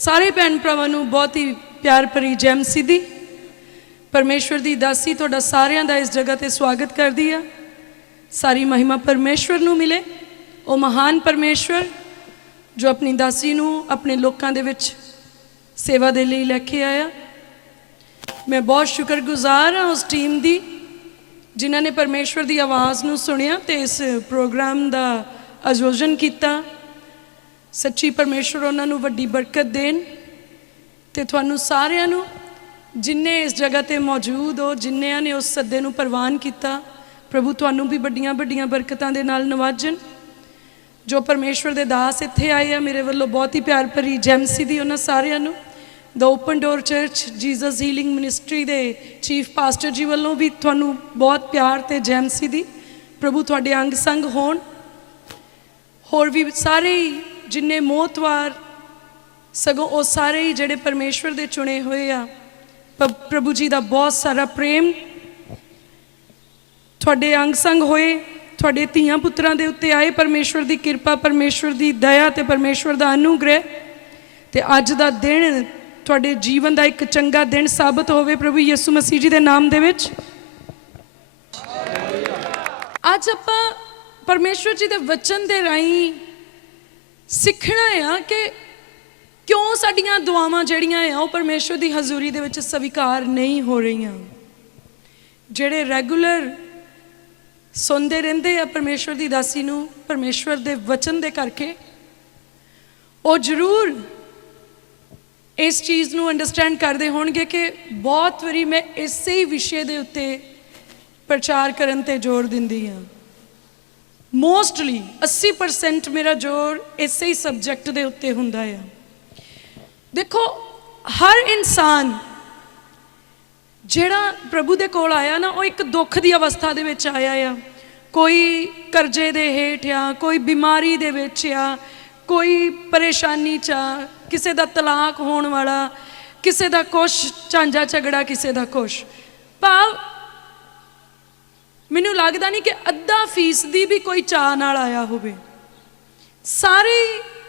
सारे भैन भरावां नूं बहुत ही प्यार भरी जय मसीह दी। परमेश्वर दी दासी तुहाडा सारियां दा इस जगह ते स्वागत करदी आ। सारी महिमा परमेश्वर नूं मिले, वो महान परमेश्वर जो अपनी दासी नूं अपने लोकां दे विच सेवा दे लई लैके आया। मैं बहुत शुक्रगुजार हाँ उस टीम दी जिन्हां ने परमेश्वर दी आवाज़ नूं सुनिया ते इस प्रोग्राम दा आयोजन किया। सच्ची परमेश्वर उन्होंने वड्डी बरकत देन ते तुहानू सारियां नू जिन्ने इस जगह ते मौजूद हो, जिन्नियां ने उस सद्दे नू प्रवान किया, प्रभु तुहानू भी बड़ियां बड़ियां बरकतां दे नाल नवाजन। जो परमेश्वर दे दास इत्थे आए हैं, मेरे वालों बहुत ही प्यार भरी जय मसीह दी उन्हां सारियां नू। The Open Door Church Jesus Healing Ministry दे चीफ पास्टर जी वालों भी तुहानू बहुत प्यार ते जय मसीह दी। प्रभु तुहाडे अंग संग होण। होर भी सारे जिन्ने मोहतवार सगों वो सारे ही जेडे परमेश्वर दे चुने हुए आ, प्रभु जी दा बहुत सारा प्रेम थोड़े अंग संग होए, थोड़े धीआं पुत्रां दे उत्ते आए। परमेश्वर दी कृपा, परमेश्वर दी दया ते परमेश्वर दा अनुग्रह ते अज दा दिन थोड़े जीवन दा एक चंगा दिन साबित होवे प्रभु यीशु मसीह जी दे नाम दे विच। अज आपां परमेश्वर जी दे वचन दे राहीं सीखना है कि क्यों साडियां दुआवां जड़ियां हैं वो परमेश्वर की हजूरी दे विच स्वीकार नहीं हो रही। जेड़े रेगूलर सुनते रहंदे आ परमेश्वर की दासी नूं परमेश्वर दे वचन दे करके वो जरूर इस चीज़ नूं अंडरस्टैंड करते होणगे कि बहुत वारी मैं इसे ही विषय दे उत्ते प्रचार करन ते जोर दिंदी हाँ। मोस्टली 80% मेरा जोर इसे ही सबजैक्ट के उत्ते हुंदा है। देखो, हर इंसान जिहड़ा प्रभु दे कोल आया ना, वो एक दुख की अवस्था दे विच आया आ। कोई करजे दे हेठ आ, कोई बीमारी दे विच आ, कोई परेशानी च आ, किसी दा तलाक होण वाला, किसी दा कुछ झांझा झगड़ा, किसी दा कुछ। भाव मैनू लगता नहीं कि अद्धा फीसदी भी कोई चाह नाल आया होवे। सारे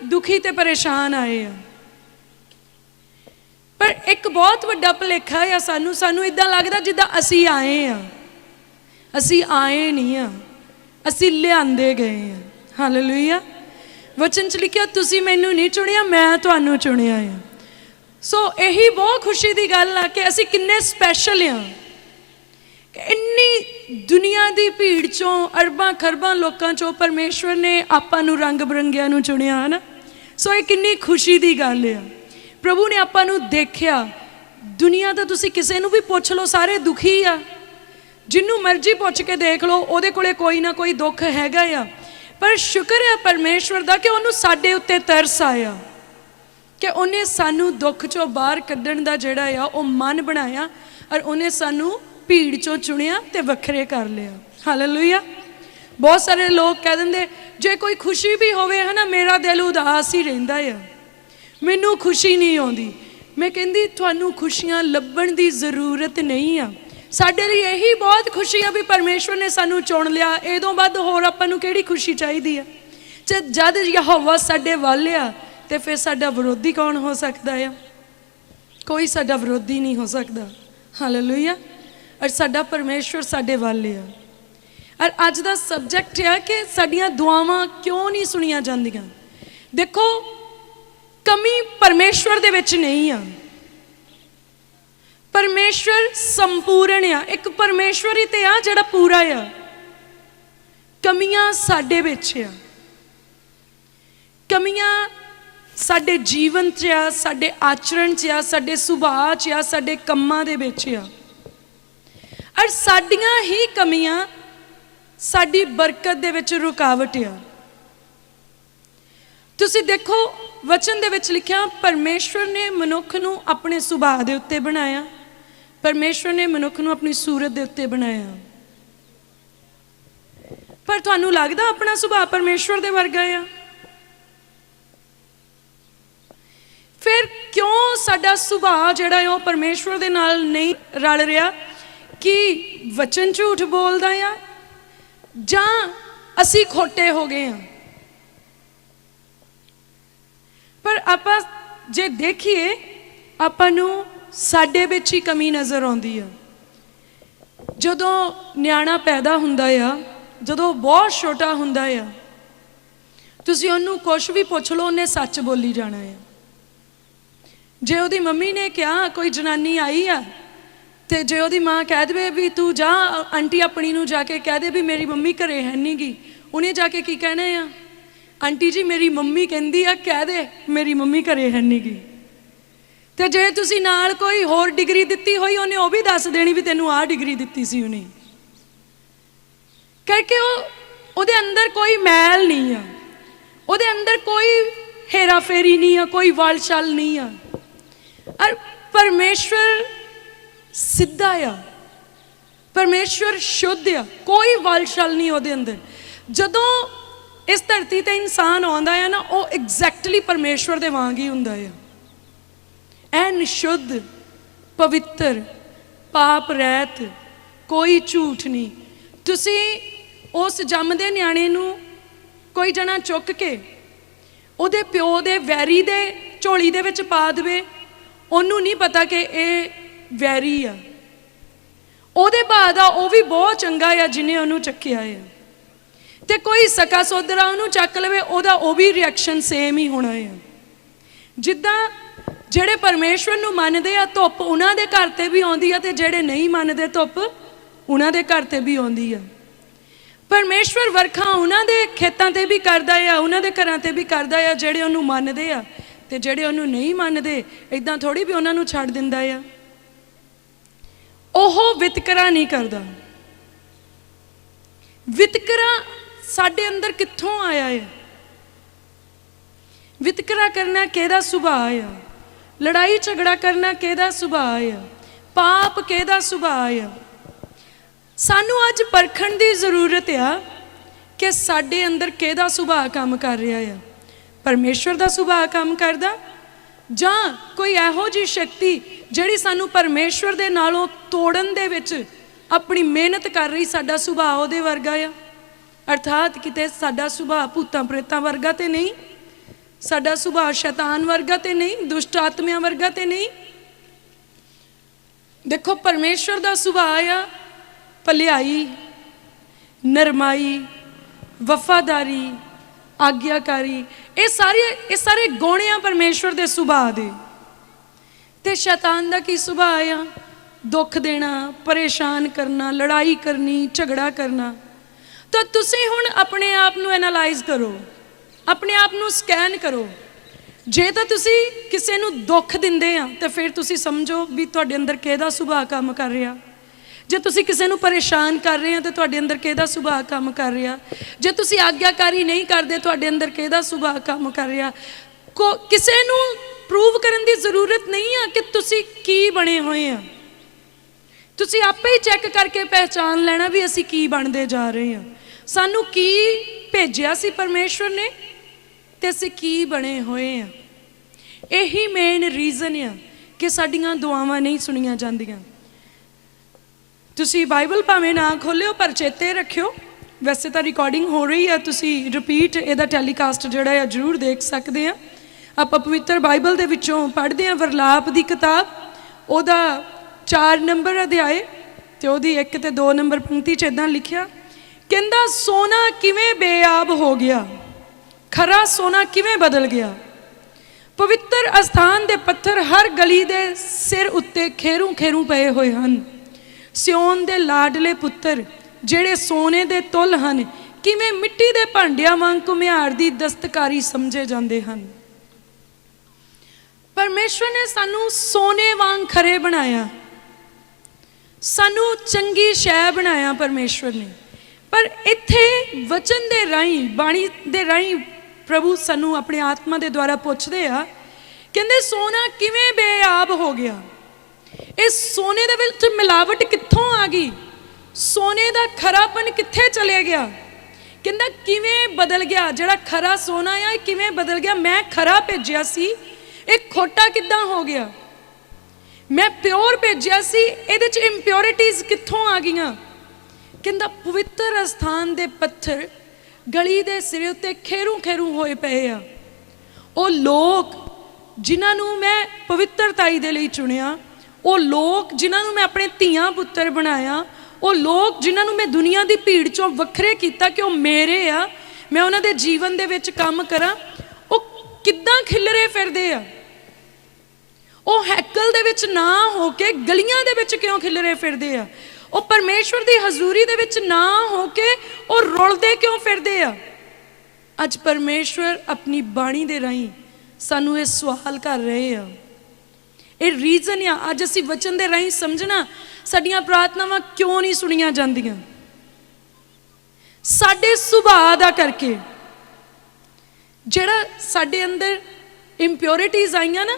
दुखी ते परेशान आए हैं। पर एक बहुत वड्डा भुलेखा है सानू सानू इदां लगदा जिद्दां असी आए हैं। असी आए नहीं हाँ, असी लिआंदे गए हैं। हालेलुया। वचन च लिखिया, तुसी मैनू नहीं चुनिया, मैं तुहानू चुनिया है। सो यही बहुत खुशी की गल है कि असी किन्ने स्पैशल हाँ। इन्नी दुनिया की भीड़ चों, अरबां खरबां लोकां चों परमेश्वर ने आपां नूं रंग बरंगियां नूं चुनिया है ना। सो ये किन्नी खुशी की गल है। प्रभु ने आपां नूं देखिया। दुनिया तो तुसी किसी नूं भी पुछ लो, सारे दुखी आ। जिन्नू मर्जी पुछ के देख लो, उहदे कोले कोई ना कोई दुख हैगा आ। पर शुक्र है परमेश्वर दा कि उहनूं साडे उत्ते तरस आया, कि उन्हें सानू दुख चों बाहर कड्ढण दा जिहड़ा आ वो मन बनाया और उन्हें सानू भीड़ चों चुनिया ते वखरे कर लिया। हालेलुया। बहुत सारे लोग कह देंगे जे कोई खुशी भी होवे है ना, मेरा दिल उदास ही रहिंदा है, मैनू खुशी नहीं आउंदी। मैं कहंदी तुहानू खुशियां लभण दी जरूरत नहीं आ। साडे लई यही बहुत खुशी है भी परमेश्वर ने सानू चुन लिया। इदों वध होर आपां नू किहड़ी खुशी चाहीदी है। जद यहोवा साडे वल आ ते फिर साडा विरोधी कौन हो सकता है? कोई साडा विरोधी नहीं हो सकता। हालेलुया। और साडा परमेश्वर साडे वल आ। और अज दा सबजैक्ट है कि साडियां दुआवां क्यों नहीं सुनियां जांदियां। देखो, कमी परमेश्वर दे विच नहीं आ। परमेश्वर संपूर्ण आ। एक परमेश्वर ही ते आ जिहड़ा पूरा आ। कमियां साडे विच आ। कमियां साडे जीवन च आ, साडे आचरण च आ, साडे सुभाਅ च आ, साडे कम्मां दे विच आ। और साडियां ही कमियां साडी बरकत दे विच रुकावट आ। तुसीं देखो, वचन दे विच लिखिया, परमेश्वर ने मनुख नूं अपने सुभाਅ दे उत्ते बनाया। परमेश्वर ने मनुख नूं अपनी सूरत दे उत्ते बनाया। पर तुहानू लगदा अपना सुभाਅ परमेश्वर दे वर्गा आ? फिर क्यों साडा सुभाਅ जिहड़ा है वो परमेश्वर दे नाल नहीं रल रिहा? कि वचन झूठ बोलदा आ जां असी खोटे हो गए हैं? पर आपां जे देखिए आपां नूं साडे विच ही कमी नज़र आउंदी आ। जदों नियाणा पैदा हुंदा आ, जदों बहुत छोटा हुंदा आ, तुसीं उहनूं कुछ भी पुछ लो उन्हें सच बोली जाना है। जे उहदी मम्मी ने कहा कोई जनानी आई आ ते जे उहदी माँ कह दे भी तू जा आंटी अपनी नूं जाके कह दे भी मेरी मम्मी घरे है नहीं गी, उन्हें जाके की कहना आ, आंटी जी मेरी मम्मी कहंदी आ कह दे मेरी मम्मी घरे है नहीं गी। ते जे तुसी नाल कोई होर डिग्री दित्ती होई उन्हें वो भी दस देनी भी तेनू आ डिग्री दित्ती सी उन्हें, करके उहदे अंदर कोई मैल नहीं आ, उहदे अंदर कोई हेरा फेरी नहीं आ, कोई वल छल नहीं आ। और परमेश्वर सिद्धा आ, परमेश्वर शुद्ध आ, कोई वल छल नहीं उहदे अंदर। जदों इस धरती ते इंसान आउंदा है ना, वो एग्जैक्टली परमेश्वर दे वांग ही हुंदा है, ऐन शुद्ध पवित्र पाप रहित, कोई झूठ नहीं। तुसी उस जमदे न्याणे नूं कोई जना चुक के उहदे प्यो दे वैरी दे झोली दे विच पा देवे, उहनूं नहीं पता कि ये वैरी आ, उहदे बाद वो भी बहुत चंगा आ जिन्हें उहनूं चक्किया है। ते कोई सका सोदरा उहनूं चक लवे, उहदा वो भी रिएक्शन सेम ही होना है। जिद्दां ਜਿਹੜੇ परमेश्वर ਨੂੰ ਮੰਨਦੇ ਆ ਧੁੱਪ ਉਹਨਾਂ ਦੇ ਘਰ ਤੇ ਵੀ ਆਉਂਦੀ ਆ, ਤੇ ਜਿਹੜੇ ਨਹੀਂ ਮੰਨਦੇ ਧੁੱਪ ਉਹਨਾਂ ਦੇ ਘਰ ਤੇ ਵੀ ਆਉਂਦੀ ਆ। परमेश्वर ਵਰਖਾ ਉਹਨਾਂ ਦੇ ਖੇਤਾਂ ਤੇ ਵੀ ਕਰਦਾ ਆ, ਉਹਨਾਂ ਦੇ ਘਰਾਂ ਤੇ ਵੀ ਕਰਦਾ ਆ, ਜਿਹੜੇ ਉਹਨੂੰ ਮੰਨਦੇ ਆ, ਤੇ ਜਿਹੜੇ ਉਹਨੂੰ ਨਹੀਂ ਮੰਨਦੇ ਇਦਾਂ ਥੋੜੀ ਵੀ ਉਹਨਾਂ ਨੂੰ ਛੱਡ ਦਿੰਦਾ ਆ। ਉਹ ਵਿਤਕਰਾ ਨਹੀਂ ਕਰਦਾ। ਵਿਤਕਰਾ ਸਾਡੇ ਅੰਦਰ ਕਿੱਥੋਂ ਆਇਆ ਹੈ? ਵਿਤਕਰਾ ਕਰਨਾ ਕਿਹਦਾ ਸੁਭਾਅ ਆ? लड़ाई झगड़ा करना किहदा सुभाव आ? पाप किहदा सुभाव आ? सानू अज परखण दी जरूरत आ कि साडे अंदर किहदा सुभाव काम कर रहा है। परमेश्वर दा सुभाव काम करदा जां कोई इहो जी शक्ति जिहड़ी सानू परमेश्वर दे नालों तोड़न दे विच अपनी मेहनत कर रही, साडा सुभाव उहदे वर्गा आ। अर्थात किते साडा सुभाव भूतां प्रेतां वर्गा ते नहीं, साडा सुभाव शैतान वर्गा ते नहीं, दुष्ट आत्मिया वर्गा ते नहीं। देखो परमेश्वर दा सुभाव आ भलाई, नरमाई, वफादारी, आग्याकारी, ये सारे गुण आ परमेश्वर दे सुभाव दे। ते शैतान दा की सुभाव आ? दुख देना, परेशान करना, लड़ाई करनी, झगड़ा करना। तो तुसीं हुण अपने आप नूं एनालाइज करो, अपने आप नूं स्कैन करो। जे तो तुसी किसी नूं दुख दिंदे आ तो फिर तुसी समझो भी तुहाडे अंदर किहदा सुभाव काम कर रहा। जे तुसी किसी नूं परेशान कर रहे हैं तो तुहाडे अंदर किहदा सुभाव काम कर रहा। जे तुसी आग्याकारी नहीं करदे तुहाडे अंदर किहदा सुभाव काम कर रहा। किसी नूं प्रूव करन दी जरूरत नहीं है कि तुसी की बने हुए आ। तुसी आपे ही चैक करके पहचान लेना भी असी की बनते जा रहे हैं। सानू की भेजिया सी परमेश्वर ने ते असी की बने हुए हैं। यही मेन रीजन है कि साडियां दुआवां नहीं सुनिया जांदियां। तुसी बाइबल भावें ना खोलियो पर चेते रखियो, वैसे तो रिकॉर्डिंग हो रही है, तुसी रिपीट इहदा टैलीकास्ट जिहड़ा है जरूर देख सकते हैं। आपां पवित्र बाइबल दे विचों पढ़दे हां वरलाप दी किताब, ओहदा 4 नंबर अध्याय ते ओहदी 1 ते 2 नंबर पंक्ति च इदां लिखिया, कहंदा सोना किवें बेआब हो गया, खरा सोना किवें बदल गया। पवित्र अस्थान दे पत्थर हर गली दे सिर उत्ते खेरू खेरू पए हुए हन। सियोन दे लाडले पुत्तर जेड़े सोने दे तुल हन किवें मिट्टी दे भांडियां वांग घुमियार दी दस्तकारी समझे जांदे हन। परमेश्वर ने सानू सोने वांग खरे बनाया, सानू चंगी शै बनाया परमेश्वर ने। पर इत्थे वचन दे राहीं, बाणी दे राहीं प्रभु सानू अपने आत्मा दे द्वारा पुछदे आ, कहंदे सोना किवें बेआब हो गया। इस सोने दे विच मिलावट कित्थों आ गई, सोने दा खरापन कित्थे चले गया। कहंदा किवें बदल गया, जिहड़ा खरा सोना आ किवें बदल गया। मैं खरा भेजिया सी, एक खोटा किद्दां हो गया। मैं प्योर भेजिया सी, इहदे च इंप्योरिटीज कित्थों आ गईयां। कहंदा पवित्र अस्थान दे पत्थर गली दे सिरे उत्ते खेरू खेरू होए पे आ। ओ लोग ਜਿਨ੍ਹਾਂ ਨੂੰ ਮੈਂ ਪਵਿੱਤਰਤਾਈ ਦੇ ਲਈ ਚੁਣਿਆ, ਉਹ ਲੋਕ ਜਿਨ੍ਹਾਂ ਨੂੰ ਮੈਂ ਆਪਣੇ ਧੀਆਂ ਪੁੱਤਰ ਬਣਾਇਆ, ਉਹ ਲੋਕ ਜਿਨ੍ਹਾਂ ਨੂੰ ਮੈਂ ਦੁਨੀਆ ਦੀ ਭੀੜ ਚੋਂ ਵੱਖਰੇ ਕੀਤਾ ਕਿ ਉਹ ਮੇਰੇ ਆ, ਮੈਂ ਉਹਨਾਂ ਦੇ ਜੀਵਨ ਦੇ ਵਿੱਚ ਕੰਮ ਕਰਾਂ, ਉਹ ਕਿੱਦਾਂ ਖਿਲਰੇ ਫਿਰਦੇ ਆ। ਉਹ ਹੈਕਲ ਦੇ ਵਿੱਚ ਨਾ ਹੋ ਕੇ ਗਲੀਆਂ ਦੇ ਵਿੱਚ ਕਿਉਂ ਖਿਲਰੇ ਫਿਰਦੇ ਆ। ਉਹ ਪਰਮੇਸ਼ਵਰ ਦੀ ਹਜ਼ੂਰੀ ਦੇ ਵਿੱਚ ਨਾ ਹੋ ਕੇ ਉਹ ਰੁਲਦੇ ਕਿਉਂ ਫਿਰਦੇ ਆ। ਅੱਜ ਪਰਮੇਸ਼ਵਰ ਆਪਣੀ ਬਾਣੀ ਦੇ ਰਾਹੀਂ ਸਾਨੂੰ ਇਹ ਸਵਾਲ ਕਰ ਰਹੇ ਆ। ਇਹ ਰੀਜ਼ਨ ਆ ਅੱਜ ਅਸੀਂ ਵਚਨ ਦੇ ਰਾਹੀਂ ਸਮਝਣਾ ਸਾਡੀਆਂ ਪ੍ਰਾਰਥਨਾਵਾਂ ਕਿਉਂ ਨਹੀਂ ਸੁਣੀਆਂ ਜਾਂਦੀਆਂ। ਸਾਡੇ ਸੁਭਾਅ ਦਾ ਕਰਕੇ, ਜਿਹੜਾ ਸਾਡੇ ਅੰਦਰ ਇੰਪਿਉਰਿਟੀਜ਼ ਆਈਆਂ ਨਾ,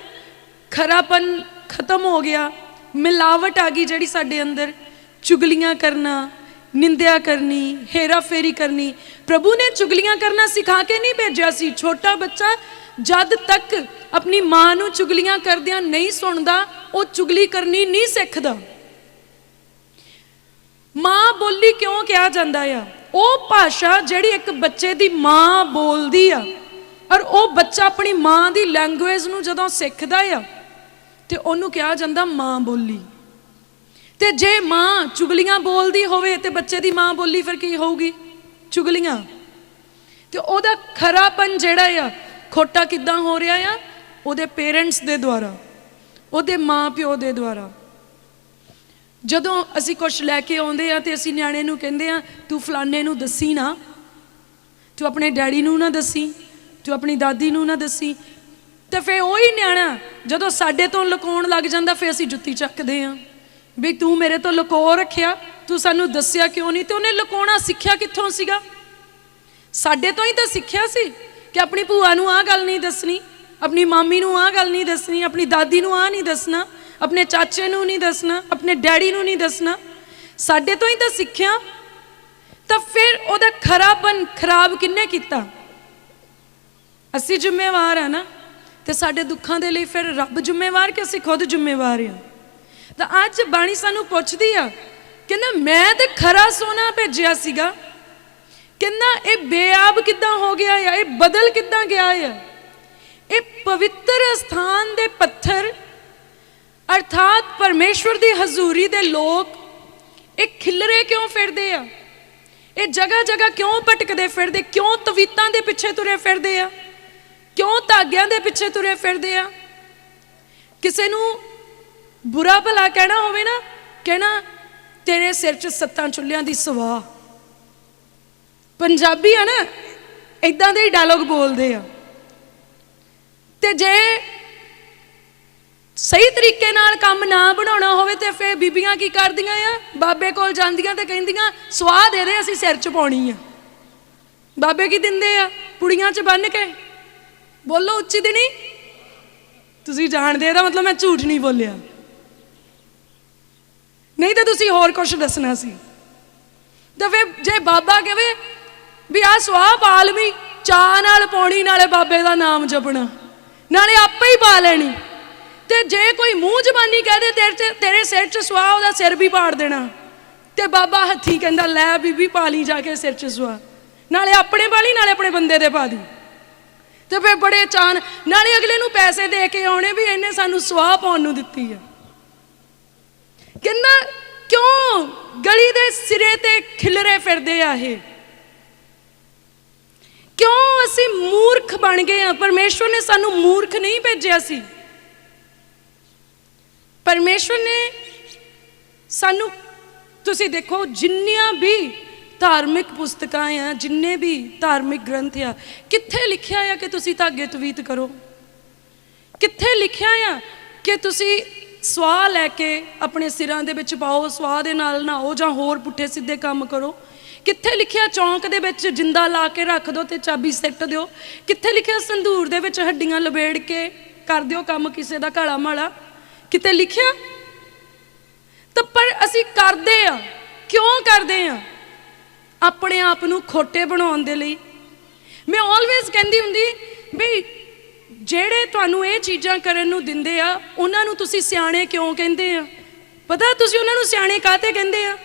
ਖਰਾਪਨ ਖਤਮ ਹੋ ਗਿਆ, ਮਿਲਾਵਟ ਆ ਗਈ ਜਿਹੜੀ ਸਾਡੇ ਅੰਦਰ, ਚੁਗਲੀਆਂ ਕਰਨਾ, ਨਿੰਦਿਆ ਕਰਨੀ, ਹੇਰਾ ਫੇਰੀ ਕਰਨੀ। ਪ੍ਰਭੂ ਨੇ ਚੁਗਲੀਆਂ ਕਰਨਾ ਸਿਖਾ ਕੇ ਨਹੀਂ ਭੇਜਿਆ ਸੀ। ਛੋਟਾ ਬੱਚਾ ਜਦ ਤੱਕ ਆਪਣੀ ਮਾਂ ਨੂੰ ਚੁਗਲੀਆਂ ਕਰਦਿਆਂ ਨਹੀਂ ਸੁਣਦਾ, ਉਹ ਚੁਗਲੀ ਕਰਨੀ ਨਹੀਂ ਸਿੱਖਦਾ। ਮਾਂ ਬੋਲੀ ਕਿਉਂ ਕਿਹਾ ਜਾਂਦਾ ਆ? ਉਹ ਭਾਸ਼ਾ ਜਿਹੜੀ ਇੱਕ ਬੱਚੇ ਦੀ ਮਾਂ ਬੋਲਦੀ ਆ, ਔਰ ਉਹ ਬੱਚਾ ਆਪਣੀ ਮਾਂ ਦੀ ਲੈਂਗੁਏਜ ਨੂੰ ਜਦੋਂ ਸਿੱਖਦਾ ਆ ਤੇ ਉਹਨੂੰ ਕਿਹਾ ਜਾਂਦਾ ਮਾਂ ਬੋਲੀ। ਤੇ ਜੇ ਮਾਂ ਚੁਗਲੀਆਂ ਬੋਲਦੀ ਹੋਵੇ ਤੇ ਬੱਚੇ ਦੀ ਮਾਂ ਬੋਲੀ ਫਿਰ ਕੀ ਹੋਊਗੀ? ਚੁਗਲੀਆਂ। ਤੇ ਉਹਦਾ ਖਰਾਪਨ ਜਿਹੜਾ ਆ, ਖੋਟਾ ਕਿੱਦਾਂ ਹੋ ਰਿਹਾ ਆ? ਉਹਦੇ ਪੇਰੈਂਟਸ ਦੇ ਦੁਆਰਾ, ਉਹਦੇ ਮਾਂ ਪਿਓ ਦੇ ਦੁਆਰਾ। ਜਦੋਂ ਅਸੀਂ ਕੁਛ ਲੈ ਕੇ ਆਉਂਦੇ ਆ ਤੇ ਅਸੀਂ ਨਿਆਣੇ ਨੂੰ ਕਹਿੰਦੇ ਆ ਤੂੰ ਫਲਾਣੇ ਨੂੰ ਦੱਸੀ ਨਾ, ਤੂੰ ਆਪਣੇ ਡੈਡੀ ਨੂੰ ਨਾ ਦੱਸੀ, ਤੂੰ ਆਪਣੀ ਦਾਦੀ ਨੂੰ ਨਾ ਦੱਸੀ। ਤੇ ਫਿਰ ਉਹੀ ਨਿਆਣਾ ਜਦੋਂ ਸਾਡੇ ਤੋਂ ਲੁਕਾਉਣ ਲੱਗ ਜਾਂਦਾ, ਫਿਰ ਅਸੀਂ ਜੁੱਤੀ ਚੱਕਦੇ ਆ ਵੀ ਤੂੰ ਮੇਰੇ ਤੋਂ ਲੁਕੋ ਰੱਖਿਆ, ਤੂੰ ਸਾਨੂੰ ਦੱਸਿਆ ਕਿਉਂ ਨਹੀਂ। ਤੇ ਉਹਨੇ ਲੁਕਾਉਣਾ ਸਿੱਖਿਆ ਕਿੱਥੋਂ ਸੀਗਾ? ਸਾਡੇ ਤੋਂ ਹੀ ਤਾਂ ਸਿੱਖਿਆ ਸੀ ਕਿ ਆਪਣੀ ਭੂਆ ਨੂੰ ਆਹ ਗੱਲ ਨਹੀਂ ਦੱਸਣੀ, ਆਪਣੀ ਮਾਮੀ ਨੂੰ ਆਹ ਗੱਲ ਨਹੀਂ ਦੱਸਣੀ, ਆਪਣੀ ਦਾਦੀ ਨੂੰ ਆਹ ਨਹੀਂ ਦੱਸਣਾ, ਆਪਣੇ ਚਾਚੇ ਨੂੰ ਨਹੀਂ ਦੱਸਣਾ, ਆਪਣੇ ਡੈਡੀ ਨੂੰ ਨਹੀਂ ਦੱਸਣਾ। ਸਾਡੇ ਤੋਂ ਹੀ ਤਾਂ ਸਿੱਖਿਆ। ਤਾਂ ਫਿਰ ਉਹਦਾ ਖਰਾਪਨ ਖਰਾਬ ਕਿੰਨੇ ਕੀਤਾ? ਅਸੀਂ ਜ਼ਿੰਮੇਵਾਰ ਆ ਨਾ। ਤੇ ਸਾਡੇ ਦੁੱਖਾਂ ਦੇ ਲਈ ਫਿਰ ਰੱਬ ਜ਼ਿੰਮੇਵਾਰ ਕਿ ਅਸੀਂ ਖੁਦ ਜ਼ਿੰਮੇਵਾਰ ਆ? ਤਾਂ ਅੱਜ ਬਾਣੀ ਸਾਨੂੰ ਪੁੱਛਦੀ ਆ, ਕਹਿੰਦਾ ਮੈਂ ਤੇ ਖਰਾ ਸੋਨਾ ਭੇਜਿਆ ਸੀਗਾ, ਕਹਿੰਦਾ ਇਹ ਬੇਆਬ ਕਿੱਦਾਂ ਹੋ ਗਿਆ ਆ, ਇਹ ਬਦਲ ਕਿੱਦਾਂ ਗਿਆ ਆ। ਇਹ ਪਵਿੱਤਰ ਸਥਾਨ ਦੇ ਪੱਥਰ ਅਰਥਾਤ ਪਰਮੇਸ਼ਵਰ ਦੀ ਹਜ਼ੂਰੀ ਦੇ ਲੋਕ ਇਹ ਖਿਲਰੇ ਕਿਉਂ ਫਿਰਦੇ ਆ? ਇਹ ਜਗ੍ਹਾ ਜਗ੍ਹਾ ਕਿਉਂ ਭਟਕਦੇ ਫਿਰਦੇ? ਕਿਉਂ ਤਵੀਤਾਂ ਦੇ ਪਿੱਛੇ ਤੁਰੇ ਫਿਰਦੇ ਆ? ਕਿਉਂ ਧਾਗਿਆਂ ਦੇ ਪਿੱਛੇ ਤੁਰੇ ਫਿਰਦੇ ਆ? ਕਿਸੇ ਨੂੰ ਬੁਰਾ ਭਲਾ ਕਹਿਣਾ ਹੋਵੇ ਨਾ, ਕਹਿਣਾ ਤੇਰੇ ਸਿਰ 'ਚ 7 ਚੁੱਲ੍ਹਿਆਂ ਦੀ ਸਵਾਹ। ਪੰਜਾਬੀ ਆ ਨਾ, ਇਦਾਂ ਦੇ ਹੀ ਡਾਇਲੋਗ ਬੋਲਦੇ ਆ। ਤੇ ਜੇ ਸਹੀ ਤਰੀਕੇ ਨਾਲ ਕੰਮ ਨਾ ਬਣਾਉਣਾ ਹੋਵੇ ਤੇ ਫਿਰ ਬੀਬੀਆਂ ਕੀ ਕਰਦੀਆਂ ਆ? ਬਾਬੇ ਕੋਲ ਜਾਂਦੀਆਂ ਤੇ ਕਹਿੰਦੀਆਂ ਸਵਾਹ ਦੇ ਦੇ, ਅਸੀਂ ਸਿਰ 'ਚ ਪਾਉਣੀ ਆ। ਬਾਬੇ ਕੀ ਦਿੰਦੇ ਆ? ਪੁੜੀਆਂ 'ਚ ਬੰਨ੍ਹ ਕੇ। ਬੋਲੋ ਉੱਚੀ ਦੇਣੀ। ਤੁਸੀਂ ਜਾਣਦੇ, ਇਹਦਾ ਮਤਲਬ ਮੈਂ ਝੂਠ ਨਹੀਂ ਬੋਲਿਆ, ਨਹੀਂ ਤਾਂ ਤੁਸੀਂ ਹੋਰ ਕੁਛ ਦੱਸਣਾ ਸੀ। ਤਾਂ ਫਿਰ ਜੇ ਬਾਬਾ ਕਹੇ ਵੀ ਆਹ ਸਵਾਹ ਪਾ ਲਵੀਂ, ਚਾਹ ਨਾਲ ਪਾਉਣੀ, ਨਾਲੇ ਬਾਬੇ ਦਾ ਨਾਮ ਜਪਣਾ, ਨਾਲੇ ਆਪੇ ਹੀ ਪਾ ਲੈਣੀ। ਤੇ ਜੇ ਕੋਈ ਮੂੰਹ ਜ਼ਬਾਨੀ ਕਹਿ ਦੇ ਤੇਰੇ ਸਿਰ 'ਚ ਸਵਾਹ, ਉਹਦਾ ਸਿਰ ਵੀ ਪਾੜ ਦੇਣਾ। ਤੇ ਬਾਬਾ ਹੱਥੀਂ ਕਹਿੰਦਾ ਲੈ ਬੀਬੀ ਪਾ ਲਈ ਜਾ ਕੇ ਸਿਰ 'ਚ ਸਵਾਹ, ਨਾਲੇ ਆਪਣੇ ਪਾ ਲਈ, ਨਾਲੇ ਆਪਣੇ ਬੰਦੇ ਦੇ ਪਾ ਦੀ। ਤੇ ਫਿਰ ਬੜੇ ਚਾਅ ਨਾਲੇ ਅਗਲੇ ਨੂੰ ਪੈਸੇ ਦੇ ਕੇ ਆਉਣੇ ਵੀ ਇਹਨੇ ਸਾਨੂੰ ਸਵਾਹ ਪਾਉਣ ਨੂੰ ਦਿੱਤੀ ਆ। ਕਹਿੰਦਾ ਕਿਉਂ ਗਲੀ ਦੇ ਸਿਰੇ ਤੇ ਖਿਲਰੇ ਫਿਰਦੇ ਆ ਇਹ? ਕਿਉਂ ਅਸੀਂ ਮੂਰਖ ਬਣ ਗਏ ਆ? ਪਰਮੇਸ਼ਵਰ ਨੇ ਸਾਨੂੰ ਮੂਰਖ ਨਹੀਂ ਭੇਜਿਆ ਸੀ। ਪਰਮੇਸ਼ਵਰ ਨੇ ਸਾਨੂੰ, ਤੁਸੀਂ ਦੇਖੋ ਜਿੰਨੀਆਂ ਵੀ ਧਾਰਮਿਕ ਪੁਸਤਕਾਂ ਆ, ਜਿੰਨੇ ਵੀ ਧਾਰਮਿਕ ਗ੍ਰੰਥ ਆ, ਕਿੱਥੇ ਲਿਖਿਆ ਆ ਕਿ ਤੁਸੀਂ ਧਾਗੇ ਤਵੀਤ ਕਰੋ? ਕਿੱਥੇ ਲਿਖਿਆ ਆ ਕਿ ਤੁਸੀਂ ਸਵਾਹ ਲੈ ਕੇ ਆਪਣੇ ਸਿਰਾਂ ਦੇ ਵਿੱਚ ਪਾਓ, ਸਵਾਹ ਦੇ ਨਾਲ ਨਹਾਓ ਜਾਂ ਹੋਰ ਪੁੱਠੇ ਸਿੱਧੇ ਕੰਮ ਕਰੋ? ਕਿੱਥੇ ਲਿਖਿਆ ਚੌਂਕ ਦੇ ਵਿੱਚ ਜਿੰਦਾ ਲਾ ਕੇ ਰੱਖ ਦਿਓ ਤੇ ਚਾਬੀ ਸਿੱਟ ਦਿਓ? ਕਿੱਥੇ ਲਿਖਿਆ ਸੰਧੂਰ ਦੇ ਵਿੱਚ ਹੱਡੀਆਂ ਲਬੇੜ ਕੇ ਕਰ ਦਿਓ ਕੰਮ ਕਿਸੇ ਦਾ ਕਾਲਾ ਮਾਲਾ? ਕਿਤੇ ਲਿਖਿਆ? ਤਾਂ ਪਰ ਅਸੀਂ ਕਰਦੇ ਆ। ਕਿਉਂ ਕਰਦੇ ਆ? ਆਪਣੇ ਆਪ ਨੂੰ ਖੋਟੇ ਬਣਾਉਣ ਦੇ ਲਈ। ਮੈਂ ਆਲਵੇਜ਼ ਕਹਿੰਦੀ ਹੁੰਦੀ ਵੀ ਜਿਹੜੇ ਤੁਹਾਨੂੰ ਇਹ ਚੀਜ਼ਾਂ ਕਰਨ ਨੂੰ ਦਿੰਦੇ ਆ, ਉਹਨਾਂ ਨੂੰ ਤੁਸੀਂ ਸਿਆਣੇ ਕਿਉਂ ਕਹਿੰਦੇ ਆ? ਪਤਾ ਤੁਸੀਂ ਉਹਨਾਂ ਨੂੰ ਸਿਆਣੇ ਕਾਹਤੇ ਕਹਿੰਦੇ ਆ?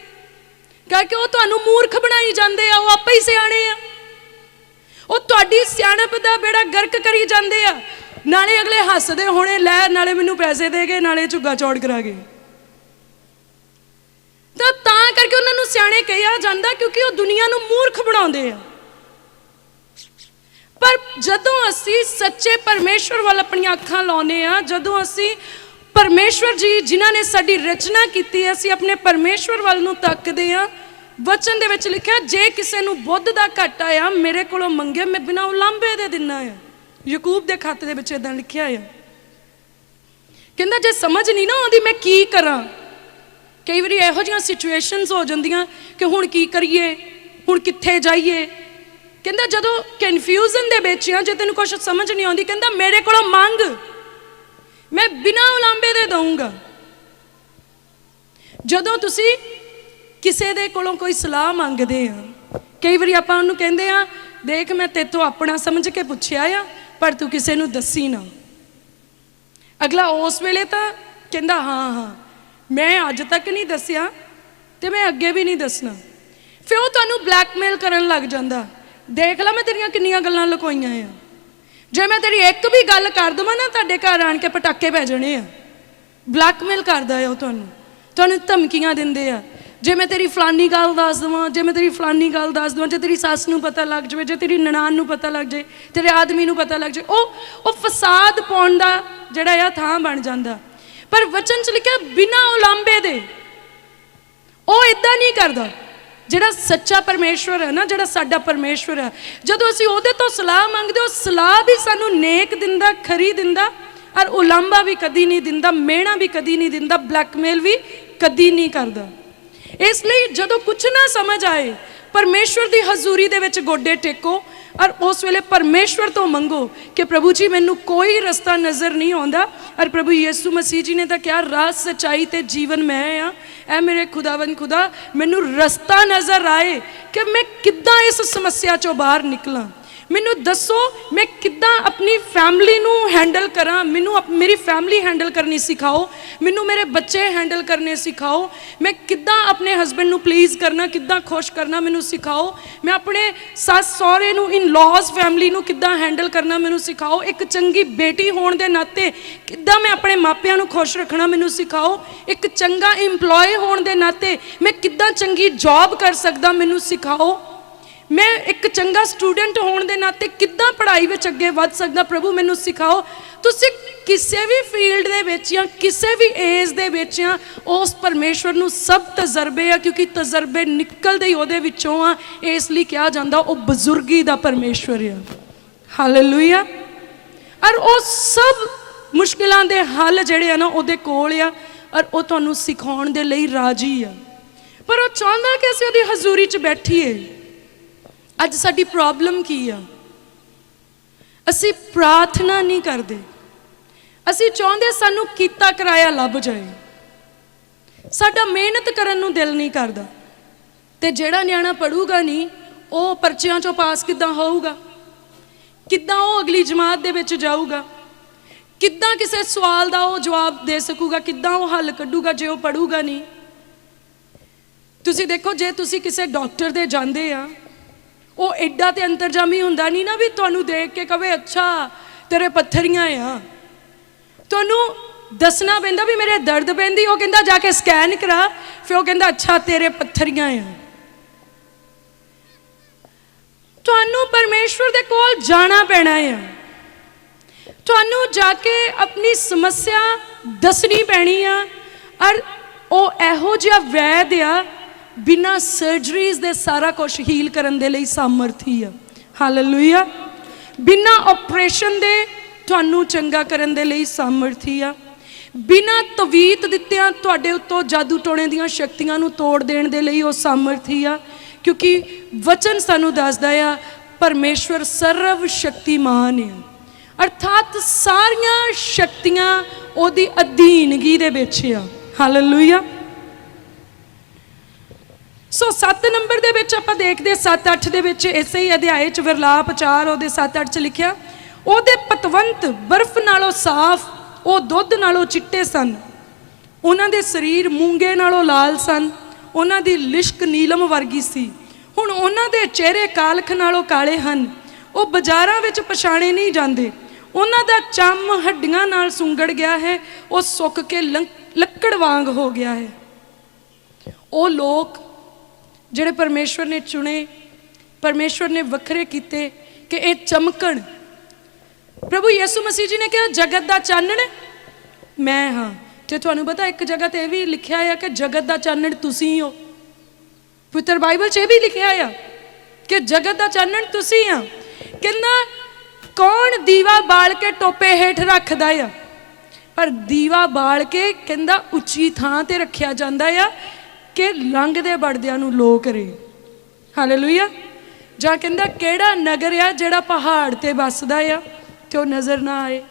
ਕਿਉਂਕਿ ਉਹ ਤੁਹਾਨੂੰ ਮੂਰਖ ਬਣਾਈ ਜਾਂਦੇ ਆ। ਉਹ ਆਪੇ ਹੀ ਸਿਆਣੇ ਆ। ਉਹ ਤੁਹਾਡੀ ਸਿਆਣਪ ਦਾ ਬੇੜਾ ਗਰਕ ਕਰੀ ਜਾਂਦੇ ਆ। ਨਾਲੇ ਅਗਲੇ ਹੱਸਦੇ ਹੋਣੇ, ਲੈ ਨਾਲੇ ਮੈਨੂੰ ਪੈਸੇ ਦੇ ਗਏ, ਨਾਲੇ ਝੁੱਗਾ ਚੌੜ ਕਰਾ ਗਏ। ਤਾਂ ਕਰਕੇ ਉਹਨਾਂ ਨੂੰ ਸਿਆਣੇ ਕਿਹਾ ਜਾਂਦਾ, ਕਿਉਂਕਿ ਉਹ ਦੁਨੀਆ ਨੂੰ ਮੂਰਖ ਬਣਾਉਂਦੇ ਆ। ਪਰ ਜਦੋਂ ਅਸੀਂ ਸੱਚੇ ਪਰਮੇਸ਼ਵਰ ਵੱਲ ਆਪਣੀਆਂ ਅੱਖਾਂ ਲਾਉਂਦੇ ਆ, ਜਦੋਂ ਅਸੀਂ ਪਰਮੇਸ਼ਵਰ ਜੀ ਜਿਨ੍ਹਾਂ ਨੇ ਸਾਡੀ ਰਚਨਾ ਕੀਤੀ ਹੈ, ਅਸੀਂ ਆਪਣੇ ਪਰਮੇਸ਼ਵਰ ਵੱਲ ਨੂੰ ਤੱਕਦੇ ਆ। ਵਚਨ ਦੇ ਵਿੱਚ ਲਿਖਿਆ, ਜੇ ਕਿਸੇ ਨੂੰ ਬੁੱਧ ਦਾ ਘਾਟਾ ਆ ਮੇਰੇ ਕੋਲੋਂ ਮੰਗੇ, ਮੈਂ ਬਿਨਾਂ ਉਲਾਂਭੇ ਦੇ ਦਿੰਦਾ ਆ। ਯਾਕੂਬ ਦੇ ਖਾਤੇ ਦੇ ਵਿੱਚ ਇਦਾਂ ਲਿਖਿਆ ਆ। ਕਹਿੰਦਾ ਜੇ ਸਮਝ ਨਹੀਂ ਨਾ ਆਉਂਦੀ ਮੈਂ ਕੀ ਕਰਾਂ। ਕਈ ਵਾਰੀ ਇਹੋ ਜਿਹੀਆਂ ਸਿਚੁਏਸ਼ਨਸ ਹੋ ਜਾਂਦੀਆਂ ਕਿ ਹੁਣ ਕੀ ਕਰੀਏ, ਹੁਣ ਕਿੱਥੇ ਜਾਈਏ। ਕਹਿੰਦਾ ਜਦੋਂ ਕਨਫਿਊਜ਼ਨ ਦੇ ਵਿੱਚ ਆ, ਜੇ ਤੈਨੂੰ ਕੁਛ ਸਮਝ ਨਹੀਂ ਆਉਂਦੀ, ਕਹਿੰਦਾ ਮੇਰੇ ਕੋਲੋਂ ਮੰਗ, ਮੈਂ ਬਿਨਾਂ ਉਲਾਂਭੇ ਦੇ ਦਊਂਗਾ। ਜਦੋਂ ਤੁਸੀਂ ਕਿਸੇ ਦੇ ਕੋਲੋਂ ਕੋਈ ਸਲਾਹ ਮੰਗਦੇ ਆ, ਕਈ ਵਾਰੀ ਆਪਾਂ ਉਹਨੂੰ ਕਹਿੰਦੇ ਆ, ਦੇਖ ਮੈਂ ਤੇਤੋਂ ਆਪਣਾ ਸਮਝ ਕੇ ਪੁੱਛਿਆ ਆ, ਪਰ ਤੂੰ ਕਿਸੇ ਨੂੰ ਦੱਸੀ ਨਾ। ਅਗਲਾ ਉਸ ਵੇਲੇ ਤਾਂ ਕਹਿੰਦਾ ਹਾਂ ਹਾਂ ਮੈਂ ਅੱਜ ਤੱਕ ਨਹੀਂ ਦੱਸਿਆ ਤੇ ਮੈਂ ਅੱਗੇ ਵੀ ਨਹੀਂ ਦੱਸਣਾ। ਫਿਰ ਉਹ ਤੁਹਾਨੂੰ ਬਲੈਕਮੇਲ ਕਰਨ ਲੱਗ ਜਾਂਦਾ, ਦੇਖ ਲੈ ਮੈਂ ਤੇਰੀਆਂ ਕਿੰਨੀਆਂ ਗੱਲਾਂ ਲੁਕੋਈਆਂ ਆ, ਜੇ ਮੈਂ ਤੇਰੀ ਇੱਕ ਵੀ ਗੱਲ ਕਰ ਦੇਵਾਂ ਨਾ ਤੁਹਾਡੇ ਘਰ ਆਣ ਕੇ ਪਟਾਕੇ ਪੈ ਜਾਣੇ ਆ। ਬਲੈਕਮੇਲ ਕਰਦਾ ਆ ਉਹ, ਤੁਹਾਨੂੰ ਧਮਕੀਆਂ ਦਿੰਦੇ ਆ। ਜੇ ਮੈਂ ਤੇਰੀ ਫਲਾਨੀ ਗੱਲ ਦੱਸ ਦੇਵਾਂ, ਜੇ ਮੈਂ ਤੇਰੀ ਫਲਾਨੀ ਗੱਲ ਦੱਸ ਦੇਵਾਂ, ਜੇ ਤੇਰੀ ਸੱਸ ਨੂੰ ਪਤਾ ਲੱਗ ਜਾਵੇ, ਜੇ ਤੇਰੀ ਨਨਾਣ ਨੂੰ ਪਤਾ ਲੱਗ ਜਾਏ, ਤੇਰੇ ਆਦਮੀ ਨੂੰ ਪਤਾ ਲੱਗ ਜਾਏ, ਉਹ ਫਸਾਦ ਪਾਉਣ ਦਾ ਜਿਹੜਾ ਆ ਥਾਂ ਬਣ ਜਾਂਦਾ। ਪਰ ਵਚਨ 'ਚ ਲਿਖਿਆ ਬਿਨਾਂ ਉਲਾਂਭੇ ਦੇ, ਉਹ ਇਦਾਂ ਨਹੀਂ ਕਰਦਾ। ਜਿਹੜਾ ਸੱਚਾ ਪਰਮੇਸ਼ਵਰ ਹੈ ਨਾ, ਜਿਹੜਾ ਸਾਡਾ ਪਰਮੇਸ਼ਵਰ ਹੈ, ਜਦੋਂ ਅਸੀਂ ਉਹਦੇ ਤੋਂ ਸਲਾਹ ਮੰਗਦੇ, ਉਹ ਸਲਾਹ ਵੀ ਸਾਨੂੰ ਨੇਕ ਦਿੰਦਾ, ਖਰੀ ਦਿੰਦਾ, ਔਰ ਉਲਾਂਭਾ ਵੀ ਕਦੀ ਨਹੀਂ ਦਿੰਦਾ, ਮਿਹਣਾ ਵੀ ਕਦੀ ਨਹੀਂ ਦਿੰਦਾ, ਬਲੈਕਮੇਲ ਵੀ ਕਦੀ ਨਹੀਂ ਕਰਦਾ। ਇਸ ਲਈ ਜਦੋਂ ਕੁਝ ਨਾ ਸਮਝ ਆਏ, ਪਰਮੇਸ਼ਵਰ ਦੀ ਹਜ਼ੂਰੀ ਦੇ ਵਿੱਚ ਗੋਡੇ ਟੇਕੋ ਔਰ ਉਸ ਵੇਲੇ ਪਰਮੇਸ਼ਵਰ ਤੋਂ ਮੰਗੋ ਕਿ ਪ੍ਰਭੂ ਜੀ ਮੈਨੂੰ ਕੋਈ ਰਸਤਾ ਨਜ਼ਰ ਨਹੀਂ ਆਉਂਦਾ। ਔਰ ਪ੍ਰਭੂ ਯਿਸੂ ਮਸੀਹ ਜੀ ਨੇ ਤਾਂ ਕਿਹਾ, ਰਾਹ ਸੱਚਾਈ ਤੇ ਜੀਵਨ ਮੈਂ ਆ। ਐ ਮੇਰੇ ਖੁਦਾਵੰਦ ਖੁਦਾ, ਮੈਨੂੰ ਰਸਤਾ ਨਜ਼ਰ ਆਏ ਕਿ ਮੈਂ ਕਿੱਦਾਂ ਇਸ ਸਮੱਸਿਆ ਚੋਂ ਬਾਹਰ ਨਿਕਲਾਂ। ਮੈਨੂੰ ਦੱਸੋ ਮੈਂ ਕਿੱਦਾਂ ਆਪਣੀ ਫੈਮਿਲੀ ਨੂੰ ਹੈਂਡਲ ਕਰਾਂ, ਮੈਨੂੰ ਮੇਰੀ ਫੈਮਿਲੀ ਹੈਂਡਲ ਕਰਨੀ ਸਿਖਾਓ, ਮੈਨੂੰ ਮੇਰੇ ਬੱਚੇ ਹੈਂਡਲ ਕਰਨੇ ਸਿਖਾਓ, ਮੈਂ ਕਿੱਦਾਂ ਆਪਣੇ ਹਸਬੈਂਡ ਨੂੰ ਪਲੀਜ਼ ਕਰਨਾ, ਕਿੱਦਾਂ ਖੁਸ਼ ਕਰਨਾ ਮੈਨੂੰ ਸਿਖਾਓ, ਮੈਂ ਆਪਣੇ ਸੱਸ ਸਹੁਰੇ ਨੂੰ, ਇਨ ਲॉज ਫੈਮਿਲੀ ਨੂੰ ਕਿੱਦਾਂ ਹੈਂਡਲ ਕਰਨਾ ਮੈਨੂੰ ਸਿਖਾਓ, ਇੱਕ ਚੰਗੀ ਬੇਟੀ ਹੋਣ ਦੇ ਨਾਤੇ ਕਿੱਦਾਂ ਮੈਂ ਆਪਣੇ ਮਾਪਿਆਂ ਨੂੰ ਖੁਸ਼ ਰੱਖਣਾ ਮੈਨੂੰ ਸਿਖਾਓ, ਇੱਕ ਚੰਗਾ ਇੰਪਲੋਏ ਹੋਣ ਦੇ ਨਾਤੇ ਮੈਂ ਕਿੱਦਾਂ ਚੰਗੀ ਜੌਬ ਕਰ ਸਕਦਾ ਮੈਨੂੰ ਸਿਖਾਓ, ਮੈਂ ਇੱਕ ਚੰਗਾ ਸਟੂਡੈਂਟ ਹੋਣ ਦੇ ਨਾਤੇ ਕਿੱਦਾਂ ਪੜ੍ਹਾਈ ਵਿੱਚ ਅੱਗੇ ਵੱਧ ਸਕਦਾ ਪ੍ਰਭੂ ਮੈਨੂੰ ਸਿਖਾਓ। ਤੁਸੀਂ ਕਿਸੇ ਵੀ ਫੀਲਡ ਦੇ ਵਿੱਚ ਜਾਂ ਕਿਸੇ ਵੀ ਏਜ ਦੇ ਵਿੱਚ ਆ, ਉਸ ਪਰਮੇਸ਼ਵਰ ਨੂੰ ਸਭ ਤਜਰਬੇ ਆ, ਕਿਉਂਕਿ ਤਜਰਬੇ ਨਿਕਲਦੇ ਹੀ ਉਹਦੇ ਵਿੱਚੋਂ ਆ। ਇਸ ਲਈ ਕਿਹਾ ਜਾਂਦਾ ਉਹ ਬਜ਼ੁਰਗੀ ਦਾ ਪਰਮੇਸ਼ਵਰ ਆ। ਹਾਲੇਲੂਇਆ। ਔਰ ਉਹ ਸਭ ਮੁਸ਼ਕਿਲਾਂ ਦੇ ਹੱਲ ਜਿਹੜੇ ਆ ਨਾ ਉਹਦੇ ਕੋਲ ਆ, ਔਰ ਉਹ ਤੁਹਾਨੂੰ ਸਿਖਾਉਣ ਦੇ ਲਈ ਰਾਜੀ ਆ। ਪਰ ਉਹ ਚਾਹੁੰਦਾ ਕਿ ਅਸੀਂ ਉਹਦੀ ਹਜ਼ੂਰੀ 'ਚ ਬੈਠੀਏ। ਅੱਜ ਸਾਡੀ ਪ੍ਰੋਬਲਮ ਕੀ ਆ? ਅਸੀਂ ਪ੍ਰਾਰਥਨਾ ਨਹੀਂ ਕਰਦੇ। ਅਸੀਂ ਚਾਹੁੰਦੇ ਸਾਨੂੰ ਕੀਤਾ ਕਰਾਇਆ ਲੱਭ ਜਾਏ, ਸਾਡਾ ਮਿਹਨਤ ਕਰਨ ਨੂੰ ਦਿਲ ਨਹੀਂ ਕਰਦਾ। ਤੇ ਜਿਹੜਾ ਨਿਆਣਾ ਪੜੂਗਾ ਨਹੀਂ, ਉਹ ਪਰਚਿਆਂ 'ਚੋਂ ਪਾਸ ਕਿੱਦਾਂ ਹੋਊਗਾ? ਕਿੱਦਾਂ ਉਹ ਅਗਲੀ ਜਮਾਤ ਦੇ ਵਿੱਚ ਜਾਊਗਾ? ਕਿੱਦਾਂ ਕਿਸੇ ਸਵਾਲ ਦਾ ਉਹ ਜਵਾਬ ਦੇ ਸਕੂਗਾ? ਕਿੱਦਾਂ ਉਹ ਹੱਲ ਕੱਢੂਗਾ ਜੇ ਉਹ ਪੜੂਗਾ ਨਹੀਂ? ਤੁਸੀਂ ਦੇਖੋ, ਜੇ ਤੁਸੀਂ ਕਿਸੇ ਡਾਕਟਰ ਦੇ ਜਾਂਦੇ ਆ, ਉਹ ਐਡਾ ਤੇ ਅੰਤਰਜਾਮੀ ਹੁੰਦਾ ਨਹੀਂ ਨਾ ਵੀ ਤੁਹਾਨੂੰ ਦੇਖ ਕੇ ਕਵੇ ਅੱਛਾ ਤੇਰੇ ਪੱਥਰੀਆਂ ਆ। ਤੁਹਾਨੂੰ ਦੱਸਣਾ ਪੈਂਦਾ ਵੀ ਮੇਰੇ ਦਰਦ ਪੈਂਦੀ, ਉਹ ਕਹਿੰਦਾ ਜਾ ਕੇ ਸਕੈਨ ਕਰਾ, ਫਿਰ ਉਹ ਕਹਿੰਦਾ ਅੱਛਾ ਤੇਰੇ ਪੱਥਰੀਆਂ ਆ। ਤੁਹਾਨੂੰ ਪਰਮੇਸ਼ਵਰ ਦੇ ਕੋਲ ਜਾਣਾ ਪੈਣਾ ਆ, ਤੁਹਾਨੂੰ ਜਾ ਕੇ ਆਪਣੀ ਸਮੱਸਿਆ ਦੱਸਣੀ ਪੈਣੀ ਆ। ਔਰ ਉਹ ਇਹੋ ਜਿਹਾ ਵੈਦ ਆ, ਬਿਨਾਂ ਸਰਜਰੀਜ਼ ਦੇ ਸਾਰਾ ਕੁਝ ਹੀਲ ਕਰਨ ਦੇ ਲਈ ਸਾਮਰਥੀ ਆ। ਹਾਲੇਲੂਇਆ। ਬਿਨਾਂ ਆਪਰੇਸ਼ਨ ਦੇ ਤੁਹਾਨੂੰ ਚੰਗਾ ਕਰਨ ਦੇ ਲਈ ਸਾਮਰਥੀ ਆ। ਬਿਨਾਂ ਤਵੀਤ ਦਿੱਤਿਆਂ ਤੁਹਾਡੇ ਉੱਤੋਂ ਜਾਦੂ ਟੋਣੇ ਦੀਆਂ ਸ਼ਕਤੀਆਂ ਨੂੰ ਤੋੜ ਦੇਣ ਦੇ ਲਈ ਉਹ ਸਾਮਰਥੀ ਆ। ਕਿਉਂਕਿ ਵਚਨ ਸਾਨੂੰ ਦੱਸਦਾ ਆ ਪਰਮੇਸ਼ਵਰ ਸਰਵ ਸ਼ਕਤੀਮਾਨ ਆ, ਅਰਥਾਤ ਸਾਰੀਆਂ ਸ਼ਕਤੀਆਂ ਉਹਦੀ ਅਧੀਨਗੀ ਦੇ ਵਿੱਚ ਆ। ਹਾਲੇਲੂਇਆ। ਸੋ 7 ਨੰਬਰ ਦੇ ਵਿੱਚ ਆਪਾਂ ਦੇਖਦੇ 7-8 ਦੇ ਵਿੱਚ ਇਸੇ ਹੀ ਅਧਿਆਏ 'ਚ ਵਿਰਲਾਪ 4 ਉਹਦੇ 7-8 'ਚ ਲਿਖਿਆ, ਉਹਦੇ ਪਤਵੰਤ ਬਰਫ਼ ਨਾਲੋਂ ਸਾਫ਼, ਉਹ ਦੁੱਧ ਨਾਲੋਂ ਚਿੱਟੇ ਸਨ, ਉਹਨਾਂ ਦੇ ਸਰੀਰ ਮੂੰਗੇ ਨਾਲੋਂ ਲਾਲ ਸਨ, ਉਹਨਾਂ ਦੀ ਲਿਸ਼ਕ ਨੀਲਮ ਵਰਗੀ ਸੀ। ਹੁਣ ਉਹਨਾਂ ਦੇ ਚਿਹਰੇ ਕਾਲਖ ਨਾਲੋਂ ਕਾਲੇ ਹਨ, ਉਹ ਬਾਜ਼ਾਰਾਂ ਵਿੱਚ ਪਛਾਣੇ ਨਹੀਂ ਜਾਂਦੇ, ਉਹਨਾਂ ਦਾ ਚੰਮ ਹੱਡੀਆਂ ਨਾਲ ਸੁੰਗੜ ਗਿਆ ਹੈ, ਉਹ ਸੁੱਕ ਕੇ ਲੱਕੜ ਵਾਂਗ ਹੋ ਗਿਆ ਹੈ। ਉਹ ਲੋਕ ਜਿਹੜੇ ਪਰਮੇਸ਼ਵਰ ਨੇ ਚੁਣੇ, ਪਰਮੇਸ਼ਵਰ ਨੇ ਵੱਖਰੇ ਕੀਤੇ ਕਿ ਇਹ ਚਮਕਣ। ਪ੍ਰਭੂ ਯਿਸੂ ਮਸੀਹ ਜੀ ਨੇ ਕਿਹਾ ਜਗਤ ਦਾ ਚਾਨਣ ਮੈਂ ਹਾਂ। ਤੇ ਤੁਹਾਨੂੰ ਪਤਾ ਇੱਕ ਜਗ੍ਹਾ ਤੇ ਇਹ ਵੀ ਲਿਖਿਆ ਆ ਕਿ ਜਗਤ ਦਾ ਚਾਨਣ ਤੁਸੀਂ ਹੋ। ਪਵਿੱਤਰ ਬਾਈਬਲ 'ਚ ਇਹ ਵੀ ਲਿਖਿਆ ਆ ਕਿ ਜਗਤ ਦਾ ਚਾਨਣ ਤੁਸੀਂ ਆ। ਕਹਿੰਦਾ ਕੌਣ ਦੀਵਾ ਬਾਲ ਕੇ ਟੋਪੇ ਹੇਠ ਰੱਖਦਾ ਆ, ਪਰ ਦੀਵਾ ਬਾਲ ਕੇ ਕਹਿੰਦਾ ਉੱਚੀ ਥਾਂ ਤੇ ਰੱਖਿਆ ਜਾਂਦਾ ਆ ਕਿ ਲੰਘਦੇ ਵੜਦਿਆਂ ਨੂੰ ਲੋ ਕਰੇ। ਹਾਲੇਲੂਇਆ। ਜਾਂ ਕਹਿੰਦਾ ਕਿਹੜਾ ਨਗਰ ਆ ਜਿਹੜਾ ਪਹਾੜ ਤੇ ਵੱਸਦਾ ਆ ਤੇ ਉਹ ਨਜ਼ਰ ਨਾ ਆਏ।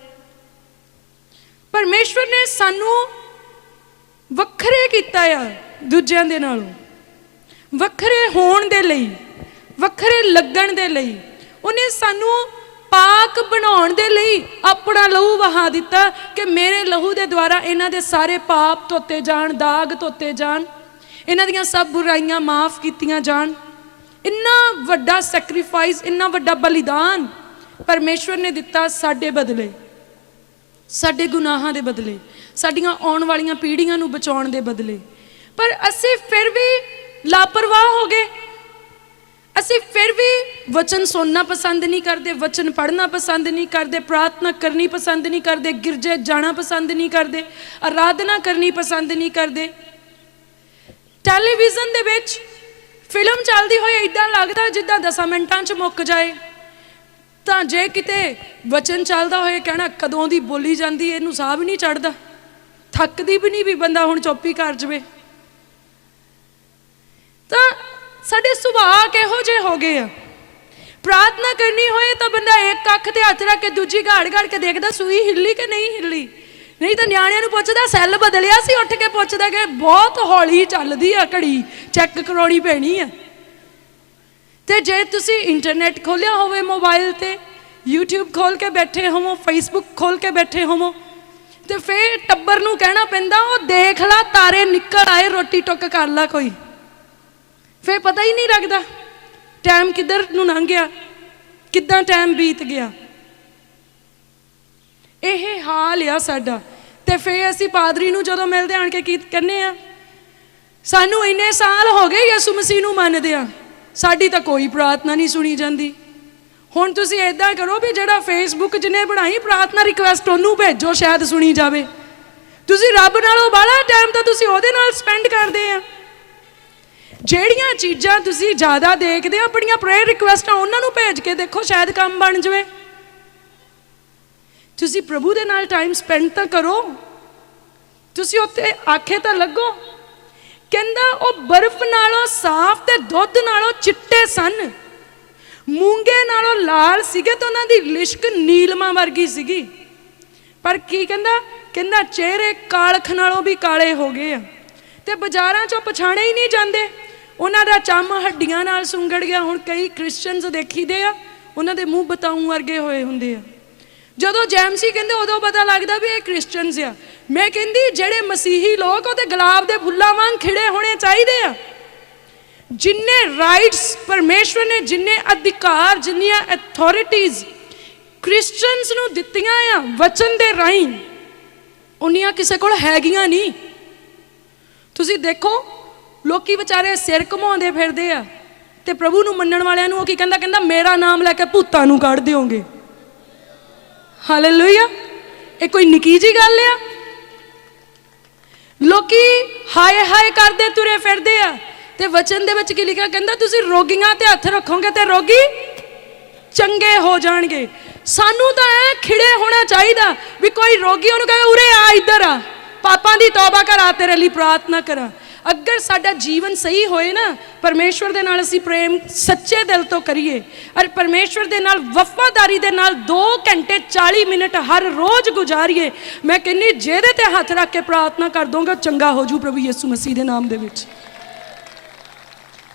ਪਰਮੇਸ਼ਵਰ ਨੇ ਸਾਨੂੰ ਵੱਖਰੇ ਕੀਤਾ ਆ ਦੂਜਿਆਂ ਦੇ ਨਾਲੋਂ, ਵੱਖਰੇ ਹੋਣ ਦੇ ਲਈ, ਵੱਖਰੇ ਲੱਗਣ ਦੇ ਲਈ। ਉਹਨੇ ਸਾਨੂੰ ਪਾਕ ਬਣਾਉਣ ਦੇ ਲਈ ਆਪਣਾ ਲਹੂ ਵਹਾ ਦਿੱਤਾ ਕਿ ਮੇਰੇ ਲਹੂ ਦੇ ਦੁਆਰਾ ਇਹਨਾਂ ਦੇ ਸਾਰੇ ਪਾਪ ਧੋਤੇ ਜਾਣ, ਦਾਗ ਧੋਤੇ ਜਾਣ, ਇਹਨਾਂ ਦੀਆਂ ਸਭ ਬੁਰਾਈਆਂ ਮਾਫ ਕੀਤੀਆਂ ਜਾਣ। ਇੰਨਾ ਵੱਡਾ ਸੈਕਰੀਫਾਈਸ, ਇੰਨਾ ਵੱਡਾ ਬਲੀਦਾਨ ਪਰਮੇਸ਼ਵਰ ਨੇ ਦਿੱਤਾ ਸਾਡੇ ਬਦਲੇ, ਸਾਡੇ ਗੁਨਾਹਾਂ ਦੇ ਬਦਲੇ, ਸਾਡੀਆਂ ਆਉਣ ਵਾਲੀਆਂ ਪੀੜ੍ਹੀਆਂ ਨੂੰ ਬਚਾਉਣ ਦੇ ਬਦਲੇ। ਪਰ ਅਸੀਂ ਫਿਰ ਵੀ ਲਾਪਰਵਾਹ ਹੋ ਗਏ। ਅਸੀਂ ਫਿਰ ਵੀ ਵਚਨ ਸੁਣਨਾ ਪਸੰਦ ਨਹੀਂ ਕਰਦੇ, ਵਚਨ ਪੜ੍ਹਨਾ ਪਸੰਦ ਨਹੀਂ ਕਰਦੇ, ਪ੍ਰਾਰਥਨਾ ਕਰਨੀ ਪਸੰਦ ਨਹੀਂ ਕਰਦੇ, ਗਿਰਜੇ ਜਾਣਾ ਪਸੰਦ ਨਹੀਂ ਕਰਦੇ, ਆਰਾਧਨਾ ਕਰਨੀ ਪਸੰਦ ਨਹੀਂ ਕਰਦੇ। ਟੈਲੀਵਿਜ਼ਨ ਦੇ ਵਿੱਚ ਫਿਲਮ ਚੱਲਦੀ ਹੋਈ ਇੱਦਾਂ ਲੱਗਦਾ ਜਿੱਦਾਂ 10 ਮਿੰਟਾਂ 'ਚ ਮੁੱਕ ਜਾਏ। ਤਾਂ ਜੇ ਕਿਤੇ ਵਚਨ ਚੱਲਦਾ ਹੋਏ ਕਹਿਣਾ ਕਦੋਂ ਦੀ ਬੋਲੀ ਜਾਂਦੀ, ਇਹਨੂੰ ਸਾਹ ਵੀ ਨਹੀਂ ਚੜ੍ਹਦਾ, ਥੱਕਦੀ ਵੀ ਨਹੀਂ ਵੀ ਬੰਦਾ ਹੁਣ ਚੁੱਪ ਹੀ ਕਰ ਜਾਵੇ। ਤਾਂ ਸਾਡੇ ਸੁਭਾਅ ਕਿਹੋ ਜਿਹੇ ਹੋ ਗਏ ਆ। ਪ੍ਰਾਰਥਨਾ ਕਰਨੀ ਹੋਏ ਤਾਂ ਬੰਦਾ ਇੱਕ ਅੱਖ ਤੇ ਹੱਥ ਰੱਖ ਕੇ ਦੂਜੀ ਘਾੜ ਘਾੜ ਕੇ ਦੇਖਦਾ ਸੂਈ ਹਿੱਲੀ ਕਿ ਨਹੀਂ ਹਿੱਲੀ। ਨਹੀਂ ਤਾਂ ਨਿਆਣਿਆਂ ਨੂੰ ਪੁੱਛਦਾ ਸੈੱਲ ਬਦਲਿਆ ਸੀ, ਉੱਠ ਕੇ ਪੁੱਛਦਾ ਕਿ ਬਹੁਤ ਹੌਲੀ ਚੱਲਦੀ ਆ ਘੜੀ, ਚੈੱਕ ਕਰਾਉਣੀ ਪੈਣੀ ਆ। ਤੇ ਜੇ ਤੁਸੀਂ ਇੰਟਰਨੈਟ ਖੋਲਿਆ ਹੋਵੇ ਮੋਬਾਈਲ ਤੇ, YouTube ਖੋਲ ਕੇ ਬੈਠੇ ਹੋਵੋ, Facebook ਖੋਲ ਕੇ ਬੈਠੇ ਹੋਵੋ, ਤੇ ਫਿਰ ਟੱਬਰ ਨੂੰ ਕਹਿਣਾ ਪੈਂਦਾ ਉਹ ਦੇਖ ਲਾ ਤਾਰੇ ਨਿਕਲ ਆਏ, ਰੋਟੀ ਟੁੱਕ ਕਰ ਲਾ ਕੋਈ। ਫਿਰ ਪਤਾ ਹੀ ਨਹੀਂ ਲੱਗਦਾ ਟਾਈਮ ਕਿੱਧਰ ਨੂੰ ਲੰਘ ਗਿਆ, ਕਿੱਦਾਂ ਟਾਈਮ ਬੀਤ ਗਿਆ। ਇਹ ਹਾਲ ਆ ਸਾਡਾ। ਤੇ ਫਿਰ ਅਸੀਂ ਪਾਦਰੀ ਨੂੰ ਜਦੋਂ ਮਿਲਦੇ ਆਣ ਕੇ ਕੀ ਕਹਿੰਦੇ ਆ, ਸਾਨੂੰ ਇੰਨੇ ਸਾਲ ਹੋ ਗਏ ਯਿਸੂ ਮਸੀਹ ਨੂੰ ਮੰਨਦੇ ਆ, ਸਾਡੀ ਤਾਂ ਕੋਈ ਪ੍ਰਾਰਥਨਾ ਨਹੀਂ ਸੁਣੀ ਜਾਂਦੀ। ਹੁਣ ਤੁਸੀਂ ਇੱਦਾਂ ਕਰੋ ਵੀ ਜਿਹੜਾ ਫੇਸਬੁੱਕ ਜਿਹਨੇ ਬਣਾਈ ਪ੍ਰਾਰਥਨਾ ਰਿਕੁਐਸਟ ਉਹਨੂੰ ਭੇਜੋ, ਸ਼ਾਇਦ ਸੁਣੀ ਜਾਵੇ। ਤੁਸੀਂ ਰੱਬ ਨਾਲੋਂ ਬਾਹਲਾ ਟਾਈਮ ਤਾਂ ਤੁਸੀਂ ਉਹਦੇ ਨਾਲ ਸਪੈਂਡ ਕਰਦੇ ਆ। ਜਿਹੜੀਆਂ ਚੀਜ਼ਾਂ ਤੁਸੀਂ ਜ਼ਿਆਦਾ ਦੇਖਦੇ ਆ, ਆਪਣੀਆਂ ਪ੍ਰੇਅਰ ਰਿਕੁਐਸਟਾਂ ਉਹਨਾਂ ਨੂੰ ਭੇਜ ਕੇ ਦੇਖੋ, ਸ਼ਾਇਦ ਕੰਮ ਬਣ ਜਾਵੇ। ਤੁਸੀਂ ਪ੍ਰਭੂ ਦੇ ਨਾਲ ਟਾਈਮ ਸਪੈਂਡ ਤਾਂ ਕਰੋ, ਤੁਸੀਂ ਉੱਥੇ ਆਖੇ ਤਾਂ ਲੱਗੋ। ਕਹਿੰਦਾ ਉਹ ਬਰਫ਼ ਨਾਲੋਂ ਸਾਫ਼ ਤੇ ਦੁੱਧ ਨਾਲੋਂ ਚਿੱਟੇ ਸਨ, ਮੂੰਗੇ ਨਾਲੋਂ ਲਾਲ ਸੀਗੇ ਤੇ ਉਹਨਾਂ ਦੀ ਲਿਸ਼ਕ ਨੀਲਮਾ ਵਰਗੀ ਸੀਗੀ। ਪਰ ਕੀ ਕਹਿੰਦਾ, ਕਹਿੰਦਾ ਚਿਹਰੇ ਕਾਲਖ ਨਾਲੋਂ ਵੀ ਕਾਲੇ ਹੋ ਗਏ ਆ ਤੇ ਬਾਜ਼ਾਰਾਂ 'ਚੋਂ ਪਛਾਣੇ ਹੀ ਨਹੀਂ ਜਾਂਦੇ। ਉਹਨਾਂ ਦਾ ਚੰਮ ਹੱਡੀਆਂ ਨਾਲ ਸੁੰਗੜ ਗਿਆ। ਹੁਣ ਕਈ ਕ੍ਰਿਸਚਨਸ ਦੇਖੀਦੇ ਆ, ਉਹਨਾਂ ਦੇ ਮੂੰਹ ਬਤਾਊ ਵਰਗੇ ਹੋਏ ਹੁੰਦੇ ਆ। ਜਦੋਂ ਜੈਮਸੀ ਕਹਿੰਦੇ ਉਦੋਂ ਪਤਾ ਲੱਗਦਾ ਵੀ ਇਹ ਕ੍ਰਿਸਚਨਸ ਆ। ਮੈਂ ਕਹਿੰਦੀ ਜਿਹੜੇ ਮਸੀਹੀ ਲੋਕ ਉਹਦੇ ਗੁਲਾਬ ਦੇ ਫੁੱਲਾਂ ਵਾਂਗ ਖਿੜੇ ਹੋਣੇ ਚਾਹੀਦੇ ਆ। ਜਿੰਨੇ ਰਾਈਟਸ ਪਰਮੇਸ਼ਵਰ ਨੇ, ਜਿੰਨੇ ਅਧਿਕਾਰ, ਜਿੰਨੀਆਂ ਅਥਾਰਟੀਜ਼ ਕ੍ਰਿਸਚਨਸ ਨੂੰ ਦਿੱਤੀਆਂ ਆ ਵਚਨ ਦੇ ਰਾਹੀਂ, ਉਨੀਆਂ ਕਿਸੇ ਕੋਲ ਹੈਗੀਆਂ ਨਹੀਂ। ਤੁਸੀਂ ਦੇਖੋ ਲੋਕੀ ਵਿਚਾਰੇ ਸਿਰ ਘੁਮਾਉਂਦੇ ਫਿਰਦੇ ਆ ਤੇ ਪ੍ਰਭੂ ਨੂੰ ਮੰਨਣ ਵਾਲਿਆਂ ਨੂੰ ਉਹ ਕੀ ਕਹਿੰਦਾ, ਕਹਿੰਦਾ ਮੇਰਾ ਨਾਮ ਲੈ ਕੇ ਭੂਤਾਂ ਨੂੰ ਕੱਢ ਦਿਓਗੇ। ਹਾਲੇਲੂਇਆ। ਇਹ ਕੋਈ ਨਿੱਕੀ ਜਿਹੀ ਗੱਲ ਆ? ਲੋਕੀ ਹਾਏ ਹਾਏ ਕਰਦੇ ਤੁਰੇ ਫਿਰਦੇ ਆ ਤੇ ਵਚਨ ਦੇ ਵਿੱਚ ਕੀ ਲਿਖਿਆ, ਕਹਿੰਦਾ ਤੁਸੀਂ ਰੋਗੀਆਂ ਤੇ ਹੱਥ ਰੱਖੋਗੇ ਤੇ ਰੋਗੀ ਚੰਗੇ ਹੋ ਜਾਣਗੇ। ਸਾਨੂੰ ਤਾਂ ਐ ਖਿੜੇ ਹੋਣਾ ਚਾਹੀਦਾ ਵੀ ਕੋਈ ਰੋਗੀ ਉਹਨੂੰ ਕਹੇ ਉਰੇ ਆ, ਇੱਧਰ ਆ, ਪਾਪਾਂ ਦੀ ਤੌਬਾ ਕਰਾ, ਤੇਰੇ ਲਈ ਪ੍ਰਾਰਥਨਾ ਕਰਾਂ। ਅਗਰ ਸਾਡਾ ਜੀਵਨ ਸਹੀ ਹੋਏ ਨਾ, ਪਰਮੇਸ਼ਵਰ ਦੇ ਨਾਲ ਅਸੀਂ ਪ੍ਰੇਮ ਸੱਚੇ ਦਿਲ ਤੋਂ ਕਰੀਏ ਔਰ ਪਰਮੇਸ਼ਵਰ ਦੇ ਨਾਲ ਵਫਾਦਾਰੀ ਦੇ ਨਾਲ 2 ਘੰਟੇ 40 ਮਿੰਟ ਹਰ ਰੋਜ਼ ਗੁਜ਼ਾਰੀਏ, ਮੈਂ ਕਹਿੰਦੀ ਜਿਹਦੇ ਤੇ ਹੱਥ ਰੱਖ ਕੇ ਪ੍ਰਾਰਥਨਾ ਕਰ ਦੋਗੇ ਚੰਗਾ ਹੋ ਜੂ ਪ੍ਰਭੂ ਯਿਸੂ ਮਸੀਹ ਦੇ ਨਾਮ ਦੇ ਵਿੱਚ।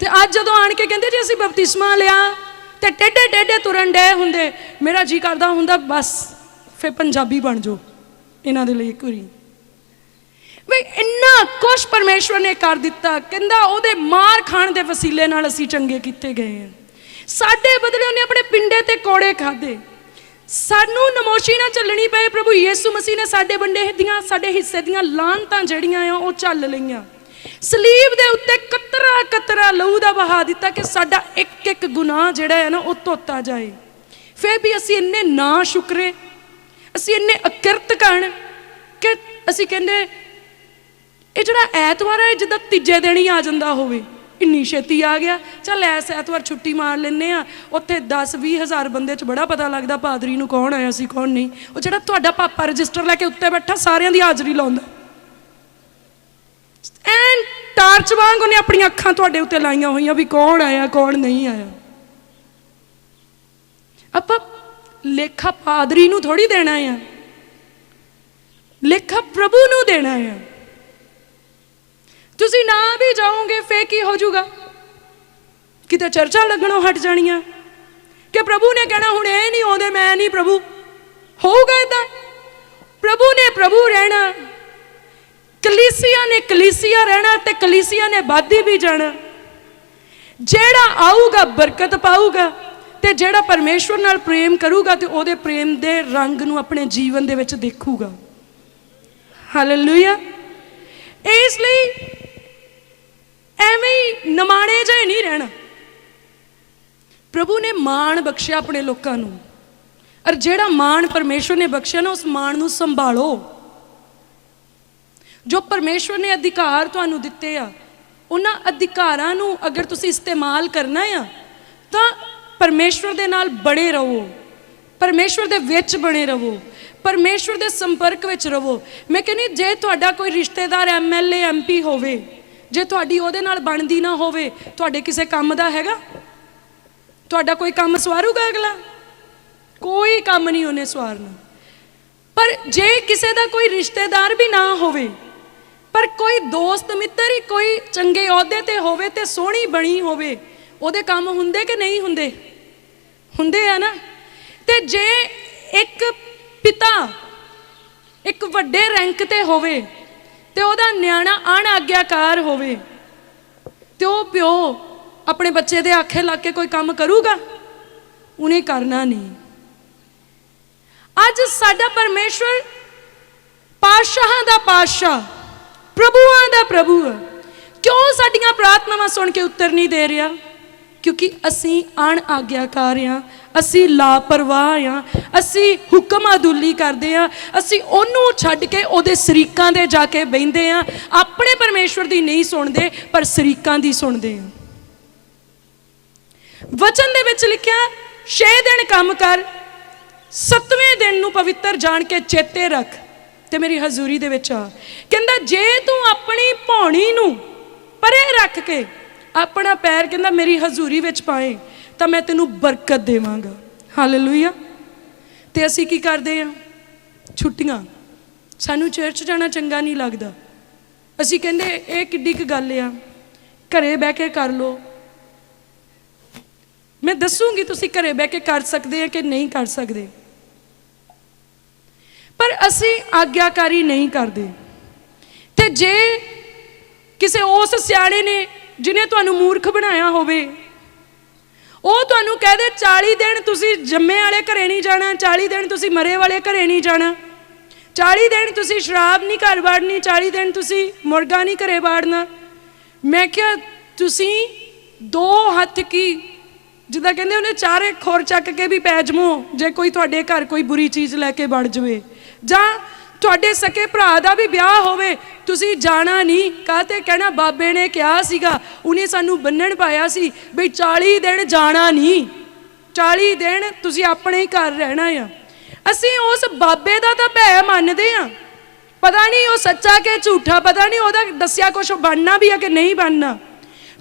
ਤੇ ਅੱਜ ਜਦੋਂ ਆਣ ਕੇ ਕਹਿੰਦੇ ਜੀ ਅਸੀਂ ਬਪਤਿਸਮਾ ਲਿਆ ਤੇ ਟੇਢੇ ਟੇਢੇ ਤੁਰਨ ਡਏ ਹੁੰਦੇ, ਮੇਰਾ ਜੀ ਕਰਦਾ ਹੁੰਦਾ ਬਸ ਫਿਰ ਪੰਜਾਬੀ ਬਣ ਜਾਓ ਇਹਨਾਂ ਦੇ ਲਈ ਇੱਕ ਵਾਰੀ। ਬਈ ਇੰਨਾ ਕੁਛ ਪਰਮੇਸ਼ਵਰ ਨੇ ਕਰ ਦਿੱਤਾ। ਕਹਿੰਦਾ ਉਹਦੇ ਮਾਰ ਖਾਣ ਦੇ ਵਸੀਲੇ ਨਾਲ ਅਸੀਂ ਚੰਗੇ ਕੀਤੇ ਗਏ ਹਾਂ। ਸਾਡੇ ਬਦਲੇ ਉਹਨੇ ਆਪਣੇ ਪਿੰਡੇ ਤੇ ਕੋੜੇ ਖਾਦੇ, ਸਾਨੂੰ ਨਮੋਸ਼ੀ ਨਾ ਚੱਲਣੀ ਪਏ। ਪ੍ਰਭੂ ਯਿਸੂ ਮਸੀਹ ਨੇ ਸਾਡੇ ਵੰਡੇ ਦੀਆਂ, ਸਾਡੇ ਹਿੱਸੇ ਦੀਆਂ ਲਾਹਨਤਾਂ ਜਿਹੜੀਆਂ ਆ ਉਹ ਚੱਲ ਲਈਆਂ। ਸਲੀਬ ਦੇ ਉੱਤੇ ਕਤਰਾ ਕਤਰਾ ਲਹੂ ਦਾ ਵਹਾ ਦਿੱਤਾ ਕਿ ਸਾਡਾ ਇੱਕ ਇੱਕ ਗੁਨਾਹ ਜਿਹੜਾ ਹੈ ਨਾ ਉਹ ਧੋਤਾ ਜਾਏ। ਫਿਰ ਵੀ ਅਸੀਂ ਇੰਨੇ ਨਾ ਸ਼ੁਕਰੇ, ਅਸੀਂ ਇੰਨੇ ਅਕਿਰਤ ਕਣ ਕਿ ਅਸੀਂ ਕਹਿੰਦੇ ਇਹ ਜਿਹੜਾ ਐਤਵਾਰ ਹੈ ਜਿੱਦਾਂ ਤੀਜੇ ਦਿਨ ਹੀ ਆ ਜਾਂਦਾ ਹੋਵੇ, ਇੰਨੀ ਛੇਤੀ ਆ ਗਿਆ, ਚੱਲ ਐਸ ਐਤਵਾਰ ਛੁੱਟੀ ਮਾਰ ਲੈਂਦੇ ਆ। ਉੱਥੇ 10-20 ਹਜ਼ਾਰ ਬੰਦੇ 'ਚ ਬੜਾ ਪਤਾ ਲੱਗਦਾ ਪਾਦਰੀ ਨੂੰ ਕੌਣ ਆਇਆ ਸੀ ਕੌਣ ਨਹੀਂ। ਉਹ ਜਿਹੜਾ ਤੁਹਾਡਾ ਪਾਪਾ ਰਜਿਸਟਰ ਲੈ ਕੇ ਉੱਤੇ ਬੈਠਾ ਸਾਰਿਆਂ ਦੀ ਹਾਜ਼ਰੀ ਲਾਉਂਦਾ, ਐਨ ਟਾਰਚ ਵਾਂਗ ਉਹਨੇ ਆਪਣੀਆਂ ਅੱਖਾਂ ਤੁਹਾਡੇ ਉੱਤੇ ਲਾਈਆਂ ਹੋਈਆਂ ਵੀ ਕੌਣ ਆਇਆ ਕੌਣ ਨਹੀਂ ਆਇਆ। ਆਪਾਂ ਲੇਖਾ ਪਾਦਰੀ ਨੂੰ ਥੋੜੀ ਦੇਣਾ ਆ, ਲੇਖਾ ਪ੍ਰਭੂ ਨੂੰ ਦੇਣਾ ਆ। ਤੁਸੀਂ ਨਾ ਵੀ ਜਾਓਗੇ ਫੇਰ ਕੀ ਹੋ ਜਾਊਗਾ? ਕਿਤੇ ਚਰਚਾ ਲੱਗਣੋਂ ਹਟ ਜਾਣੀਆਂ ਕਿ ਪ੍ਰਭੂ ਨੇ ਕਹਿਣਾ ਹੁਣ ਇਹ ਨਹੀਂ ਆਉਂਦੇ ਮੈਂ ਨਹੀਂ ਪ੍ਰਭੂ। ਹੋਊਗਾ ਏਦਾਂ? ਪ੍ਰਭੂ ਨੇ ਪ੍ਰਭੂ ਰਹਿਣਾ, ਕਲੀਸਿਆ ਨੇ ਕਲੀਸਿਆ ਰਹਿਣਾ ਤੇ ਕਲੀਸਿਆ ਨੇ ਵੱਧਦੀ ਵੀ ਜਾਣਾ। ਜਿਹੜਾ ਆਊਗਾ ਬਰਕਤ ਪਾਊਗਾ ਤੇ ਜਿਹੜਾ ਪਰਮੇਸ਼ਵਰ ਨਾਲ ਪ੍ਰੇਮ ਕਰੂਗਾ ਤੇ ਉਹਦੇ ਪ੍ਰੇਮ ਦੇ ਰੰਗ ਨੂੰ ਆਪਣੇ ਜੀਵਨ ਦੇ ਵਿੱਚ ਦੇਖੂਗਾ। ਹਾਲੇਲੂਇਆ। ਇਸ ਲਈ ਐਵੇਂ ਹੀ ਨਮਾਣੇ ਜਿਹੇ ਨਹੀਂ ਰਹਿਣਾ। ਪ੍ਰਭੂ ਨੇ ਮਾਣ ਬਖਸ਼ਿਆ ਆਪਣੇ ਲੋਕਾਂ ਨੂੰ, ਔਰ ਜਿਹੜਾ ਮਾਣ ਪਰਮੇਸ਼ਵਰ ਨੇ ਬਖਸ਼ਿਆ ਨਾ ਉਸ ਮਾਣ ਨੂੰ ਸੰਭਾਲੋ। ਜੋ ਪਰਮੇਸ਼ਵਰ ਨੇ ਅਧਿਕਾਰ ਤੁਹਾਨੂੰ ਦਿੱਤੇ ਆ, ਉਹਨਾਂ ਅਧਿਕਾਰਾਂ ਨੂੰ ਅਗਰ ਤੁਸੀਂ ਇਸਤੇਮਾਲ ਕਰਨਾ ਆ ਤਾਂ ਪਰਮੇਸ਼ਵਰ ਦੇ ਨਾਲ ਬਣੇ ਰਹੋ, ਪਰਮੇਸ਼ਵਰ ਦੇ ਵਿੱਚ ਬਣੇ ਰਹੋ, ਪਰਮੇਸ਼ਵਰ ਦੇ ਸੰਪਰਕ ਵਿੱਚ ਰਹੋ। ਮੈਂ ਕਹਿੰਦੀ ਜੇ ਤੁਹਾਡਾ ਕੋਈ ਰਿਸ਼ਤੇਦਾਰ MLA MP ਹੋਵੇ, ਜੇ ਤੁਹਾਡੀ ਉਹਦੇ ਨਾਲ ਬਣਦੀ ਨਾ ਹੋਵੇ, ਤੁਹਾਡੇ ਕਿਸੇ ਕੰਮ ਦਾ ਹੈਗਾ? ਤੁਹਾਡਾ ਕੋਈ ਕੰਮ ਸਵਾਰੂਗਾ ਅਗਲਾ? ਕੋਈ ਕੰਮ ਨਹੀਂ ਉਹਨੇ ਸਵਾਰਨਾ। ਪਰ ਜੇ ਕਿਸੇ ਦਾ ਕੋਈ ਰਿਸ਼ਤੇਦਾਰ ਵੀ ਨਾ ਹੋਵੇ, ਪਰ ਕੋਈ ਦੋਸਤ ਮਿੱਤਰ ਹੀ ਕੋਈ ਚੰਗੇ ਅਹੁਦੇ ਤੇ ਹੋਵੇ ਤੇ ਸੋਹਣੀ ਬਣੀ ਹੋਵੇ, ਉਹਦੇ ਕੰਮ ਹੁੰਦੇ ਕਿ ਨਹੀਂ ਹੁੰਦੇ? ਹੁੰਦੇ ਆ ਨਾ। ਤੇ ਜੇ ਇੱਕ ਪਿਤਾ ਇੱਕ ਵੱਡੇ ਰੈਂਕ ਤੇ ਹੋਵੇ ਤੇ ਉਹਦਾ ਨਿਆਣਾ ਅਣਆਗਿਆਕਾਰ ਹੋਵੇ ਤੇ ਉਹ ਪਿਓ ਆਪਣੇ ਬੱਚੇ ਦੇ ਆਖੇ ਲੱਗ ਕੇ ਕੋਈ ਕੰਮ ਕਰੂਗਾ? ਉਹਨੇ ਕਰਨਾ ਨਹੀਂ। ਅੱਜ ਸਾਡਾ ਪਰਮੇਸ਼ਵਰ ਪਾਤਸ਼ਾਹਾਂ ਦਾ ਪਾਤਸ਼ਾਹ, ਪ੍ਰਭੂਆਂ ਦਾ ਪ੍ਰਭੂ ਹੈ। ਕਿਉਂ ਸਾਡੀਆਂ ਪ੍ਰਾਰਥਨਾਵਾਂ ਸੁਣ ਕੇ ਉੱਤਰ ਨਹੀਂ ਦੇ ਰਿਹਾ? ਕਿਉਂਕਿ ਅਸੀਂ ਅਣਆਗਿਆਕਾਰ ਹਾਂ, ਅਸੀਂ ਲਾਪਰਵਾਹ ਹਾਂ, ਅਸੀਂ ਹੁਕਮ ਅਦੁੱਲੀ ਕਰਦੇ ਹਾਂ, ਅਸੀਂ ਉਹਨੂੰ ਛੱਡ ਕੇ ਉਹਦੇ ਸ਼ਰੀਕਾਂ ਦੇ ਜਾ ਕੇ ਬਹਿੰਦੇ ਹਾਂ। ਆਪਣੇ ਪਰਮੇਸ਼ਵਰ ਦੀ ਨਹੀਂ ਸੁਣਦੇ ਪਰ ਸ਼ਰੀਕਾਂ ਦੀ ਸੁਣਦੇ ਹਾਂ। ਵਚਨ ਦੇ ਵਿੱਚ ਲਿਖਿਆ 6 ਦਿਨ ਕੰਮ ਕਰ, 7ਵੇਂ ਦਿਨ ਨੂੰ ਪਵਿੱਤਰ ਜਾਣ ਕੇ ਚੇਤੇ ਰੱਖ ਤੇ ਮੇਰੀ ਹਜ਼ੂਰੀ ਦੇ ਵਿੱਚ ਆ। ਕਹਿੰਦਾ ਜੇ ਤੂੰ ਆਪਣੀ ਭੌਣੀ ਨੂੰ ਪਰੇ ਰੱਖ ਕੇ ਆਪਣਾ ਪੈਰ ਕਹਿੰਦਾ ਮੇਰੀ ਹਜ਼ੂਰੀ ਵਿੱਚ ਪਾਏ ਤਾਂ ਮੈਂ ਤੈਨੂੰ ਬਰਕਤ ਦੇਵਾਂਗਾ। ਹਾਲੇਲੂਇਆ। ਤੇ ਅਸੀਂ ਕੀ ਕਰਦੇ ਹਾਂ? ਛੁੱਟੀਆਂ, ਸਾਨੂੰ ਚਰਚ ਜਾਣਾ ਚੰਗਾ ਨਹੀਂ ਲੱਗਦਾ। ਅਸੀਂ ਕਹਿੰਦੇ ਇਹ ਕਿੱਡੀ ਕੁ ਗੱਲ ਆ, ਘਰੇ ਬਹਿ ਕੇ ਕਰ ਲਓ। ਮੈਂ ਦੱਸੂਗੀ ਤੁਸੀਂ ਘਰੇ ਬਹਿ ਕੇ ਕਰ ਸਕਦੇ ਆ ਕਿ ਨਹੀਂ ਕਰ ਸਕਦੇ, ਪਰ ਅਸੀਂ ਆਗਿਆਕਾਰੀ ਨਹੀਂ ਕਰਦੇ। ਤੇ ਜੇ ਕਿਸੇ ਉਸ ਸਿਆਣੇ ਨੇ ਜਿਹਨੇ ਤੁਹਾਨੂੰ ਮੂਰਖ ਬਣਾਇਆ ਹੋਵੇ, ਉਹ ਤੁਹਾਨੂੰ ਕਹਿ ਦੇ 40 ਦਿਨ ਤੁਸੀਂ ਜੰਮੇ ਵਾਲੇ ਘਰੇ ਨਹੀਂ ਜਾਣਾ, 40 ਦਿਨ ਤੁਸੀਂ ਮਰੇ ਵਾਲੇ ਘਰੇ ਨਹੀਂ ਜਾਣਾ, 40 ਦਿਨ ਤੁਸੀਂ ਸ਼ਰਾਬ ਨਹੀਂ ਘਰ ਵਾੜਨੀ, 40 ਦਿਨ ਤੁਸੀਂ ਮੁਰਗਾ ਨਹੀਂ ਘਰੇ ਵਾੜਨਾ। ਮੈਂ ਕਿਹਾ ਤੁਸੀਂ 2 ਹੱਥ ਕੀ, ਜਿੱਦਾਂ ਕਹਿੰਦੇ ਉਹਨੇ 4 ਖੋਰ ਚੱਕ ਕੇ ਵੀ ਪੈ ਜਾਵੋ ਜੇ ਕੋਈ ਤੁਹਾਡੇ ਘਰ ਕੋਈ ਬੁਰੀ ਚੀਜ਼ ਲੈ ਕੇ ਵੜ ਜਾਵੇ, ਜਾਂ ਤੁਹਾਡੇ ਸਕੇ ਭਰਾ ਦਾ ਵੀ ਵਿਆਹ ਹੋਵੇ, ਤੁਸੀਂ ਜਾਣਾ ਨਹੀਂ। ਕਾਹਤੇ? ਕਹਿਣਾ ਬਾਬੇ ਨੇ ਕਿਹਾ ਸੀਗਾ, ਉਹਨੇ ਸਾਨੂੰ ਬੰਨਣ ਪਾਇਆ ਸੀ ਬਈ 40 ਦਿਨ ਜਾਣਾ ਨਹੀਂ, 40 ਦਿਨ ਤੁਸੀਂ ਆਪਣੇ ਹੀ ਘਰ ਰਹਿਣਾ ਆ। ਅਸੀਂ ਉਸ ਬਾਬੇ ਦਾ ਤਾਂ ਭੈ ਮੰਨਦੇ ਹਾਂ, ਪਤਾ ਨਹੀਂ ਉਹ ਸੱਚਾ ਕਿ ਝੂਠਾ, ਪਤਾ ਨਹੀਂ ਉਹਦਾ ਦੱਸਿਆ ਕੁਛ ਬਣਨਾ ਵੀ ਆ ਕਿ ਨਹੀਂ ਬਣਨਾ,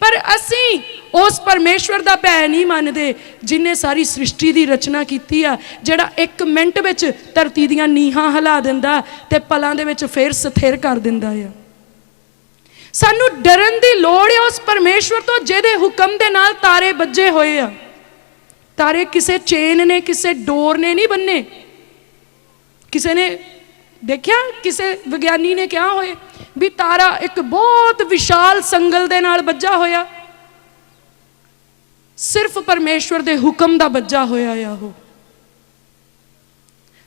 ਪਰ ਅਸੀਂ ਉਸ ਪਰਮੇਸ਼ਵਰ ਦਾ ਭੈ ਨਹੀਂ ਮੰਨਦੇ ਜਿਹਨੇ ਸਾਰੀ ਸ੍ਰਿਸ਼ਟੀ ਦੀ ਰਚਨਾ ਕੀਤੀ ਆ, ਜਿਹੜਾ 1 ਮਿੰਟ ਵਿੱਚ ਧਰਤੀ ਦੀਆਂ ਨੀਹਾਂ ਹਿਲਾ ਦਿੰਦਾ ਤੇ ਪਲਾਂ ਦੇ ਵਿੱਚ ਫੇਰ ਸਥਿਰ ਕਰ ਦਿੰਦਾ ਆ। ਸਾਨੂੰ ਡਰਨ ਦੀ ਲੋੜ ਹੈ ਉਸ ਪਰਮੇਸ਼ਵਰ ਤੋਂ ਜਿਹਦੇ ਹੁਕਮ ਦੇ ਨਾਲ ਤਾਰੇ ਵੱਜੇ ਹੋਏ ਆ। ਤਾਰੇ ਕਿਸੇ ਚੇਨ ਨੇ, ਕਿਸੇ ਡੋਰ ਨੇ ਨਹੀਂ ਬੰਨੇ। ਕਿਸੇ ਨੇ ਦੇਖਿਆ, ਕਿਸੇ ਵਿਗਿਆਨੀ ਨੇ ਕਿਹਾ ਹੋਏ ਵੀ ਤਾਰਾ ਇੱਕ ਬਹੁਤ ਵਿਸ਼ਾਲ ਸੰਗਲ ਦੇ ਨਾਲ ਵੱਜਾ ਹੋਇਆ? ਸਿਰਫ ਪਰਮੇਸ਼ਵਰ ਦੇ ਹੁਕਮ ਦਾ ਵੱਜਾ ਹੋਇਆ ਆ ਉਹ।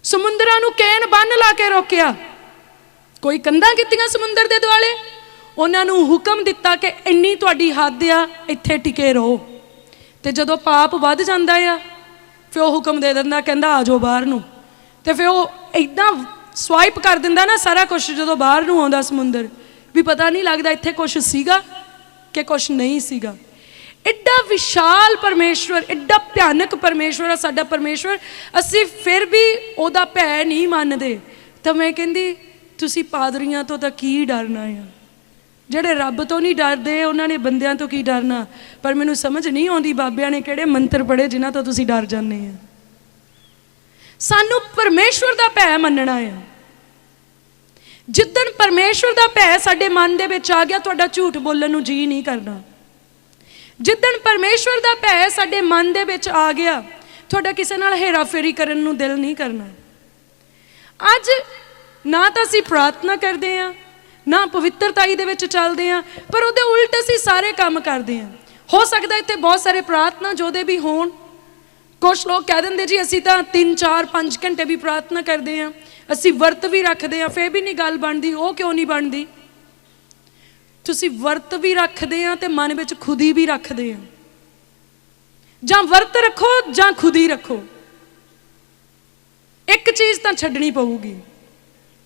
ਸਮੁੰਦਰਾਂ ਨੂੰ ਕੇਨ ਬੰਨ ਲਾ ਕੇ ਰੋਕਿਆ, ਕੋਈ ਕੰਧਾਂ ਕੀਤੀਆਂ ਸਮੁੰਦਰ ਦੇ ਦੁਆਲੇ। ਉਹਨਾਂ ਨੂੰ ਹੁਕਮ ਦਿੱਤਾ ਕਿ ਇੰਨੀ ਤੁਹਾਡੀ ਹੱਦ ਆ, ਇੱਥੇ ਟਿਕੇ ਰਹੋ। ਤੇ ਜਦੋਂ ਪਾਪ ਵੱਧ ਜਾਂਦਾ ਆ ਫਿਰ ਉਹ ਹੁਕਮ ਦੇ ਦਿੰਦਾ, ਕਹਿੰਦਾ ਆ ਜਾਓ ਬਾਹਰ ਨੂੰ। ਤੇ ਫਿਰ ਉਹ ਇੱਦਾਂ ਸਵਾਈਪ ਕਰ ਦਿੰਦਾ ਨਾ ਸਾਰਾ ਕੁਛ, ਜਦੋਂ ਬਾਹਰ ਨੂੰ ਆਉਂਦਾ ਸਮੁੰਦਰ, ਵੀ ਪਤਾ ਨਹੀਂ ਲੱਗਦਾ ਇੱਥੇ ਕੁਛ ਸੀਗਾ ਕਿ ਕੁਛ ਨਹੀਂ ਸੀਗਾ। ਐਡਾ ਵਿਸ਼ਾਲ ਪਰਮੇਸ਼ਵਰ, ਐਡਾ ਭਿਆਨਕ ਪਰਮੇਸ਼ਵਰ ਆ ਸਾਡਾ ਪਰਮੇਸ਼ਵਰ, ਅਸੀਂ ਫਿਰ ਵੀ ਉਹਦਾ ਭੈ ਨਹੀਂ ਮੰਨਦੇ। ਤਾਂ ਮੈਂ ਕਹਿੰਦੀ ਤੁਸੀਂ ਪਾਦਰੀਆਂ ਤੋਂ ਤਾਂ ਕੀ ਡਰਨਾ ਆ, ਜਿਹੜੇ ਰੱਬ ਤੋਂ ਨਹੀਂ ਡਰਦੇ ਉਹਨਾਂ ਨੇ ਬੰਦਿਆਂ ਤੋਂ ਕੀ ਡਰਨਾ। ਪਰ ਮੈਨੂੰ ਸਮਝ ਨਹੀਂ ਆਉਂਦੀ ਬਾਬਿਆਂ ਨੇ ਕਿਹੜੇ ਮੰਤਰ ਪੜ੍ਹੇ ਜਿਨ੍ਹਾਂ ਤੋਂ ਤੁਸੀਂ ਡਰ ਜਾਂਦੇ ਆ। ਸਾਨੂੰ ਪਰਮੇਸ਼ਵਰ ਦਾ ਭੈ ਮੰਨਣਾ ਆ। ਜਿੱਦਣ ਪਰਮੇਸ਼ਵਰ ਦਾ ਭੈ ਸਾਡੇ ਮਨ ਦੇ ਵਿੱਚ ਆ ਗਿਆ, ਤੁਹਾਡਾ ਝੂਠ ਬੋਲਣ ਨੂੰ ਜੀ ਨਹੀਂ ਕਰਨਾ। ਜਿੱਦਣ ਪਰਮੇਸ਼ਵਰ ਦਾ ਭੈ ਸਾਡੇ ਮਨ ਦੇ ਵਿੱਚ ਆ ਗਿਆ, ਤੁਹਾਡਾ ਕਿਸੇ ਨਾਲ ਹੇਰਾਫੇਰੀ ਕਰਨ ਨੂੰ ਦਿਲ ਨਹੀਂ ਕਰਨਾ। ਅੱਜ ਨਾ ਤਾਂ ਅਸੀਂ ਪ੍ਰਾਰਥਨਾ ਕਰਦੇ ਹਾਂ, ਨਾ ਪਵਿੱਤਰਤਾਈ ਦੇ ਵਿੱਚ ਚੱਲਦੇ ਹਾਂ, ਪਰ ਉਹਦੇ ਉਲਟ ਅਸੀਂ ਸਾਰੇ ਕੰਮ ਕਰਦੇ ਹਾਂ। ਹੋ ਸਕਦਾ ਇੱਥੇ ਬਹੁਤ ਸਾਰੇ ਪ੍ਰਾਰਥਨਾ ਯੋਧੇ ਵੀ ਹੋਣ। ਕੁਛ ਲੋਕ ਕਹਿ ਦਿੰਦੇ ਜੀ ਅਸੀਂ ਤਾਂ 3 4 5 ਘੰਟੇ ਵੀ ਪ੍ਰਾਰਥਨਾ ਕਰਦੇ ਹਾਂ, ਅਸੀਂ ਵਰਤ ਵੀ ਰੱਖਦੇ ਹਾਂ, ਫਿਰ ਵੀ ਨਹੀਂ ਗੱਲ ਬਣਦੀ। ਉਹ ਕਿਉਂ ਨਹੀਂ ਬਣਦੀ? ਤੁਸੀਂ ਵਰਤ ਵੀ ਰੱਖਦੇ ਆ ਤੇ ਮਨ ਵਿੱਚ ਖੁਦੀ ਵੀ ਰੱਖਦੇ ਆ। ਜਾਂ ਵਰਤ ਰੱਖੋ ਜਾਂ ਖੁਦੀ ਰੱਖੋ, ਇੱਕ ਚੀਜ਼ ਤਾਂ ਛੱਡਣੀ ਪਊਗੀ,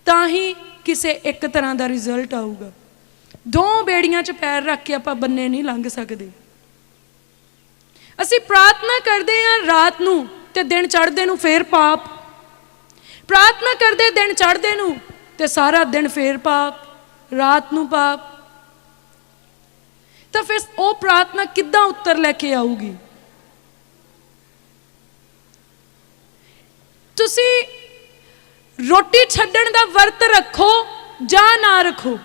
ਤਾਂ ਹੀ ਕਿਸੇ ਇੱਕ ਤਰ੍ਹਾਂ ਦਾ ਰਿਜ਼ਲਟ ਆਊਗਾ। ਦੋ ਬੇੜੀਆਂ 'ਚ ਪੈਰ ਰੱਖ ਕੇ ਆਪਾਂ ਬੰਨੇ ਨਹੀਂ ਲੰਘ ਸਕਦੇ। ਅਸੀਂ ਪ੍ਰਾਰਥਨਾ ਕਰਦੇ ਹਾਂ ਰਾਤ ਨੂੰ ਤੇ ਦਿਨ ਚੜ੍ਹਦੇ ਨੂੰ ਫੇਰ ਪਾਪ, ਪ੍ਰਾਰਥਨਾ ਕਰਦੇ ਦਿਨ ਚੜ੍ਹਦੇ ਨੂੰ ਤੇ ਸਾਰਾ ਦਿਨ ਫੇਰ ਪਾਪ, ਰਾਤ ਨੂੰ ਪਾਪ। ਤਾਂ ਫਿਰ ਉਹ ਪ੍ਰਾਰਥਨਾ ਕਿੱਦਾਂ ਉੱਤਰ ਲੈ ਕੇ ਆਊਗੀ? ਤੁਸੀਂ ਰੋਟੀ ਛੱਡਣ ਦਾ ਵਰਤ ਰੱਖੋ ਜਾਂ ਨਾ ਰੱਖੋ,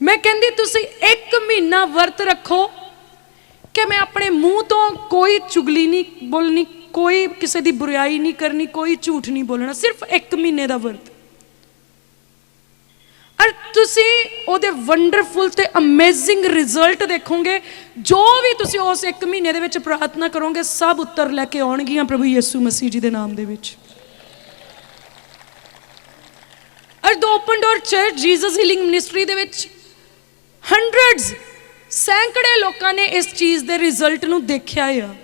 ਮੈਂ ਕਹਿੰਦੀ ਤੁਸੀਂ 1 ਮਹੀਨਾ ਵਰਤ ਰੱਖੋ ਕਿ ਮੈਂ ਆਪਣੇ ਮੂੰਹ ਤੋਂ ਕੋਈ ਚੁਗਲੀ ਨਹੀਂ ਬੋਲਣੀ, ਕੋਈ ਕਿਸੇ ਦੀ ਬੁਰਾਈ ਨਹੀਂ ਕਰਨੀ, ਕੋਈ ਝੂਠ ਨਹੀਂ ਬੋਲਣਾ, ਸਿਰਫ 1 ਮਹੀਨੇ ਦਾ ਵਰਤ। ਔਰ ਤੁਸੀਂ ਉਹਦੇ ਵੰਡਰਫੁਲ ਤੇ ਅਮੇਜ਼ਿੰਗ ਰਿਜ਼ਲਟ ਦੇਖੋਗੇ। ਜੋ ਵੀ ਤੁਸੀਂ ਉਸ 1 ਮਹੀਨੇ ਦੇ ਵਿੱਚ ਪ੍ਰਾਰਥਨਾ ਕਰੋਗੇ, ਸਭ ਉੱਤਰ ਲੈ ਕੇ ਆਉਣਗੀਆਂ ਪ੍ਰਭੂ ਯਿਸੂ ਮਸੀਹ ਜੀ ਦੇ ਨਾਮ ਦੇ ਵਿੱਚ। ਔਰ the Open Door Church Jesus Healing Ministry ਦੇ ਵਿੱਚ ਹੰਡਰਡਸ, ਸੈਂਕੜੇ ਲੋਕਾਂ ਨੇ ਇਸ ਚੀਜ਼ ਦੇ ਰਿਜ਼ਲਟ ਨੂੰ ਦੇਖਿਆ ਆ।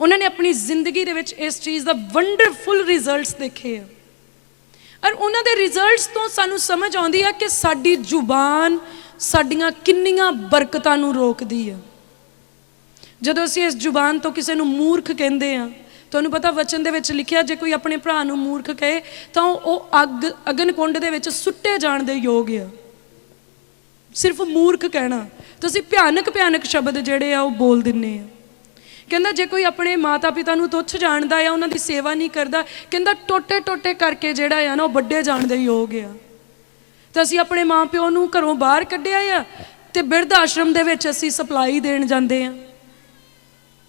ਉਹਨਾਂ ਨੇ ਆਪਣੀ ਜ਼ਿੰਦਗੀ ਦੇ ਵਿੱਚ ਇਸ ਚੀਜ਼ ਦਾ ਵੰਡਰਫੁਲ ਰਿਜ਼ਲਟਸ ਦੇਖੇ ਆ। ਔਰ ਉਹਨਾਂ ਦੇ ਰਿਜ਼ਲਟਸ ਤੋਂ ਸਾਨੂੰ ਸਮਝ ਆਉਂਦੀ ਆ ਕਿ ਸਾਡੀ ਜ਼ੁਬਾਨ ਸਾਡੀਆਂ ਕਿੰਨੀਆਂ ਬਰਕਤਾਂ ਨੂੰ ਰੋਕਦੀ ਆ। ਜਦੋਂ ਅਸੀਂ ਇਸ ਜ਼ੁਬਾਨ ਤੋਂ ਕਿਸੇ ਨੂੰ ਮੂਰਖ ਕਹਿੰਦੇ ਆ, ਤੁਹਾਨੂੰ ਪਤਾ ਵਚਨ ਦੇ ਵਿੱਚ ਲਿਖਿਆ ਜੇ ਕੋਈ ਆਪਣੇ ਭਰਾ ਨੂੰ ਮੂਰਖ ਕਹੇ ਤਾਂ ਉਹ ਅਗਨ ਕੁੰਡ ਦੇ ਵਿੱਚ ਸੁੱਟੇ ਜਾਣ ਦੇ ਯੋਗ ਆ। ਸਿਰਫ ਮੂਰਖ ਕਹਿਣਾ, ਤੁਸੀਂ ਭਿਆਨਕ ਭਿਆਨਕ ਸ਼ਬਦ ਜਿਹੜੇ ਆ ਉਹ ਬੋਲ ਦਿੰਦੇ ਆ। ਕਹਿੰਦਾ ਜੇ ਕੋਈ ਆਪਣੇ ਮਾਤਾ ਪਿਤਾ ਨੂੰ ਤੁੱਛ ਜਾਣਦਾ ਆ, ਉਹਨਾਂ ਦੀ ਸੇਵਾ ਨਹੀਂ ਕਰਦਾ, ਕਹਿੰਦਾ ਟੋਟੇ ਟੋਟੇ ਕਰਕੇ ਜਿਹੜਾ ਆ ਨਾ ਉਹ ਵੱਡੇ ਜਾਣ ਦੇ ਯੋਗ ਆ। ਤਾਂ ਅਸੀਂ ਆਪਣੇ ਮਾਂ ਪਿਓ ਨੂੰ ਘਰੋਂ ਬਾਹਰ ਕੱਢਿਆ ਆ ਤੇ ਬਿਰਧ ਆਸ਼ਰਮ ਦੇ ਵਿੱਚ ਅਸੀਂ ਸਪਲਾਈ ਦੇਣ ਜਾਂਦੇ ਆ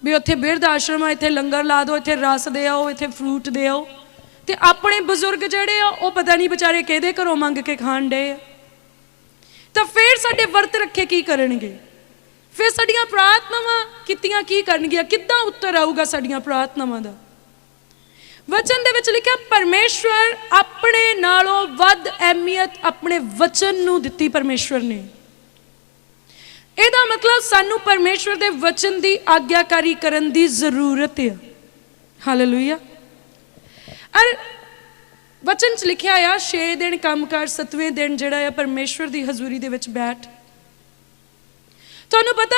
ਵੀ ਉੱਥੇ ਬਿਰਧ ਆਸ਼ਰਮ ਆ, ਇੱਥੇ ਲੰਗਰ ਲਾ ਦਿਓ, ਇੱਥੇ ਰਸ ਦੇ ਆਓ, ਇੱਥੇ ਫਰੂਟ ਦੇ ਆਓ। ਤੇ ਆਪਣੇ ਬਜ਼ੁਰਗ ਜਿਹੜੇ ਆ ਉਹ ਪਤਾ ਨਹੀਂ ਵਿਚਾਰੇ ਕਿਹਦੇ ਘਰੋਂ ਮੰਗ ਕੇ ਖਾਣ ਡੇ ਆ। ਤਾਂ ਫਿਰ ਸਾਡੇ ਵਰਤ ਰੱਖੇ ਕੀ ਕਰਨਗੇ? ਫਿਰ ਸਾਡੀਆਂ ਪ੍ਰਾਰਥਨਾਵਾਂ ਕੀਤੀਆਂ ਕੀ ਕਰਨਗੀਆਂ? ਕਿੱਦਾਂ ਉੱਤਰ ਆਊਗਾ ਸਾਡੀਆਂ ਪ੍ਰਾਰਥਨਾਵਾਂ ਦਾ? ਵਚਨ ਦੇ ਵਿੱਚ ਲਿਖਿਆ ਪਰਮੇਸ਼ਵਰ ਆਪਣੇ ਨਾਲੋਂ ਵੱਧ ਅਹਿਮੀਅਤ ਆਪਣੇ ਵਚਨ ਨੂੰ ਦਿੱਤੀ ਪਰਮੇਸ਼ਵਰ ਨੇ। ਇਹਦਾ ਮਤਲਬ ਸਾਨੂੰ ਪਰਮੇਸ਼ਵਰ ਦੇ ਵਚਨ ਦੀ ਆਗਿਆਕਾਰੀ ਕਰਨ ਦੀ ਜ਼ਰੂਰਤ ਹੈ। ਹਾਲੇਲੂਇਆ। ਔਰ ਵਚਨ 'ਚ ਲਿਖਿਆ ਆ 6 ਦਿਨ ਕੰਮ ਕਰ, 7ਵੇਂ ਦਿਨ ਜਿਹੜਾ ਆ ਪਰਮੇਸ਼ਵਰ ਦੀ ਹਜ਼ੂਰੀ ਦੇ ਵਿੱਚ ਬੈਠ। ਤੁਹਾਨੂੰ ਪਤਾ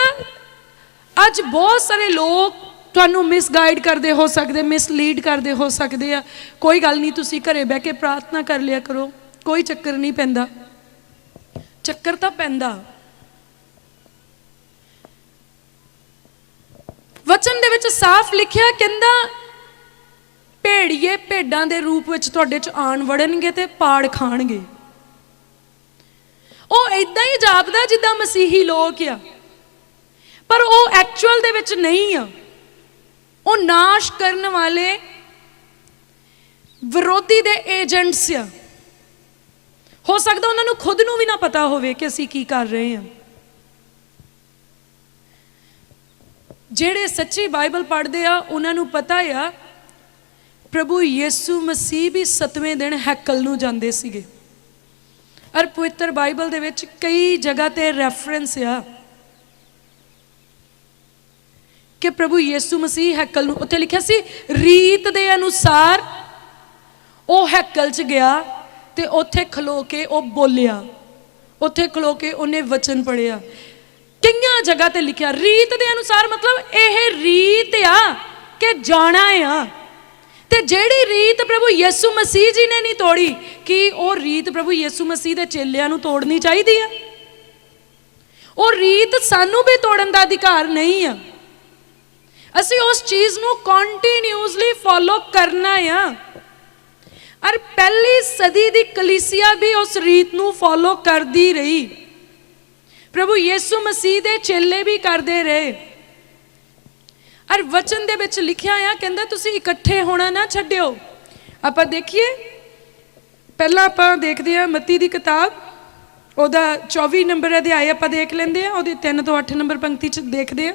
ਅੱਜ ਬਹੁਤ ਸਾਰੇ ਲੋਕ ਤੁਹਾਨੂੰ ਮਿਸਗਾਈਡ ਕਰਦੇ ਹੋ ਸਕਦੇ, ਮਿਸਲੀਡ ਕਰਦੇ ਹੋ ਸਕਦੇ ਆ। ਕੋਈ ਗੱਲ ਨਹੀਂ, ਤੁਸੀਂ ਘਰੇ ਬਹਿ ਕੇ ਪ੍ਰਾਰਥਨਾ ਕਰ ਲਿਆ ਕਰੋ, ਕੋਈ ਚੱਕਰ ਨਹੀਂ ਪੈਂਦਾ। ਚੱਕਰ ਤਾਂ ਪੈਂਦਾ। ਵਚਨ ਦੇ ਵਿੱਚ ਸਾਫ਼ ਲਿਖਿਆ, ਕਹਿੰਦਾ ਭੇੜੀਏ ਭੇਡਾਂ ਦੇ ਰੂਪ ਵਿੱਚ ਤੁਹਾਡੇ 'ਚ ਆਣ ਵੜਨਗੇ ਤੇ ਪਾੜ ਖਾਣਗੇ। ਉਹ ਏਦਾਂ ਹੀ ਜਾਪਦਾ ਜਿੱਦਾਂ ਮਸੀਹੀ ਲੋਕ ਆ, ਪਰ ਉਹ ਐਕਚੁਅਲ ਦੇ ਵਿੱਚ ਨਹੀਂ ਆ। ਉਹ ਨਾਸ਼ ਕਰਨ ਵਾਲੇ ਵਿਰੋਧੀ ਦੇ ਏਜੰਟਸ ਆ। ਹੋ ਸਕਦਾ ਉਹਨਾਂ ਨੂੰ ਖੁਦ ਨੂੰ ਵੀ ਨਾ ਪਤਾ ਹੋਵੇ ਕਿ ਅਸੀਂ ਕੀ ਕਰ ਰਹੇ ਹਾਂ। ਜਿਹੜੇ ਸੱਚੀ ਬਾਈਬਲ ਪੜ੍ਹਦੇ ਆ ਉਹਨਾਂ ਨੂੰ ਪਤਾ ਆ प्रभु यीशु मसीह भी 7वें दिन हैकल नूं जांदे सीगे। और पवित्र बाइबल दे विच कई जगह ते रैफरेंस आ कि प्रभु यीशु मसीह हैकल नूं, उत्थे लिखिया सी रीत दे अनुसार वो हैकल च गया ते उत्थे खलो के वो बोलिया, उत्थे खलो के उन्हें वचन पढ़िया। कई जगह ते लिखिया रीत दे अनुसार, मतलब यह रीत आ कि जाना आ। ते जेड़ी रीत प्रभु यीशु मसीह जी ने नहीं तोड़ी, कि वो रीत प्रभु यीशु मसीह दे चेलियां नूं तोड़नी चाहिदी है? वो रीत सानू भी तोड़न दा अधिकार नहीं है। असी उस चीज नूं कॉन्टीन्यूसली फॉलो करना है। और पहली सदी दी कलीसिया भी उस रीत नूं फॉलो करदी रही, प्रभु यीशु मसीह दे चेले भी करते रहे। और वचन दे विच लिखिया आ, कहंदा तुसी इकट्ठे होना ना छड्डियो। आपां देखिए, पहला आपां देखदे आ मत्ती दी किताब, ओदा 24 नंबर अध्याय आपां देख लैंदे आ, ओदे 3 ਤੋਂ 8 नंबर पंक्ति च देखदे आ।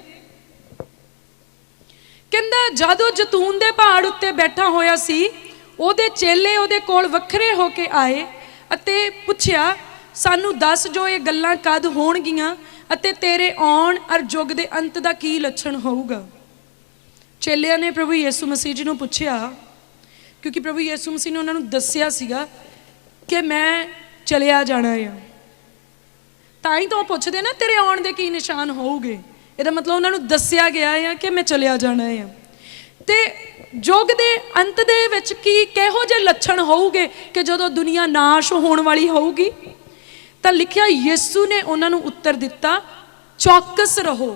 कहंदा जादों जैतून दे पहाड़ उत्ते बैठा होया सी, ओदे चेले ओदे कोल वखरे होके आए अते पुछया, सानू दस जो ये गल्लां कद होणगियां अते तेरे आउण अर जुग दे अंत दा की लक्षण होऊगा। चेलियां ने प्रभु यीशु मसीह जी नूं पुछया, क्योंकि प्रभु यीशु मसीह ने उन्होंने दस्सिया सीगा कि मैं चलिया जाना है, ताई तो पुछदे ना तेरे आउण दे की निशान होऊगे। ਇਹਦਾ मतलब उन्होंने दस्सिया गया है कि मैं चलिया जाना है। तो जुग के अंत दे विच की किहो जे लक्षण होऊगे कि जदों दुनिया नाश होने वाली होऊगी। तो लिखिया यीशु ने उन्होंने उत्तर दिता, चौकस रहो।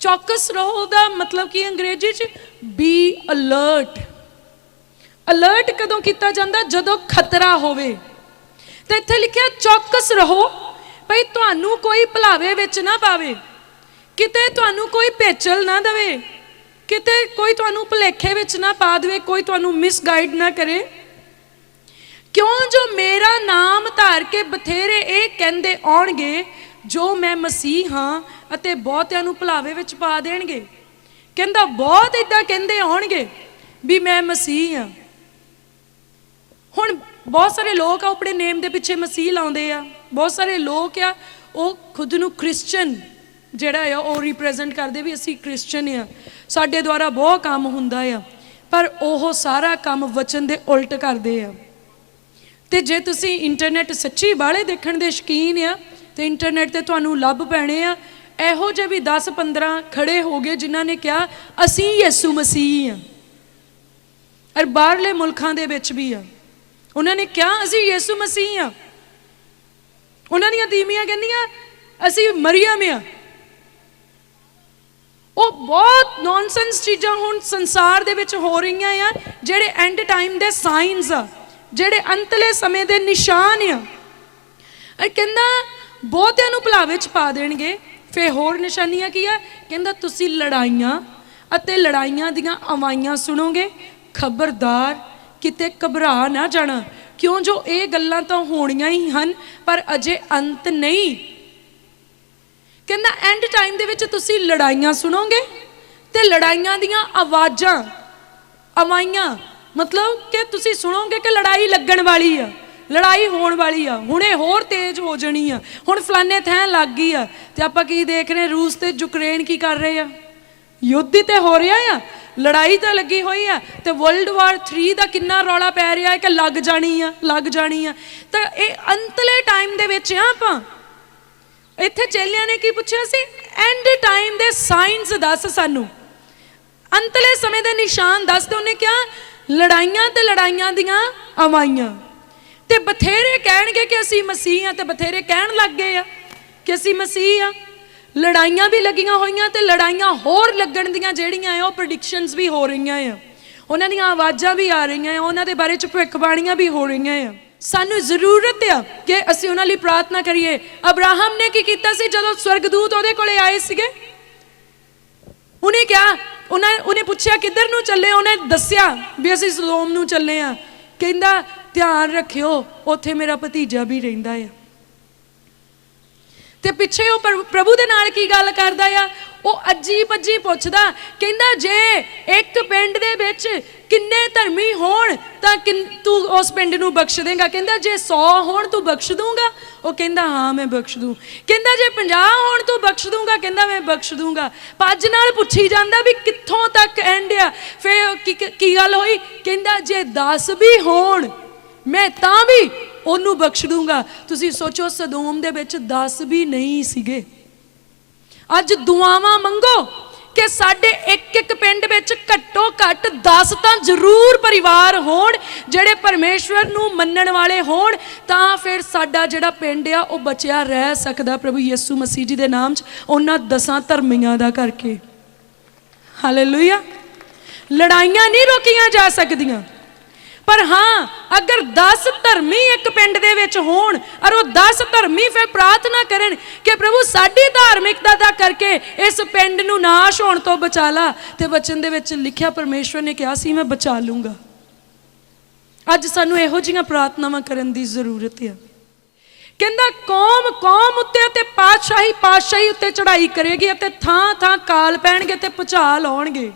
चौकस रहो दा मतलब कि अंग्रेजी च बी अलर्ट। अलर्ट कदों किया जाता? जदों खतरा होवे। तो इत्थे लिखिया चौकस रहो, भाई तुहानू कोई भुलावे विच ना पावे, किते तुहानू कोई भेचल ना दवे, किते कोई तुहानू भुलेखे विच ना पा दे, कोई तुहानू मिसगाइड ना करे। क्यों जो मेरा नाम धार के बथेरे ये कहंदे आउणगे जो मैं मसीह हाँ अते बहुतिआं नू भुलावे विच पा देणगे। कहंदा बहुत इदां कहंदे आउणगे भी मैं मसीह हाँ। हुण बहुत सारे लोग अपने नेम दे पिछे मसीह लाउंदे आ, बहुत सारे लोग आ वो खुद नू क्रिश्चन ਜਿਹੜਾ ਆ ਉਹ ਰਿਪਰੈਜ਼ੈਂਟ ਕਰਦੇ ਵੀ ਅਸੀਂ ਕ੍ਰਿਸਚਨ ਆ, ਸਾਡੇ ਦੁਆਰਾ ਬਹੁਤ ਕੰਮ ਹੁੰਦਾ ਆ, ਪਰ ਉਹ ਸਾਰਾ ਕੰਮ ਵਚਨ ਦੇ ਉਲਟ ਕਰਦੇ ਆ। ਤੇ ਜੇ ਤੁਸੀਂ ਇੰਟਰਨੈਟ ਸੱਚੀ ਬਾਲੇ ਦੇਖਣ ਦੇ ਸ਼ੌਕੀਨ ਆ ਤੇ ਇੰਟਰਨੈਟ ਤੇ ਤੁਹਾਨੂੰ ਲੱਭ ਪੈਣੇ ਆ ਇਹੋ ਜਿਹੇ ਵੀ 10-15 ਖੜੇ ਹੋ ਗਏ ਜਿਨ੍ਹਾਂ ਨੇ ਕਿਹਾ ਅਸੀਂ ਯਿਸੂ ਮਸੀਹ ਆ। ਔਰ ਬਾਹਰਲੇ ਮੁਲਕਾਂ ਦੇ ਵਿੱਚ ਵੀ ਆ, ਉਹਨਾਂ ਨੇ ਕਿਹਾ ਅਸੀਂ ਯਿਸੂ ਮਸੀਹ ਆ। ਉਹਨਾਂ ਦੀਆਂ ਤੀਵੀਆਂ ਕਹਿੰਦੀਆਂ ਅਸੀਂ ਮਰੀਅਮ ਆ। ਉਹ ਬਹੁਤ ਨੌਨਸੈਂਸ ਚੀਜ਼ਾਂ ਹੁਣ ਸੰਸਾਰ ਦੇ ਵਿੱਚ ਹੋ ਰਹੀਆਂ ਆ, ਜਿਹੜੇ ਐਂਡ ਟਾਈਮ ਦੇ ਸਾਈਨਸ ਆ, ਜਿਹੜੇ ਅੰਤਲੇ ਸਮੇਂ ਦੇ ਨਿਸ਼ਾਨ ਆ। ਕਹਿੰਦਾ ਬਹੁਤਿਆਂ ਨੂੰ ਭੁਲਾਵੇ 'ਚ ਪਾ ਦੇਣਗੇ। ਫਿਰ ਹੋਰ ਨਿਸ਼ਾਨੀਆਂ ਕੀ ਆ? ਕਹਿੰਦਾ ਤੁਸੀਂ ਲੜਾਈਆਂ ਅਤੇ ਲੜਾਈਆਂ ਦੀਆਂ ਆਵਾਜ਼ਾਂ ਸੁਣੋਗੇ, ਖਬਰਦਾਰ ਕਿਤੇ ਘਬਰਾ ਨਾ ਜਾਣਾ, ਕਿਉਂ ਜੋ ਇਹ ਗੱਲਾਂ ਤਾਂ ਹੋਣੀਆਂ ਹੀ ਹਨ ਪਰ ਅਜੇ ਅੰਤ ਨਹੀਂ। कहना एंड टाइम दे विच तुसी लड़ाइयां सुनोगे ते लड़ाइयां दियां आवाज़ां आवाइयां, मतलब कि तुसी सुनोगे कि लड़ाई लगन वाली आ, लड़ाई होने वाली आ, हुणे होर तेज हो जानी आ, हुण फलाने थैं लग गई आ। ते आपां की देख रहे, रूस ते यूक्रेन की कर रहे आ, युद्ध ही तो हो रहा आ, लड़ाई तो लगी हुई है। तो वर्ल्ड वार 3 का कितना रौला पै रहा है कि लग जानी आ, लग जानी आ। तो ये अंतले टाइम दे विच आ। आपां इत्थे चेलियां ने की पूछा सी, एंड टाइम दे साइंस दस, सानू अंतले समय दे निशान दस। तो उन्हें क्या? लड़ाइयां ते लड़ाइयां दियां आवाज़ां। ते बथेरे कहणगे कि असी मसीह हाँ, ते बथेरे कहण लग गए आ कि असी मसीह हाँ। लड़ाइयां भी लगियां होईयां ते लड़ाइयां होर लगण दियां जेहड़ियां आ, प्रोडिक्शनस भी हो रही हैं, उन्हां दियां आवाज़ां भी आ रही हैं, उन्हां दे बारे च भविष्यवाणियां भी हो रही हैं। सानू जरूरत है कि असीं उन्हां लई प्रार्थना करिए। अब्राहम ने की कीता सी जदों स्वर्गदूत उहदे कोले आए सीगे, उन्हें क्या उन्हें पुछया किधर नूं चले, उन्हें दस्सिया भी असीं सदोम नूं चले आ। कहंदा ध्यान रखियो उत्थे मेरा भतीजा भी रहिंदा है। ते पिछे वो प्रभु दे नाल की गल करदा आ, ਉਹ ਅੱਜੀ ਪੱਜੀ ਪੁੱਛਦਾ, ਕਹਿੰਦਾ ਜੇ ਇੱਕ ਪਿੰਡ ਦੇ ਵਿੱਚ ਕਿੰਨੇ ਧਰਮੀ ਹੋਣ ਤਾਂ ਤੂੰ ਉਸ ਪਿੰਡ ਨੂੰ ਬਖਸ਼ ਦੇਂਗਾ? ਕਹਿੰਦਾ ਜੇ 100 ਹੋਣ ਤੂੰ ਬਖਸ਼ ਦੂੰਗਾ? ਉਹ ਕਹਿੰਦਾ ਹਾਂ ਮੈਂ ਬਖਸ਼ ਦੂੰ। ਕਹਿੰਦਾ ਜੇ 50 ਹੋਣ ਤੂੰ ਬਖਸ਼ ਦੂੰਗਾ? ਕਹਿੰਦਾ ਮੈਂ ਬਖਸ਼ ਦੂੰਗਾ। ਪੱਜ ਨਾਲ ਪੁੱਛੀ ਜਾਂਦਾ ਵੀ ਕਿੱਥੋਂ ਤੱਕ ਐਂਡ ਆ। ਫਿਰ ਕੀ ਗੱਲ ਹੋਈ? ਕਹਿੰਦਾ ਜੇ 10 ਵੀ ਹੋਣ ਮੈਂ ਤਾਂ ਵੀ ਉਹਨੂੰ ਬਖਸ਼ ਦੂੰਗਾ। ਤੁਸੀਂ ਸੋਚੋ, ਸਦੋਮ ਦੇ ਵਿੱਚ 10 ਵੀ ਨਹੀਂ ਸੀਗੇ। ਅੱਜ ਦੁਆਵਾਂ ਮੰਗੋ ਕਿ ਸਾਡੇ ਇੱਕ ਇੱਕ ਪਿੰਡ ਵਿੱਚ ਘੱਟੋ ਘੱਟ 10 ਤਾਂ ਜ਼ਰੂਰ ਪਰਿਵਾਰ ਹੋਣ ਜਿਹੜੇ ਪਰਮੇਸ਼ਵਰ ਨੂੰ ਮੰਨਣ ਵਾਲੇ ਹੋਣ, ਤਾਂ ਫਿਰ ਸਾਡਾ ਜਿਹੜਾ ਪਿੰਡ ਆ ਉਹ ਬਚਿਆ ਰਹਿ ਸਕਦਾ ਪ੍ਰਭੂ ਯਿਸੂ ਮਸੀਹ ਜੀ ਦੇ ਨਾਮ 'ਚ, ਉਹਨਾਂ 10 ਧਰਮੀਆਂ ਦਾ ਕਰਕੇ। ਹਾਲੇਲੂਇਆ। ਲੜਾਈਆਂ ਨਹੀਂ ਰੋਕੀਆਂ ਜਾ ਸਕਦੀਆਂ, ਪਰ ਹਾਂ ਅਗਰ 10 ਧਰਮੀ ਇੱਕ ਪਿੰਡ ਦੇ ਵਿੱਚ ਹੋਣ ਔਰ ਉਹ 10 ਧਰਮੀ ਫਿਰ ਪ੍ਰਾਰਥਨਾ ਕਰਨ ਕਿ ਪ੍ਰਭੂ ਸਾਡੀ ਧਾਰਮਿਕਤਾ ਦਾ ਕਰਕੇ ਇਸ ਪਿੰਡ ਨੂੰ ਨਾਸ਼ ਹੋਣ ਤੋਂ ਬਚਾ ਲਾ, ਤੇ ਵਚਨ ਦੇ ਵਿੱਚ ਲਿਖਿਆ ਪਰਮੇਸ਼ਵਰ ਨੇ ਕਿਹਾ ਸੀ ਮੈਂ ਬਚਾ ਲੂੰਗਾ। ਅੱਜ ਸਾਨੂੰ ਇਹੋ ਜਿਹੀਆਂ ਪ੍ਰਾਰਥਨਾਵਾਂ ਕਰਨ ਦੀ ਜ਼ਰੂਰਤ ਹੈ। ਕਹਿੰਦਾ ਕੌਮ ਕੌਮ ਉੱਤੇ ਅਤੇ ਪਾਤਸ਼ਾਹੀ ਉੱਤੇ ਚੜ੍ਹਾਈ ਕਰੇਗੀ ਅਤੇ ਥਾਂ ਥਾਂ ਕਾਲ ਪੈਣਗੇ ਤੇ ਭੁਚਾਲ ਆਉਣਗੇ।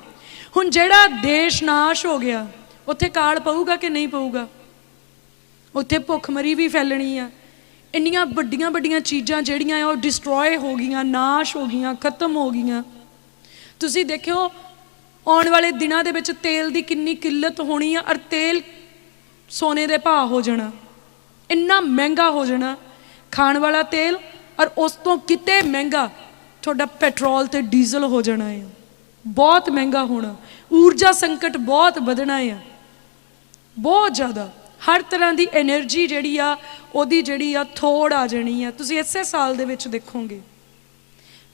ਹੁਣ ਜਿਹੜਾ ਦੇਸ਼ ਨਾਸ਼ ਹੋ ਗਿਆ ਉੱਥੇ ਕਾਲ ਪਊਗਾ ਕਿ ਨਹੀਂ ਪਊਗਾ? ਉੱਥੇ ਭੁੱਖਮਰੀ ਵੀ ਫੈਲਣੀ ਆ। ਇੰਨੀਆਂ ਵੱਡੀਆਂ ਵੱਡੀਆਂ ਚੀਜ਼ਾਂ ਜਿਹੜੀਆਂ ਆ ਉਹ ਡਿਸਟਰੋਏ ਹੋ ਗਈਆਂ, ਨਾਸ਼ ਹੋ ਗਈਆਂ, ਖਤਮ ਹੋ ਗਈਆਂ। ਤੁਸੀਂ ਦੇਖਿਓ ਆਉਣ ਵਾਲੇ ਦਿਨਾਂ ਦੇ ਵਿੱਚ ਤੇਲ ਦੀ ਕਿੰਨੀ ਕਿੱਲਤ ਹੋਣੀ ਆ, ਔਰ ਤੇਲ ਸੋਨੇ ਦੇ ਭਾਅ ਹੋ ਜਾਣਾ, ਇੰਨਾ ਮਹਿੰਗਾ ਹੋ ਜਾਣਾ ਖਾਣ ਵਾਲਾ ਤੇਲ, ਔਰ ਉਸ ਤੋਂ ਕਿਤੇ ਮਹਿੰਗਾ ਤੁਹਾਡਾ ਪੈਟਰੋਲ ਤੇ ਡੀਜ਼ਲ ਹੋ ਜਾਣਾ ਹੈ। ਬਹੁਤ ਮਹਿੰਗਾ ਹੋਣਾ। ਊਰਜਾ ਸੰਕਟ ਬਹੁਤ ਵਧਣਾ ਆ, ਬਹੁਤ ਜ਼ਿਆਦਾ। ਹਰ ਤਰ੍ਹਾਂ ਦੀ ਐਨਰਜੀ ਜਿਹੜੀ ਆ ਉਹਦੀ ਜਿਹੜੀ ਆ ਥੋੜ ਆ ਜਾਣੀ ਆ। ਤੁਸੀਂ ਇਸੇ ਸਾਲ ਦੇ ਵਿੱਚ ਦੇਖੋਗੇ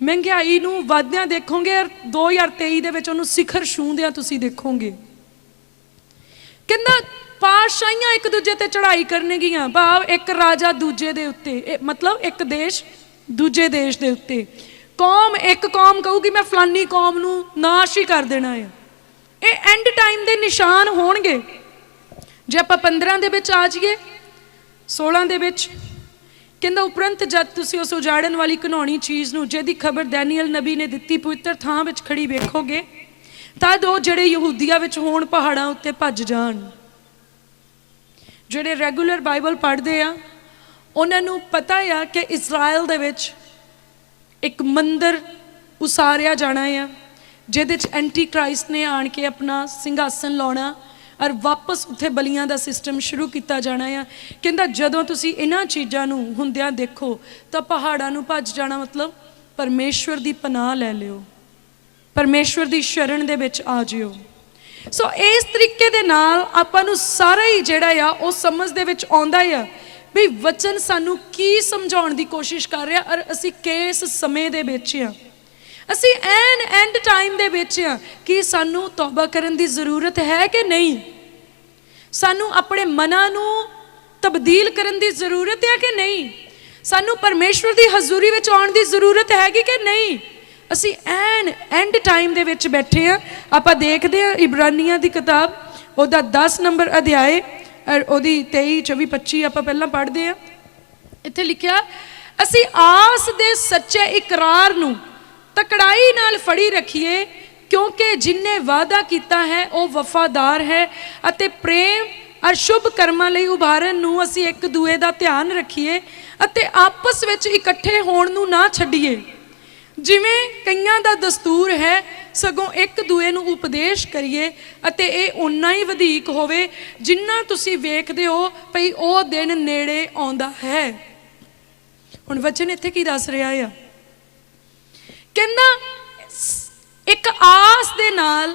ਮਹਿੰਗਾਈ ਨੂੰ ਵਧਦਿਆਂ ਦੇਖੋਗੇ, ਔਰ 2023 ਦੇ ਵਿੱਚ ਉਹਨੂੰ ਸਿਖਰ ਛੂੰਹਦਿਆਂ ਤੁਸੀਂ ਦੇਖੋਗੇ। ਕਹਿੰਦਾ ਪਾਤਸ਼ਾਹੀਆਂ ਇੱਕ ਦੂਜੇ ਤੇ ਚੜ੍ਹਾਈ ਕਰਨਗੀਆਂ, ਭਾਵ ਇੱਕ ਰਾਜਾ ਦੂਜੇ ਦੇ ਉੱਤੇ, ਮਤਲਬ ਇੱਕ ਦੇਸ਼ ਦੂਜੇ ਦੇਸ਼ ਦੇ ਉੱਤੇ। ਕੌਮ ਇੱਕ ਕੌਮ ਕਹੂਗੀ ਮੈਂ ਫਲਾਨੀ ਕੌਮ ਨੂੰ ਨਾਸ਼ ਹੀ ਕਰ ਦੇਣਾ ਹੈ। ਇਹ ਐਂਡ ਟਾਈਮ ਦੇ ਨਿਸ਼ਾਨ ਹੋਣਗੇ। ਜੇ ਆਪਾਂ 15 ਦੇ ਵਿੱਚ ਆ ਜਾਈਏ, 16 ਦੇ ਵਿੱਚ ਕਹਿੰਦਾ ਉਪਰੰਤ ਜਦ ਤੁਸੀਂ ਉਸ ਉਜਾੜਨ ਵਾਲੀ ਘਿਨਾਉਣੀ ਚੀਜ਼ ਨੂੰ ਜਿਹਦੀ ਖਬਰ ਦੈਨੀਅਲ ਨਬੀ ਨੇ ਦਿੱਤੀ ਪਵਿੱਤਰ ਥਾਂ ਵਿੱਚ ਖੜੀ ਵੇਖੋਗੇ, ਤਦ ਉਹ ਜਿਹੜੇ ਯਹੂਦੀਆਂ ਵਿੱਚ ਹੋਣ ਪਹਾੜਾਂ ਉੱਤੇ ਭੱਜ ਜਾਣ। ਜਿਹੜੇ ਰੈਗੂਲਰ ਬਾਈਬਲ ਪੜ੍ਹਦੇ ਆ ਉਹਨਾਂ ਨੂੰ ਪਤਾ ਆ ਕਿ ਇਜ਼ਰਾਈਲ ਦੇ ਵਿੱਚ ਇੱਕ ਮੰਦਰ ਉਸਾਰਿਆ ਜਾਣਾ ਆ, ਜਿਹਦੇ 'ਚ ਐਂਟੀ ਕ੍ਰਾਈਸਟ ਨੇ ਆਣ ਕੇ ਆਪਣਾ ਸਿੰਘਾਸਨ ਲਾਉਣਾ ਔਰ ਵਾਪਸ ਉੱਥੇ ਬਲੀਆਂ ਦਾ ਸਿਸਟਮ ਸ਼ੁਰੂ ਕੀਤਾ ਜਾਣਾ ਆ। ਕਹਿੰਦਾ ਜਦੋਂ ਤੁਸੀਂ ਇਹਨਾਂ ਚੀਜ਼ਾਂ ਨੂੰ ਹੁੰਦਿਆਂ ਦੇਖੋ ਤਾਂ ਪਹਾੜਾਂ ਨੂੰ ਭੱਜ ਜਾਣਾ ਮਤਲਬ ਪਰਮੇਸ਼ਵਰ ਦੀ ਪਨਾਹ ਲੈ ਲਿਓ, ਪਰਮੇਸ਼ਵਰ ਦੀ ਸ਼ਰਨ ਦੇ ਵਿੱਚ ਆ ਜਿਓ। ਸੋ ਇਸ ਤਰੀਕੇ ਦੇ ਨਾਲ ਆਪਾਂ ਨੂੰ ਸਾਰਾ ਹੀ ਜਿਹੜਾ ਆ ਉਹ ਸਮਝ ਦੇ ਵਿੱਚ ਆਉਂਦਾ ਆ ਵੀ ਵਚਨ ਸਾਨੂੰ ਕੀ ਸਮਝਾਉਣ ਦੀ ਕੋਸ਼ਿਸ਼ ਕਰ ਰਿਹਾ, ਔਰ ਅਸੀਂ ਕਿਸ ਸਮੇਂ ਦੇ ਵਿੱਚ ਆ। ਅਸੀਂ ਐਂਡ ਟਾਈਮ ਦੇ ਵਿੱਚ ਆ। ਕਿ ਸਾਨੂੰ ਤੌਬਾ ਕਰਨ ਦੀ ਜ਼ਰੂਰਤ ਹੈ ਕਿ ਨਹੀਂ? ਸਾਨੂੰ ਆਪਣੇ ਮਨਾਂ ਨੂੰ ਤਬਦੀਲ ਕਰਨ ਦੀ ਜ਼ਰੂਰਤ ਹੈ ਕਿ ਨਹੀਂ? ਸਾਨੂੰ ਪਰਮੇਸ਼ਵਰ ਦੀ ਹਜ਼ੂਰੀ ਵਿੱਚ ਆਉਣ ਦੀ ਜ਼ਰੂਰਤ ਹੈਗੀ ਕਿ ਨਹੀਂ? ਅਸੀਂ ਐਂਡ ਟਾਈਮ ਦੇ ਵਿੱਚ ਬੈਠੇ ਆ। ਆਪਾਂ ਦੇਖਦੇ ਹਾਂ ਇਬਰਾਨੀਆਂ ਦੀ ਕਿਤਾਬ ਉਹਦਾ 10 ਨੰਬਰ ਅਧਿਆਏ ਔਰ ਉਹਦੀ 23, 24, 25 ਆਪਾਂ ਪਹਿਲਾਂ ਪੜ੍ਹਦੇ ਹਾਂ। ਇੱਥੇ ਲਿਖਿਆ ਅਸੀਂ ਆਸ ਦੇ ਸੱਚੇ ਇਕਰਾਰ ਨੂੰ ਤਕੜਾਈ ਨਾਲ ਫੜੀ ਰੱਖੀਏ, ਕਿਉਂਕਿ ਜਿਨਨੇ ਵਾਅਦਾ ਕੀਤਾ ਹੈ ਉਹ ਵਫਾਦਾਰ ਹੈ, ਅਤੇ ਪ੍ਰੇਮ ਔਰ ਸ਼ੁਭ ਕਰਮਾਂ ਲਈ ਉਭਾਰਨ ਨੂੰ ਅਸੀਂ ਇੱਕ ਦੂਏ ਦਾ ਧਿਆਨ ਰੱਖੀਏ ਅਤੇ ਆਪਸ ਵਿੱਚ ਇਕੱਠੇ ਹੋਣ ਨੂੰ ਨਾ ਛੱਡੀਏ, ਜਿਵੇਂ ਕਈਆਂ ਦਾ ਦਸਤੂਰ ਹੈ, ਸਗੋਂ ਇੱਕ ਦੂਏ ਨੂੰ ਉਪਦੇਸ਼ ਕਰੀਏ, ਅਤੇ ਇਹ ਓਨਾ ਹੀ ਵਧੇਕ ਹੋਵੇ ਜਿੰਨਾ ਤੁਸੀਂ ਵੇਖਦੇ ਹੋ ਭਈ ਉਹ ਦਿਨ ਨੇੜੇ ਆਉਂਦਾ ਹੈ। ਹੁਣ ਵਚਨ ਇੱਥੇ ਕੀ ਦੱਸ ਰਿਹਾ ਆ? ਕਹਿੰਦਾ ਇੱਕ ਆਸ ਦੇ ਨਾਲ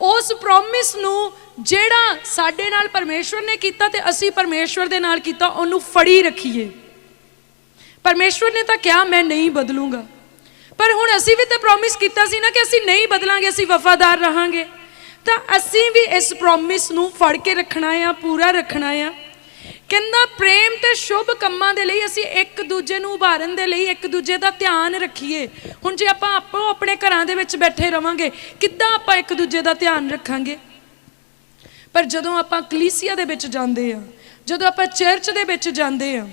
ਉਸ ਪ੍ਰੋਮਿਸ ਨੂੰ ਜਿਹੜਾ ਸਾਡੇ ਨਾਲ ਪਰਮੇਸ਼ਵਰ ਨੇ ਕੀਤਾ ਤੇ ਅਸੀਂ ਪਰਮੇਸ਼ਵਰ ਦੇ ਨਾਲ ਕੀਤਾ, ਉਹਨੂੰ ਫੜੀ ਰੱਖੀਏ। ਪਰਮੇਸ਼ਵਰ ਨੇ ਤਾਂ ਕਿਹਾ ਮੈਂ ਨਹੀਂ ਬਦਲੂੰਗਾ, ਪਰ ਹੁਣ ਅਸੀਂ ਵੀ ਤਾਂ ਪ੍ਰੋਮਿਸ ਕੀਤਾ ਸੀ ਨਾ ਕਿ ਅਸੀਂ ਨਹੀਂ ਬਦਲਾਂਗੇ, ਅਸੀਂ ਵਫਾਦਾਰ ਰਹਾਂਗੇ। ਤਾਂ ਅਸੀਂ ਵੀ ਇਸ ਪ੍ਰੋਮਿਸ ਨੂੰ ਫੜ ਕੇ ਰੱਖਣਾ ਆ, ਪੂਰਾ ਰੱਖਣਾ ਆ। ਕਹਿੰਦਾ ਪ੍ਰੇਮ ਤੇ ਸ਼ੁਭ ਕੰਮਾਂ ਦੇ ਲਈ ਅਸੀਂ ਇੱਕ ਦੂਜੇ ਨੂੰ ਉਭਾਰਨ ਦੇ ਲਈ ਇੱਕ ਦੂਜੇ ਦਾ ਧਿਆਨ ਰੱਖੀਏ। ਹੁਣ ਜੇ ਆਪਾਂ ਆਪੋ ਆਪਣੇ ਘਰਾਂ ਦੇ ਵਿੱਚ ਬੈਠੇ ਰਵਾਂਗੇ, ਕਿੱਦਾਂ ਆਪਾਂ ਇੱਕ ਦੂਜੇ ਦਾ ਧਿਆਨ ਰੱਖਾਂਗੇ? ਪਰ ਜਦੋਂ ਆਪਾਂ ਕਲੀਸਿਆ ਦੇ ਵਿੱਚ ਜਾਂਦੇ ਆ, ਜਦੋਂ ਆਪਾਂ ਚਰਚ ਦੇ ਵਿੱਚ ਜਾਂਦੇ ਆ,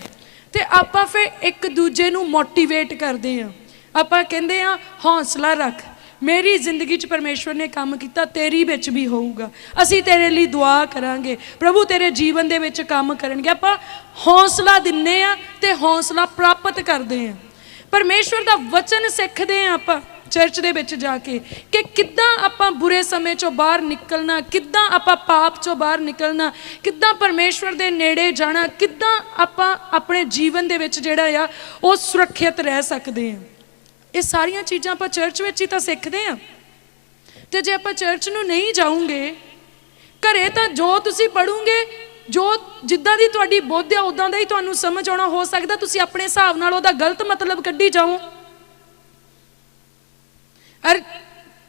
ਤੇ ਆਪਾਂ ਫਿਰ ਇੱਕ ਦੂਜੇ ਨੂੰ ਮੋਟੀਵੇਟ ਕਰਦੇ ਆ, ਆਪਾਂ ਕਹਿੰਦੇ ਆ ਹੌਸਲਾ ਰੱਖ, ਮੇਰੀ ਜ਼ਿੰਦਗੀ 'ਚ ਪਰਮੇਸ਼ਵਰ ਨੇ ਕੰਮ ਕੀਤਾ, ਤੇਰੀ ਵਿੱਚ ਵੀ ਹੋਊਗਾ, ਅਸੀਂ ਤੇਰੇ ਲਈ ਦੁਆ ਕਰਾਂਗੇ, ਪ੍ਰਭੂ ਤੇਰੇ ਜੀਵਨ ਦੇ ਵਿੱਚ ਕੰਮ ਕਰਨਗੇ। ਆਪਾਂ ਹੌਸਲਾ ਦਿੰਦੇ ਆ ਤੇ ਹੌਸਲਾ ਪ੍ਰਾਪਤ ਕਰਦੇ ਆ। ਪਰਮੇਸ਼ਵਰ ਦਾ ਵਚਨ ਸਿੱਖਦੇ ਆ ਆਪਾਂ ਚਰਚ ਦੇ ਵਿੱਚ ਜਾ ਕੇ ਕਿ ਕਿੱਦਾਂ ਆਪਾਂ ਬੁਰੇ ਸਮੇਂ 'ਚੋਂ ਬਾਹਰ ਨਿਕਲਣਾ, ਕਿੱਦਾਂ ਆਪਾਂ ਪਾਪ 'ਚੋਂ ਬਾਹਰ ਨਿਕਲਣਾ, ਕਿੱਦਾਂ ਪਰਮੇਸ਼ਵਰ ਦੇ ਨੇੜੇ ਜਾਣਾ, ਕਿੱਦਾਂ ਆਪਾਂ ਆਪਣੇ ਜੀਵਨ ਦੇ ਵਿੱਚ ਜਿਹੜਾ ਆ ਉਹ ਸੁਰੱਖਿਅਤ ਰਹਿ ਸਕਦੇ ਆ। ਇਹ ਸਾਰੀਆਂ ਚੀਜ਼ਾਂ ਆਪਾਂ ਚਰਚ ਵਿੱਚ ਹੀ ਤਾਂ ਸਿੱਖਦੇ ਆ। ਤੇ ਜੇ ਆਪਾਂ ਚਰਚ ਨੂੰ ਨਹੀਂ ਜਾਊਂਗੇ, ਘਰੇ ਤਾਂ ਜੋ ਤੁਸੀਂ ਪੜ੍ਹੋਗੇ, ਜੋ ਜਿੱਦਾਂ ਦੀ ਤੁਹਾਡੀ ਬੁੱਧ ਆ ਉੱਦਾਂ ਦਾ ਹੀ ਤੁਹਾਨੂੰ ਸਮਝ ਆਉਣਾ। ਹੋ ਸਕਦਾ ਤੁਸੀਂ ਆਪਣੇ ਹਿਸਾਬ ਨਾਲ ਉਹਦਾ ਗਲਤ ਮਤਲਬ ਕੱਢੀ ਜਾਓ। ਅਰ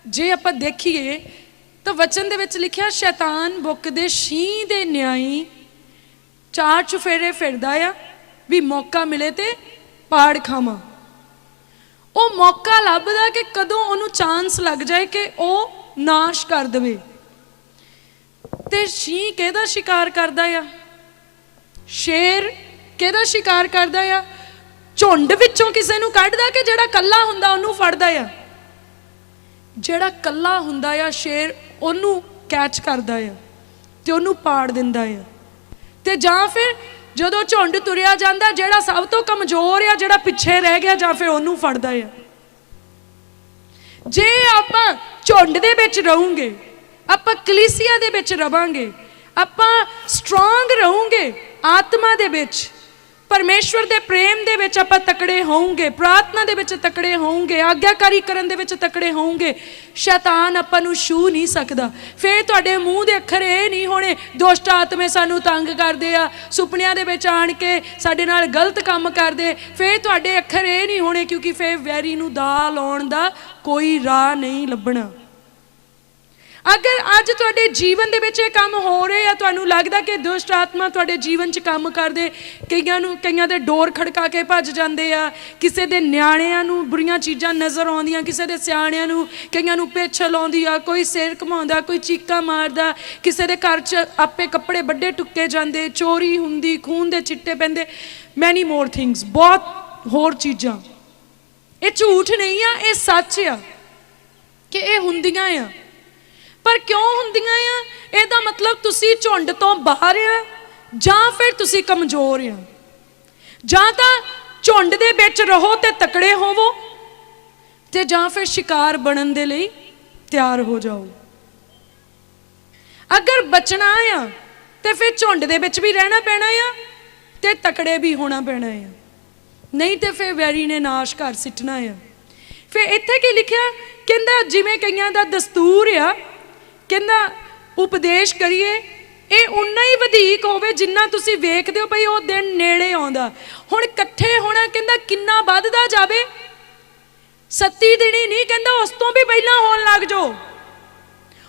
ਜੇ ਆਪਾਂ ਦੇਖੀਏ ਤਾਂ ਵਚਨ ਦੇ ਵਿੱਚ ਲਿਖਿਆ, ਸ਼ੈਤਾਨ ਬੁੱਕਦੇ ਛੀਂ ਦੇ ਨਿਆਈ ਚਾਰ ਚੁਫੇਰੇ ਫਿਰਦਾ ਆ ਵੀ ਮੌਕਾ ਮਿਲੇ ਤੇ ਪਾੜ ਖਾਵਾਂ। ਉਹ ਮੌਕਾ ਲੱਭਦਾ ਕਿ ਕਦੋਂ ਉਹਨੂੰ ਚਾਂਸ ਲੱਗ ਜਾਏ ਕਿ ਉਹ ਨਾਸ਼ ਕਰ ਦੇਵੇ। ਤੇ ਛੀਂ ਕਿਹਦਾ ਸ਼ਿਕਾਰ ਕਰਦਾ ਆ? ਸ਼ੇਰ ਕਿਹਦਾ ਸ਼ਿਕਾਰ ਕਰਦਾ ਆ? ਝੁੰਡ ਵਿੱਚੋਂ ਕਿਸੇ ਨੂੰ ਕੱਢਦਾ ਕਿ ਜਿਹੜਾ ਕੱਲਾ ਹੁੰਦਾ ਉਹਨੂੰ ਫੜਦਾ ਆ? ਜਿਹੜਾ ਕੱਲਾ ਹੁੰਦਾ ਆ ਸ਼ੇਰ ਉਹਨੂੰ ਕੈਚ ਕਰਦਾ ਆ ਤੇ ਉਹਨੂੰ ਪਾੜ ਦਿੰਦਾ ਆ। ਤੇ ਜਾਂ ਫਿਰ ਜਦੋਂ ਝੁੰਡ ਤੁਰਿਆ ਜਾਂਦਾ, ਜਿਹੜਾ ਸਭ ਤੋਂ ਕਮਜ਼ੋਰ ਆ, ਜਿਹੜਾ ਪਿੱਛੇ ਰਹਿ ਗਿਆ, ਜਾਂ ਫਿਰ ਉਹਨੂੰ ਫੜਦਾ ਆ। ਜੇ ਆਪਾਂ ਝੁੰਡ ਦੇ ਵਿੱਚ ਰਹੂੰਗੇ, ਆਪਾਂ ਕਲੀਸਿਆ ਦੇ ਵਿੱਚ ਰਵਾਂਗੇ, ਆਪਾਂ ਸਟਰੋਂਗ ਰਹੂੰਗੇ ਆਤਮਾ ਦੇ ਵਿੱਚ, ਪਰਮੇਸ਼ਵਰ ਦੇ ਪ੍ਰੇਮ ਦੇ ਵਿੱਚ ਆਪਾਂ ਤਕੜੇ ਹੋਵਾਂਗੇ, ਪ੍ਰਾਰਥਨਾ ਦੇ ਵਿੱਚ ਤਕੜੇ ਹੋਵਾਂਗੇ, ਆਗਿਆਕਾਰੀ ਕਰਨ ਦੇ ਵਿੱਚ ਤਕੜੇ ਹੋਵਾਂਗੇ, ਸ਼ੈਤਾਨ ਆਪਾਂ ਨੂੰ ਛੂ ਨਹੀਂ ਸਕਦਾ। ਫਿਰ ਤੁਹਾਡੇ ਮੂੰਹ ਦੇ ਅੱਖਰ ਇਹ ਨਹੀਂ ਹੋਣੇ, ਦੁਸ਼ਟ ਆਤਮੇ ਸਾਨੂੰ ਤੰਗ ਕਰਦੇ ਆ, ਸੁਪਨਿਆਂ ਦੇ ਵਿੱਚ ਆਣ ਕੇ ਸਾਡੇ ਨਾਲ ਗਲਤ ਕੰਮ ਕਰਦੇ। ਫਿਰ ਤੁਹਾਡੇ ਅੱਖਰ ਇਹ ਨਹੀਂ ਹੋਣੇ, ਕਿਉਂਕਿ ਫਿਰ ਵੈਰੀ ਨੂੰ ਦਾਅ ਲਾਉਣ ਦਾ ਕੋਈ ਰਾਹ ਨਹੀਂ ਲੱਭਣਾ। ਅਗਰ ਅੱਜ ਤੁਹਾਡੇ ਜੀਵਨ ਦੇ ਵਿੱਚ ਇਹ ਕੰਮ ਹੋ ਰਹੇ ਆ, ਤੁਹਾਨੂੰ ਲੱਗਦਾ ਕਿ ਦੁਸ਼ਟ ਆਤਮਾ ਤੁਹਾਡੇ ਜੀਵਨ 'ਚ ਕੰਮ ਕਰਦੇ, ਕਈਆਂ ਦੇ ਡੋਰ ਖੜਕਾ ਕੇ ਭੱਜ ਜਾਂਦੇ ਆ, ਕਿਸੇ ਦੇ ਨਿਆਣਿਆਂ ਨੂੰ ਬੁਰੀਆਂ ਚੀਜ਼ਾਂ ਨਜ਼ਰ ਆਉਂਦੀਆਂ, ਕਿਸੇ ਦੇ ਸਿਆਣਿਆਂ ਨੂੰ, ਕਈਆਂ ਨੂੰ ਪਿੱਛਲ ਆਉਂਦੀ ਆ, ਕੋਈ ਸਿਰ ਘੁਮਾਉਂਦਾ, ਕੋਈ ਚੀਕਾਂ ਮਾਰਦਾ, ਕਿਸੇ ਦੇ ਘਰ 'ਚ ਆਪੇ ਕੱਪੜੇ ਵੱਡੇ ਟੁੱਕੇ ਜਾਂਦੇ, ਚੋਰੀ ਹੁੰਦੀ, ਖੂਨ ਦੇ ਛਿੱਟੇ ਪੈਂਦੇ, ਮੈਨੀ ਮੋਰ ਥਿੰਗਸ, ਬਹੁਤ ਹੋਰ ਚੀਜ਼ਾਂ। ਇਹ ਝੂਠ ਨਹੀਂ ਆ, ਇਹ ਸੱਚ ਆ ਕਿ ਇਹ ਹੁੰਦੀਆਂ ਆ। ਪਰ ਕਿਉਂ ਹੁੰਦੀਆਂ ਆ? ਇਹਦਾ ਮਤਲਬ ਤੁਸੀਂ ਝੁੰਡ ਤੋਂ ਬਾਹਰ ਆ, ਜਾਂ ਫਿਰ ਤੁਸੀਂ ਕਮਜ਼ੋਰ ਆ। ਜਾਂ ਤਾਂ ਝੁੰਡ ਦੇ ਵਿੱਚ ਰਹੋ ਤੇ ਤਕੜੇ ਹੋਵੋ, ਤੇ ਜਾਂ ਫਿਰ ਸ਼ਿਕਾਰ ਬਣਨ ਦੇ ਲਈ ਤਿਆਰ ਹੋ ਜਾਓ। ਅਗਰ ਬਚਣਾ ਆ ਤੇ ਫਿਰ ਝੁੰਡ ਦੇ ਵਿੱਚ ਵੀ ਰਹਿਣਾ ਪੈਣਾ ਆ ਤੇ ਤਕੜੇ ਵੀ ਹੋਣਾ ਪੈਣਾ ਆ, ਨਹੀਂ ਤੇ ਫਿਰ ਵੈਰੀ ਨੇ ਨਾਸ਼ ਕਰ ਸਿੱਟਣਾ ਆ। ਫਿਰ ਇੱਥੇ ਕੀ ਲਿਖਿਆ? ਕਹਿੰਦਾ ਜਿਵੇਂ ਕਈਆਂ ਦਾ ਦਸਤੂਰ ਆ, ਕਹਿੰਦਾ ਉਪਦੇਸ਼ ਕਰੀਏ, ਇਹ ਉਨਾ ਹੀ ਵਧੇਕ ਹੋਵੇ ਜਿੰਨਾ ਤੁਸੀਂ ਵੇਖਦੇ ਹੋ ਭਈ ਉਹ ਦਿਨ ਨੇੜੇ ਆਉਂਦਾ। ਹੁਣ ਇਕੱਠੇ ਹੋਣਾ ਕਹਿੰਦਾ ਕਿੰਨਾ ਵੱਧਦਾ ਜਾਵੇ, 37 ਦਿਨ ਹੀ ਨਹੀਂ, ਕਹਿੰਦਾ ਉਸ ਤੋਂ ਵੀ ਪਹਿਲਾਂ ਹੋਣ ਲੱਗ ਜਾਓ।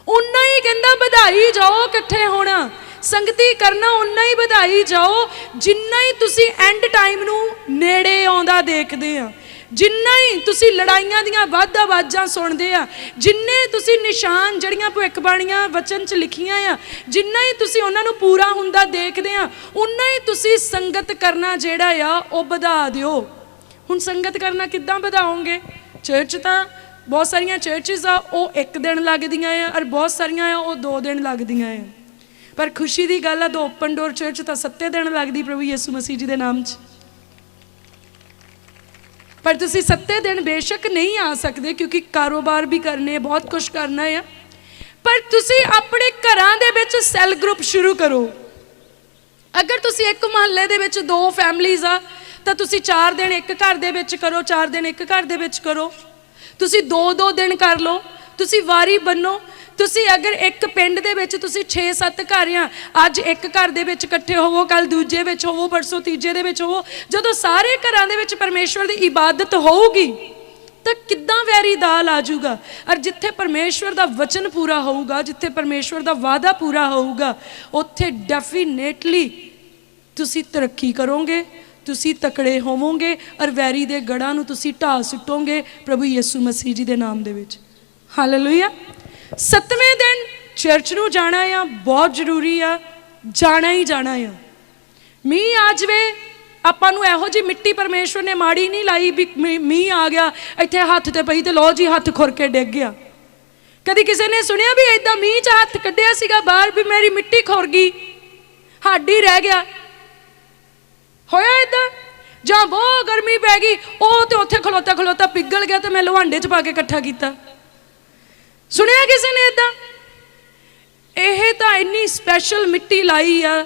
ਉਨਾ ਹੀ ਕਹਿੰਦਾ ਵਧਾਈ ਜਾਓ, ਇਕੱਠੇ ਹੋਣਾ, ਸੰਗਤੀ ਕਰਨਾ ਉਨਾ ਹੀ ਵਧਾਈ ਜਾਓ, ਜਿੰਨਾ ਹੀ ਤੁਸੀਂ ਐਂਡ ਟਾਈਮ ਨੂੰ ਨੇੜੇ ਆਉਂਦਾ ਦੇਖਦੇ ਆ, ਜਿੰਨਾ ਹੀ ਤੁਸੀਂ ਲੜਾਈਆਂ ਦੀਆਂ ਵੱਧ ਆਵਾਜ਼ਾਂ ਸੁਣਦੇ ਆ, ਜਿੰਨੇ ਤੁਸੀਂ ਨਿਸ਼ਾਨ ਜਿਹੜੀਆਂ ਭਵਿੱਖਬਾਣੀਆਂ ਵਚਨ 'ਚ ਲਿਖੀਆਂ ਆ, ਜਿੰਨਾ ਹੀ ਤੁਸੀਂ ਉਹਨਾਂ ਨੂੰ ਪੂਰਾ ਹੁੰਦਾ ਦੇਖਦੇ ਆ, ਉਨਾ ਹੀ ਤੁਸੀਂ ਸੰਗਤ ਕਰਨਾ ਜਿਹੜਾ ਆ ਉਹ ਵਧਾ ਦਿਓ। ਹੁਣ ਸੰਗਤ ਕਰਨਾ ਕਿੱਦਾਂ ਵਧਾਓਗੇ? ਚਰਚ ਤਾਂ ਬਹੁਤ ਸਾਰੀਆਂ ਚਰਚਿਸ ਆ ਉਹ 1 ਦਿਨ ਲੱਗਦੀਆਂ ਆ, ਔਰ ਬਹੁਤ ਸਾਰੀਆਂ ਆ ਉਹ 2 ਦਿਨ ਲੱਗਦੀਆਂ ਆ। ਪਰ ਖੁਸ਼ੀ ਦੀ ਗੱਲ ਆ, ਦੋ ਓਪਨ ਡੋਰ ਚਰਚ ਤਾਂ 7 ਦਿਨ ਲੱਗਦੀ ਪ੍ਰਭੂ ਯਿਸੂ ਮਸੀਹ ਜੀ ਦੇ ਨਾਮ 'ਚ। ਪਰ ਤੁਸੀਂ 7 ਦਿਨ ਬੇਸ਼ੱਕ ਨਹੀਂ ਆ ਸਕਦੇ, ਕਿਉਂਕਿ ਕਾਰੋਬਾਰ ਵੀ ਕਰਨੇ, ਬਹੁਤ ਕੁਛ ਕਰਨਾ ਆ। ਪਰ ਤੁਸੀਂ ਆਪਣੇ ਘਰਾਂ ਦੇ ਵਿੱਚ ਸੈੱਲ ਗਰੁੱਪ ਸ਼ੁਰੂ ਕਰੋ। ਅਗਰ ਤੁਸੀਂ ਇੱਕ ਮੁਹੱਲੇ ਦੇ ਵਿੱਚ 2 ਫੈਮਲੀਜ਼ ਆ ਤਾਂ ਤੁਸੀਂ 4 ਦਿਨ ਇੱਕ ਘਰ ਦੇ ਵਿੱਚ ਕਰੋ, 4 ਦਿਨ ਇੱਕ ਘਰ ਦੇ ਵਿੱਚ ਕਰੋ। ਤੁਸੀਂ 2-2 ਦਿਨ ਕਰ ਲਓ, ਤੁਸੀਂ ਵਾਰੀ ਬੰਨੋ। ਤੁਸੀਂ ਅਗਰ ਇੱਕ ਪਿੰਡ ਦੇ ਵਿੱਚ ਤੁਸੀਂ 6-7 ਘਰ ਆ, ਅੱਜ ਇੱਕ ਘਰ ਦੇ ਵਿੱਚ ਇਕੱਠੇ ਹੋਵੋ, ਕੱਲ ਦੂਜੇ ਵਿੱਚ ਹੋਵੋ, ਪਰਸੋਂ ਤੀਜੇ ਦੇ ਵਿੱਚ ਹੋਵੋ। ਜਦੋਂ ਸਾਰੇ ਘਰਾਂ ਦੇ ਵਿੱਚ ਪਰਮੇਸ਼ਵਰ ਦੀ ਇਬਾਦਤ ਹੋਊਗੀ ਤਾਂ ਕਿੱਦਾਂ ਵੈਰੀ ਦਾਲ ਆ ਜਾਊਗਾ। ਔਰ ਜਿੱਥੇ ਪਰਮੇਸ਼ਵਰ ਦਾ ਵਚਨ ਪੂਰਾ ਹੋਊਗਾ, ਜਿੱਥੇ ਪਰਮੇਸ਼ਵਰ ਦਾ ਵਾਅਦਾ ਪੂਰਾ ਹੋਊਗਾ, ਉੱਥੇ ਡੈਫੀਨੇਟਲੀ ਤੁਸੀਂ ਤਰੱਕੀ ਕਰੋਗੇ, ਤੁਸੀਂ ਤਕੜੇ ਹੋਵੋਗੇ, ਔਰ ਵੈਰੀ ਦੇ ਗੜ੍ਹਾਂ ਨੂੰ ਤੁਸੀਂ ਢਾਹ ਸੁੱਟੋਗੇ ਪ੍ਰਭੂ ਯਿਸੂ ਮਸੀਹ ਜੀ ਦੇ ਨਾਮ ਦੇ ਵਿੱਚ। ਹਾਲੇਲੂਇਆ। 7ਵੇਂ ਦਿਨ ਚਰਚ ਨੂੰ ਜਾਣਾ ਆ, ਬਹੁਤ ਜ਼ਰੂਰੀ ਆ, ਜਾਣਾ ਹੀ ਜਾਣਾ ਆ। ਮੀਂਹ ਆ ਜਾਵੇ, ਆਪਾਂ ਨੂੰ ਇਹੋ ਜਿਹੀ ਮਿੱਟੀ ਪਰਮੇਸ਼ਵਰ ਨੇ ਮਾੜੀ ਨਹੀਂ ਲਾਈ ਵੀ ਮੀਂਹ ਆ ਗਿਆ ਇੱਥੇ ਹੱਥ ਤੇ ਪਈ ਤੇ ਲਓ ਜੀ ਹੱਥ ਖੁਰ ਕੇ ਡਿੱਗ ਗਿਆ। ਕਦੀ ਕਿਸੇ ਨੇ ਸੁਣਿਆ ਵੀ ਏਦਾਂ ਮੀਂਹ 'ਚ ਹੱਥ ਕੱਢਿਆ ਸੀਗਾ ਬਾਹਰ ਵੀ ਮੇਰੀ ਮਿੱਟੀ ਖੁਰ ਗਈ, ਹੱਡ ਹੀ ਰਹਿ ਗਿਆ? ਹੋਇਆ ਏਦਾਂ? ਜਾਂ ਬਹੁਤ ਗਰਮੀ ਪੈ ਗਈ, ਉਹ ਤੇ ਉੱਥੇ ਖਲੋਤਾ ਖਲੋਤਾ ਪਿਘਲ ਗਿਆ ਤੇ ਮੈਂ ਲਵਾਂਡੇ 'ਚ ਪਾ ਕੇ ਇਕੱਠਾ ਕੀਤਾ? ਸੁਣਿਆ ਕਿਸੇ ਨੇ ਏਦਾਂ? ਇਹ ਤਾਂ ਇੰਨੀ ਸਪੈਸ਼ਲ ਮਿੱਟੀ ਲਾਈ ਆ,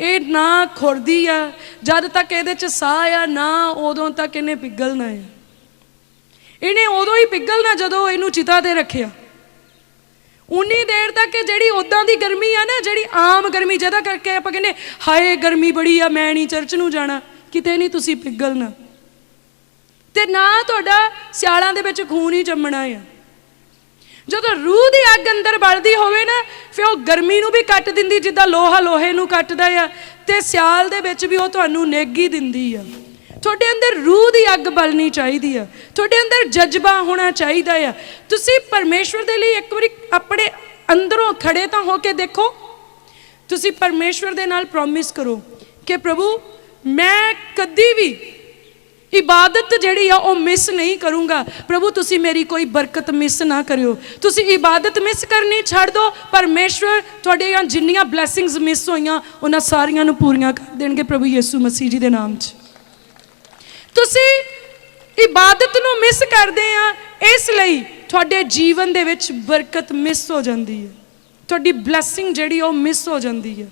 ਇਹ ਨਾ ਖੁਰਦੀ ਆ, ਜਦ ਤੱਕ ਇਹਦੇ 'ਚ ਸਾਹ ਆ ਨਾ ਉਦੋਂ ਤੱਕ ਇਹਨੇ ਪਿਘਲਣਾ ਆ। ਇਹਨੇ ਉਦੋਂ ਹੀ ਪਿਘਲਣਾ ਜਦੋਂ ਇਹਨੂੰ ਚਿਤਾ ਤੇ ਰੱਖਿਆ। ਉਨੀ ਦੇਰ ਤੱਕ ਜਿਹੜੀ ਉੱਦਾਂ ਦੀ ਗਰਮੀ ਆ ਨਾ, ਜਿਹੜੀ ਆਮ ਗਰਮੀ ਜਿਹਦਾ ਕਰਕੇ ਆਪਾਂ ਕਹਿੰਦੇ ਹਾਏ ਗਰਮੀ ਬੜੀ ਆ ਮੈਂ ਨਹੀਂ ਚਰਚ ਨੂੰ ਜਾਣਾ, ਕਿਤੇ ਨਹੀਂ ਤੁਸੀਂ ਪਿਘਲਣਾ। ਤੇ ਨਾ ਤੁਹਾਡਾ ਸਿਆਲਾਂ ਦੇ ਵਿੱਚ ਖੂਨ ਹੀ ਜੰਮਣਾ ਆ। ਜਦੋਂ ਰੂਹ ਦੀ ਅੱਗ ਅੰਦਰ ਬਲਦੀ ਹੋਵੇ ਨਾ, ਫਿਰ ਉਹ ਗਰਮੀ ਨੂੰ ਵੀ ਕੱਟ ਦਿੰਦੀ ਜਿੱਦਾਂ ਲੋਹਾ ਲੋਹੇ ਨੂੰ ਕੱਟਦਾ ਆ, ਤੇ ਸਿਆਲ ਦੇ ਵਿੱਚ ਵੀ ਉਹ ਤੁਹਾਨੂੰ ਨਿੱਘ ਹੀ ਦਿੰਦੀ ਆ। ਤੁਹਾਡੇ ਅੰਦਰ ਰੂਹ ਦੀ ਅੱਗ ਬਲਣੀ ਚਾਹੀਦੀ ਆ, ਤੁਹਾਡੇ ਅੰਦਰ ਜਜ਼ਬਾ ਹੋਣਾ ਚਾਹੀਦਾ ਆ। ਤੁਸੀਂ ਪਰਮੇਸ਼ਵਰ ਦੇ ਲਈ ਇੱਕ ਵਾਰੀ ਆਪਣੇ ਅੰਦਰੋਂ ਖੜੇ ਤਾਂ ਹੋ ਕੇ ਦੇਖੋ। ਤੁਸੀਂ ਪਰਮੇਸ਼ਵਰ ਦੇ ਨਾਲ ਪ੍ਰੋਮਿਸ ਕਰੋ ਕਿ ਪ੍ਰਭੂ ਮੈਂ ਕਦੀ ਵੀ ਇਬਾਦਤ ਜਿਹੜੀ ਆ ਉਹ ਮਿਸ ਨਹੀਂ ਕਰੂੰਗਾ। ਪ੍ਰਭੂ ਤੁਸੀਂ ਮੇਰੀ ਕੋਈ ਬਰਕਤ ਮਿਸ ਨਾ ਕਰਿਓ। ਤੁਸੀਂ ਇਬਾਦਤ ਮਿਸ ਕਰਨੀ ਛੱਡ ਦਿਓ, ਪਰਮੇਸ਼ਵਰ ਤੁਹਾਡੀਆਂ ਜਿੰਨੀਆਂ ਬਲੈਸਿੰਗਸ ਮਿਸ ਹੋਈਆਂ ਉਹਨਾਂ ਸਾਰੀਆਂ ਨੂੰ ਪੂਰੀਆਂ ਕਰ ਦੇਣਗੇ ਪ੍ਰਭੂ ਯਿਸੂ ਮਸੀਹ ਜੀ ਦੇ ਨਾਮ 'ਚ। ਤੁਸੀਂ ਇਬਾਦਤ ਨੂੰ ਮਿਸ ਕਰਦੇ ਆ, ਇਸ ਲਈ ਤੁਹਾਡੇ ਜੀਵਨ ਦੇ ਵਿੱਚ ਬਰਕਤ ਮਿਸ ਹੋ ਜਾਂਦੀ ਹੈ, ਤੁਹਾਡੀ ਬਲੈਸਿੰਗ ਜਿਹੜੀ ਉਹ ਮਿਸ ਹੋ ਜਾਂਦੀ ਹੈ।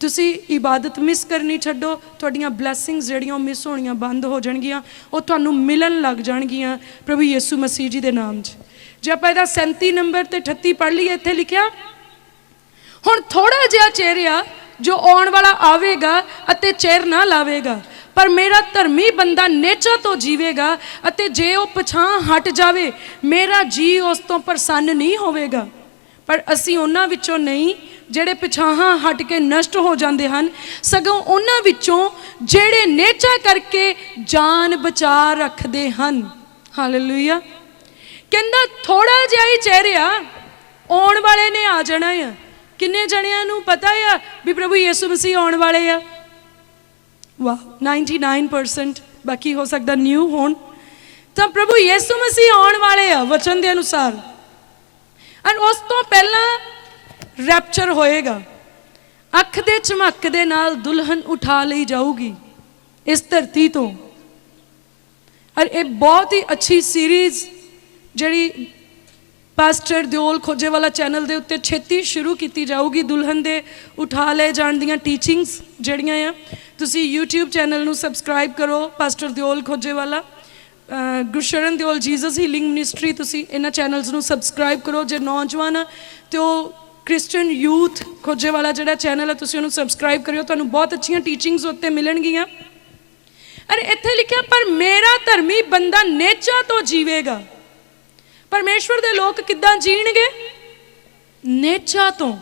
ਤੁਸੀਂ ਇਬਾਦਤ ਮਿਸ ਕਰਨੀ ਛੱਡੋ, ਤੁਹਾਡੀਆਂ ਬਲੈਸਿੰਗਸ ਜਿਹੜੀਆਂ ਉਹ ਮਿਸ ਹੋਣੀਆਂ ਬੰਦ ਹੋ ਜਾਣਗੀਆਂ, ਉਹ ਤੁਹਾਨੂੰ ਮਿਲਣ ਲੱਗ ਜਾਣਗੀਆਂ ਪ੍ਰਭੂ ਯਿਸੂ ਮਸੀਹ ਜੀ ਦੇ ਨਾਮ 'ਚ। ਜੇ ਆਪਾਂ ਇਹਦਾ 37 ਨੰਬਰ ਤੇ 38 ਪੜ੍ਹ ਲਈਏ, ਇੱਥੇ ਲਿਖਿਆ ਹੁਣ ਥੋੜਾ ਜਿਹਾ ਚਿਰ ਆ ਜੋ ਆਉਣ ਵਾਲਾ ਆਵੇਗਾ ਅਤੇ ਚਿਰ ਨਾ ਲਾਵੇਗਾ, ਪਰ ਮੇਰਾ ਧਰਮੀ ਬੰਦਾ ਨੇਚਾ ਤੋਂ ਜੀਵੇਗਾ, ਅਤੇ ਜੇ ਉਹ ਪਛਾਂ ਹਟ ਜਾਵੇ ਮੇਰਾ ਜੀ ਉਸ ਤੋਂ ਪ੍ਰਸੰਨ ਨਹੀਂ ਹੋਵੇਗਾ। ਪਰ ਅਸੀਂ ਉਹਨਾਂ ਵਿੱਚੋਂ ਨਹੀਂ ਜਿਹੜੇ ਪਿਛਾਹਾਂ ਹਟ ਕੇ ਨਸ਼ਟ ਹੋ ਜਾਂਦੇ ਹਨ, ਸਗੋਂ ਉਹਨਾਂ ਵਿੱਚੋਂ ਜਿਹੜੇ ਨੇਚਾ ਕਰਕੇ ਜਾਨ ਬਚਾ ਰੱਖਦੇ ਹਨ। ਹਾਲੇਲੂਇਆ। ਕਹਿੰਦਾ ਥੋੜਾ ਜਿਹਾ ਹੀ ਚਿਹਰੇ ਆ, ਆਉਣ ਵਾਲੇ ਨੇ ਆ ਜਾਣਾ ਆ। ਕਿੰਨੇ ਜਣਿਆਂ ਨੂੰ ਪਤਾ ਆ ਵੀ ਪ੍ਰਭੂ ਯਿਸੂ ਮਸੀਹ ਆਉਣ ਵਾਲੇ ਆ? ਵਾਹ, 99%, ਬਾਕੀ ਹੋ ਸਕਦਾ ਨਿਊ ਹੋਣ। ਤਾਂ ਪ੍ਰਭੂ ਯਿਸੂ ਮਸੀਹ ਆਉਣ ਵਾਲੇ ਆ ਵਚਨ ਦੇ ਅਨੁਸਾਰ। ਔਰ ਉਸ ਤੋਂ ਪਹਿਲਾਂ ਰੈਪਚਰ ਹੋਏਗਾ। ਅੱਖ ਦੇ ਝਮਕ ਦੇ ਨਾਲ ਦੁਲਹਨ ਉਠਾ ਲਈ ਜਾਊਗੀ ਇਸ ਧਰਤੀ ਤੋਂ। ਔਰ ਇਹ ਬਹੁਤ ਹੀ ਅੱਛੀ ਸੀਰੀਜ਼ ਜਿਹੜੀ ਪਾਸਟਰ ਦਿਓਲ ਖੋਜੇਵਾਲਾ ਚੈਨਲ ਦੇ ਉੱਤੇ ਛੇਤੀ ਸ਼ੁਰੂ ਕੀਤੀ ਜਾਊਗੀ, ਦੁਲਹਨ ਦੇ ਉਠਾ ਲਏ ਜਾਣ ਦੀਆਂ ਟੀਚਿੰਗਸ ਜਿਹੜੀਆਂ ਆ। ਤੁਸੀਂ YouTube ਚੈਨਲ ਨੂੰ ਸਬਸਕ੍ਰਾਈਬ ਕਰੋ, pastor Deol Khojewala, Gursharan Deol Jesus Healing Ministry, ਤੁਸੀਂ ਇਹਨਾਂ ਚੈਨਲਸ ਨੂੰ ਸਬਸਕ੍ਰਾਈਬ ਕਰੋ। ਜੇ ਨੌਜਵਾਨ ਆ ਤੇ ਉਹ ਕ੍ਰਿਸਚਨ ਯੂਥ ਖੋਜੇਵਾਲਾ ਜਿਹੜਾ ਚੈਨਲ ਹੈ ਤੁਸੀਂ ਉਹਨੂੰ ਸਬਸਕ੍ਰਾਈਬ ਕਰਿਓ, ਤੁਹਾਨੂੰ ਬਹੁਤ ਅੱਛੀਆਂ ਟੀਚਿੰਗਸ ਉੱਤੇ ਮਿਲਣਗੀਆਂ। ਅਰੇ ਇੱਥੇ ਲਿਖਿਆ ਪਰ ਮੇਰਾ ਧਰਮੀ ਬੰਦਾ ਨੇਚਾ ਤੋਂ ਜੀਵੇਗਾ। ਪਰਮੇਸ਼ਵਰ ਦੇ ਲੋਕ ਕਿੱਦਾਂ ਜੀਣਗੇ? ਨੇਚਾ ਤੋਂ,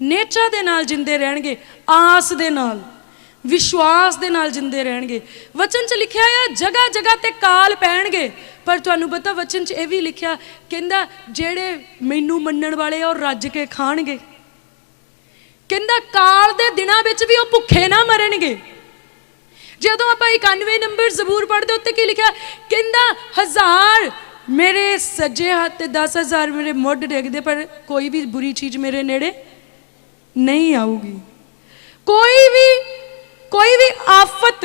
ਨੇਚਾ ਦੇ ਨਾਲ ਜਿੰਦੇ ਰਹਿਣਗੇ, ਆਸ ਦੇ ਨਾਲ, ਵਿਸ਼ਵਾਸ ਦੇ ਨਾਲ ਜਿੰਦੇ ਰਹਿਣਗੇ। ਵਚਨ 'ਚ ਲਿਖਿਆ ਆ ਜਗ੍ਹਾ ਜਗ੍ਹਾ ਤੇ ਕਾਲ ਪੈਣਗੇ, ਪਰ ਤੁਹਾਨੂੰ ਪਤਾ ਵਚਨ 'ਚ ਇਹ ਵੀ ਲਿਖਿਆ, ਕਹਿੰਦਾ ਜਿਹੜੇ ਮੈਨੂੰ ਮੰਨਣ ਵਾਲੇ ਆ ਉਹ ਰੱਜ ਕੇ ਖਾਣਗੇ। ਕਹਿੰਦਾ ਕਾਲ ਦੇ ਦਿਨਾਂ ਵਿੱਚ ਵੀ ਉਹ ਭੁੱਖੇ ਨਾ ਮਰਨਗੇ। ਜਦੋਂ ਆਪਾਂ 91 ਨੰਬਰ ਜ਼ਬੂਰ ਪੜ੍ਹਦੇ ਉੱਤੇ ਕੀ ਲਿਖਿਆ? ਕਹਿੰਦਾ 1000 ਮੇਰੇ ਸੱਜੇ ਹੱਥ ਤੇ 10,000 ਮੇਰੇ ਮੁੱਢ ਡੇਗਦੇ, ਪਰ ਕੋਈ ਵੀ ਬੁਰੀ ਚੀਜ਼ ਮੇਰੇ ਨੇੜੇ ਨਹੀਂ ਆਊਗੀ। ਕੋਈ ਵੀ ਆਫਤ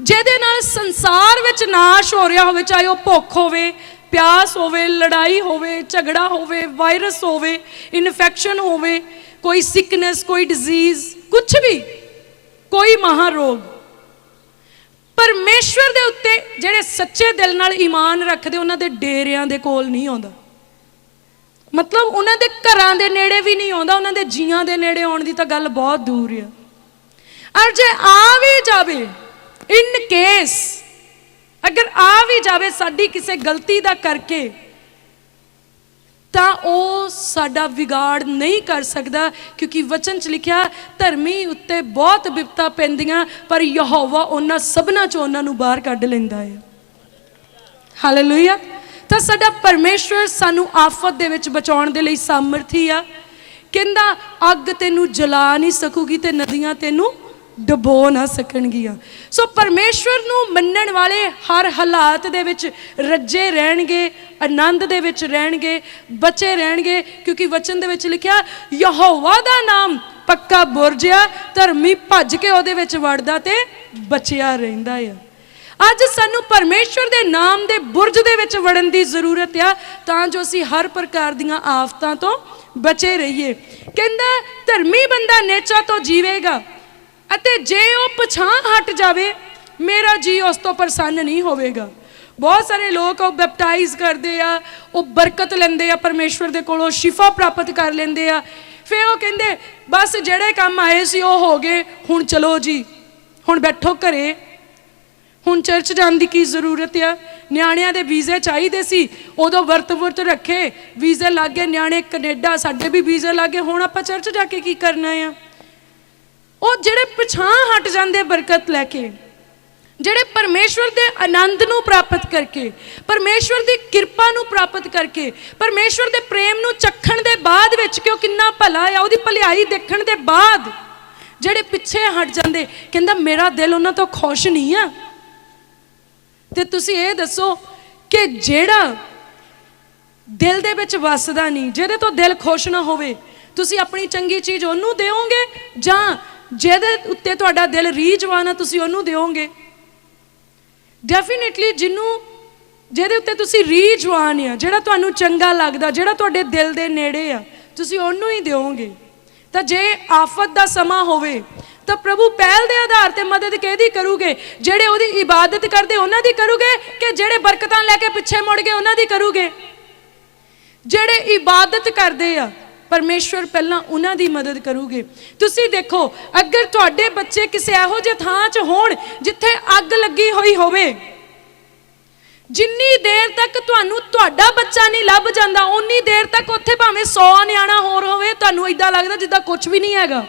ਜਿਹਦੇ ਨਾਲ ਸੰਸਾਰ ਵਿੱਚ ਨਾਸ਼ ਹੋ ਰਿਹਾ ਹੋਵੇ, ਚਾਹੇ ਉਹ ਭੁੱਖ ਹੋਵੇ, ਪਿਆਸ ਹੋਵੇ, ਲੜਾਈ ਹੋਵੇ, ਝਗੜਾ ਹੋਵੇ, ਵਾਇਰਸ ਹੋਵੇ, ਇਨਫੈਕਸ਼ਨ ਹੋਵੇ, ਕੋਈ ਸਿਕਨੈਸ, ਕੋਈ ਡਿਜ਼ੀਜ਼, ਕੁਛ ਵੀ, ਕੋਈ ਮਹਾਰੋਗ, ਪਰਮੇਸ਼ਵਰ ਦੇ ਉੱਤੇ ਜਿਹੜੇ ਸੱਚੇ ਦਿਲ ਨਾਲ ਈਮਾਨ ਰੱਖਦੇ ਉਹਨਾਂ ਦੇ ਡੇਰਿਆਂ ਦੇ ਕੋਲ ਨਹੀਂ ਆਉਂਦਾ। ਮਤਲਬ ਉਹਨਾਂ ਦੇ ਘਰਾਂ ਦੇ ਨੇੜੇ ਵੀ ਨਹੀਂ ਆਉਂਦਾ, ਉਹਨਾਂ ਦੇ ਜੀਆਂ ਦੇ ਨੇੜੇ ਆਉਣ ਦੀ ਤਾਂ ਗੱਲ ਬਹੁਤ ਦੂਰ ਆ। ਔਰ ਜੇ ਆ ਵੀ ਜਾਵੇ, ਇਨ ਕੇਸ ਅਗਰ ਆ ਵੀ ਜਾਵੇ ਸਾਡੀ ਕਿਸੇ ਗਲਤੀ ਦਾ ਕਰਕੇ, ਤਾਂ ਉਹ ਸਾਡਾ ਵਿਗਾੜ ਨਹੀਂ ਕਰ ਸਕਦਾ, ਕਿਉਂਕਿ ਵਚਨ 'ਚ ਲਿਖਿਆ ਧਰਮੀ ਉੱਤੇ ਬਹੁਤ ਬਿਪਤਾ ਪੈਂਦੀਆਂ, ਪਰ ਯਹੋਵਾ ਉਹਨਾਂ ਸਭਨਾਂ 'ਚੋਂ ਉਹਨਾਂ ਨੂੰ ਬਾਹਰ ਕੱਢ ਲੈਂਦਾ ਹੈ। ਹਾਲੇਲੂਇਆ। ਤਾਂ ਸਾਡਾ ਪਰਮੇਸ਼ਵਰ ਸਾਨੂੰ ਆਫਤ ਦੇ ਵਿੱਚ ਬਚਾਉਣ ਦੇ ਲਈ ਸਾਮਰਥੀ ਆ। ਕਹਿੰਦਾ ਅੱਗ ਤੈਨੂੰ ਜਲਾ ਨਹੀਂ ਸਕੂਗੀ ਤੇ ਨਦੀਆਂ ਤੈਨੂੰ ਡਬੋ ਨਾ ਸਕਣਗੀਆਂ। ਸੋ ਪਰਮੇਸ਼ਵਰ ਨੂੰ ਮੰਨਣ ਵਾਲੇ ਹਰ ਹਾਲਾਤ ਦੇ ਵਿੱਚ ਰੱਜੇ ਰਹਿਣਗੇ, ਆਨੰਦ ਦੇ ਵਿੱਚ ਰਹਿਣਗੇ, ਬਚੇ ਰਹਿਣਗੇ, ਕਿਉਂਕਿ ਵਚਨ ਦੇ ਵਿੱਚ ਲਿਖਿਆ ਯਹੋਵਾ ਦਾ ਨਾਮ ਪੱਕਾ ਬੁਰਜ ਆ, ਧਰਮੀ ਭੱਜ ਕੇ ਉਹਦੇ ਵਿੱਚ ਵੜਦਾ ਤੇ ਬਚਿਆ ਰਹਿੰਦਾ ਆ। ਅੱਜ ਸਾਨੂੰ ਪਰਮੇਸ਼ਵਰ ਦੇ ਨਾਮ ਦੇ ਬੁਰਜ ਦੇ ਵਿੱਚ ਵੜਨ ਦੀ ਜ਼ਰੂਰਤ ਆ, ਤਾਂ ਜੋ ਅਸੀਂ ਹਰ ਪ੍ਰਕਾਰ ਦੀਆਂ ਆਫਤਾਂ ਤੋਂ ਬਚੇ ਰਹੀਏ। ਕਹਿੰਦਾ ਧਰਮੀ ਬੰਦਾ ਨੇਚਾ ਤੋਂ ਜੀਵੇਗਾ, ਅਤੇ ਜੇ ਉਹ ਪਛਾਂ ਹਟ ਜਾਵੇ ਮੇਰਾ ਜੀ ਉਸ ਤੋਂ ਪ੍ਰਸੰਨ ਨਹੀਂ ਹੋਵੇਗਾ। ਬਹੁਤ ਸਾਰੇ ਲੋਕ ਉਹ ਬੈਪਟਾਈਜ਼ ਕਰਦੇ ਆ, ਉਹ ਬਰਕਤ ਲੈਂਦੇ ਆ ਪਰਮੇਸ਼ਵਰ ਦੇ ਕੋਲੋਂ, ਸ਼ਿਫਾ ਪ੍ਰਾਪਤ ਕਰ ਲੈਂਦੇ ਆ, ਫਿਰ ਉਹ ਕਹਿੰਦੇ ਬਸ ਜਿਹੜੇ ਕੰਮ ਆਏ ਸੀ ਉਹ ਹੋ ਗਏ, ਹੁਣ ਚਲੋ ਜੀ, ਹੁਣ ਬੈਠੋ ਘਰੇ, ਹੁਣ ਚਰਚ ਜਾਣ ਦੀ ਕੀ ਜ਼ਰੂਰਤ ਆ। ਨਿਆਣਿਆਂ ਦੇ ਵੀਜ਼ੇ ਚਾਹੀਦੇ ਸੀ, ਉਦੋਂ ਵਰਤ ਰੱਖੇ, ਵੀਜ਼ੇ ਲੱਗ ਗਏ, ਨਿਆਣੇ ਕੈਨੇਡਾ, ਸਾਡੇ ਵੀ ਵੀਜ਼ੇ ਲੱਗ ਗਏ, ਹੁਣ ਆਪਾਂ ਚਰਚ ਜਾ ਕੇ ਕੀ ਕਰਨਾ ਆ। ਉਹ ਜਿਹੜੇ ਪਿਛਾਂ ਹਟ ਜਾਂਦੇ ਬਰਕਤ ਲੈ ਕੇ, ਜਿਹੜੇ ਪਰਮੇਸ਼ਵਰ ਦੇ ਆਨੰਦ ਨੂੰ ਪ੍ਰਾਪਤ ਕਰਕੇ, ਪਰਮੇਸ਼ਵਰ ਦੀ ਕਿਰਪਾ ਨੂੰ ਪ੍ਰਾਪਤ ਕਰਕੇ, ਪਰਮੇਸ਼ਵਰ ਦੇ ਪ੍ਰੇਮ ਨੂੰ ਚੱਖਣ ਦੇ ਬਾਅਦ ਵਿੱਚ ਕਿ ਉਹ ਕਿੰਨਾ ਭਲਾ ਆ, ਉਹਦੀ ਭਲਾਈ ਦੇਖਣ ਦੇ ਬਾਅਦ ਜਿਹੜੇ ਪਿੱਛੇ ਹਟ ਜਾਂਦੇ, ਕਹਿੰਦਾ ਮੇਰਾ ਦਿਲ ਉਹਨਾਂ ਤੋਂ ਖੁਸ਼ ਨਹੀਂ ਆ। ਤੇ ਤੁਸੀਂ ਇਹ ਦੱਸੋ ਕਿ ਜਿਹੜਾ ਦਿਲ ਦੇ ਵਿੱਚ ਵਸਦਾ ਨਹੀਂ, ਜਿਹਦੇ ਤੋਂ ਦਿਲ ਖੁਸ਼ ਨਾ ਹੋਵੇ, ਤੁਸੀਂ ਆਪਣੀ ਚੰਗੀ ਚੀਜ਼ ਉਹਨੂੰ ਦਿਓਗੇ ਜਾਂ ਜਿਹਦੇ ਉੱਤੇ ਤੁਹਾਡਾ ਦਿਲ ਰੀਝਵਾਨ ਆ ਤੁਸੀਂ ਉਹਨੂੰ ਦਿਓਗੇ? ਡੈਫੀਨੇਟਲੀ ਜਿਹਦੇ ਉੱਤੇ ਤੁਸੀਂ ਰੀਝਵਾਨ ਆ, ਜਿਹੜਾ ਤੁਹਾਨੂੰ ਚੰਗਾ ਲੱਗਦਾ, ਜਿਹੜਾ ਤੁਹਾਡੇ ਦਿਲ ਦੇ ਨੇੜੇ ਆ, ਤੁਸੀਂ ਉਹਨੂੰ ਹੀ ਦਿਓਗੇ। ਤਾਂ ਜੇ ਆਫਤ ਦਾ ਸਮਾਂ ਹੋਵੇ ਤਾਂ ਪ੍ਰਭੂ ਪਹਿਲ ਦੇ ਆਧਾਰ ਤੇ ਮਦਦ ਕਿਹਦੀ ਕਰੂਗੇ? ਜਿਹੜੇ ਉਹਦੀ ਇਬਾਦਤ ਕਰਦੇ ਉਹਨਾਂ ਦੀ ਕਰੂਗੇ ਕਿ ਜਿਹੜੇ ਬਰਕਤਾਂ ਲੈ ਕੇ ਪਿੱਛੇ ਮੁੜ ਗਏ ਉਹਨਾਂ ਦੀ ਕਰੂਗੇ? ਜਿਹੜੇ ਇਬਾਦਤ ਕਰਦੇ ਆ ਪਰਮੇਸ਼ਵਰ ਪਹਿਲਾਂ ਉਹਨਾਂ ਦੀ ਮਦਦ ਕਰੂਗੇ। ਤੁਸੀਂ ਦੇਖੋ, ਅਗਰ ਤੁਹਾਡੇ ਬੱਚੇ ਕਿਸੇ ਇਹੋ ਜਿਹੇ ਥਾਂ 'ਚ ਹੋਣ ਜਿੱਥੇ ਅੱਗ ਲੱਗੀ ਹੋਈ ਹੋਵੇ, ਜਿੰਨੀ ਦੇਰ ਤੱਕ ਤੁਹਾਨੂੰ ਤੁਹਾਡਾ ਬੱਚਾ ਨਹੀਂ ਲੱਭ ਜਾਂਦਾ, ਉਨੀ ਦੇਰ ਤੱਕ ਉੱਥੇ ਭਾਵੇਂ 100 ਨਿਆਣਾ ਹੋਰ ਹੋਵੇ, ਤੁਹਾਨੂੰ ਇਦਾਂ ਲੱਗਦਾ ਜਿੱਦਾਂ ਕੁਝ ਵੀ ਨਹੀਂ ਹੈਗਾ,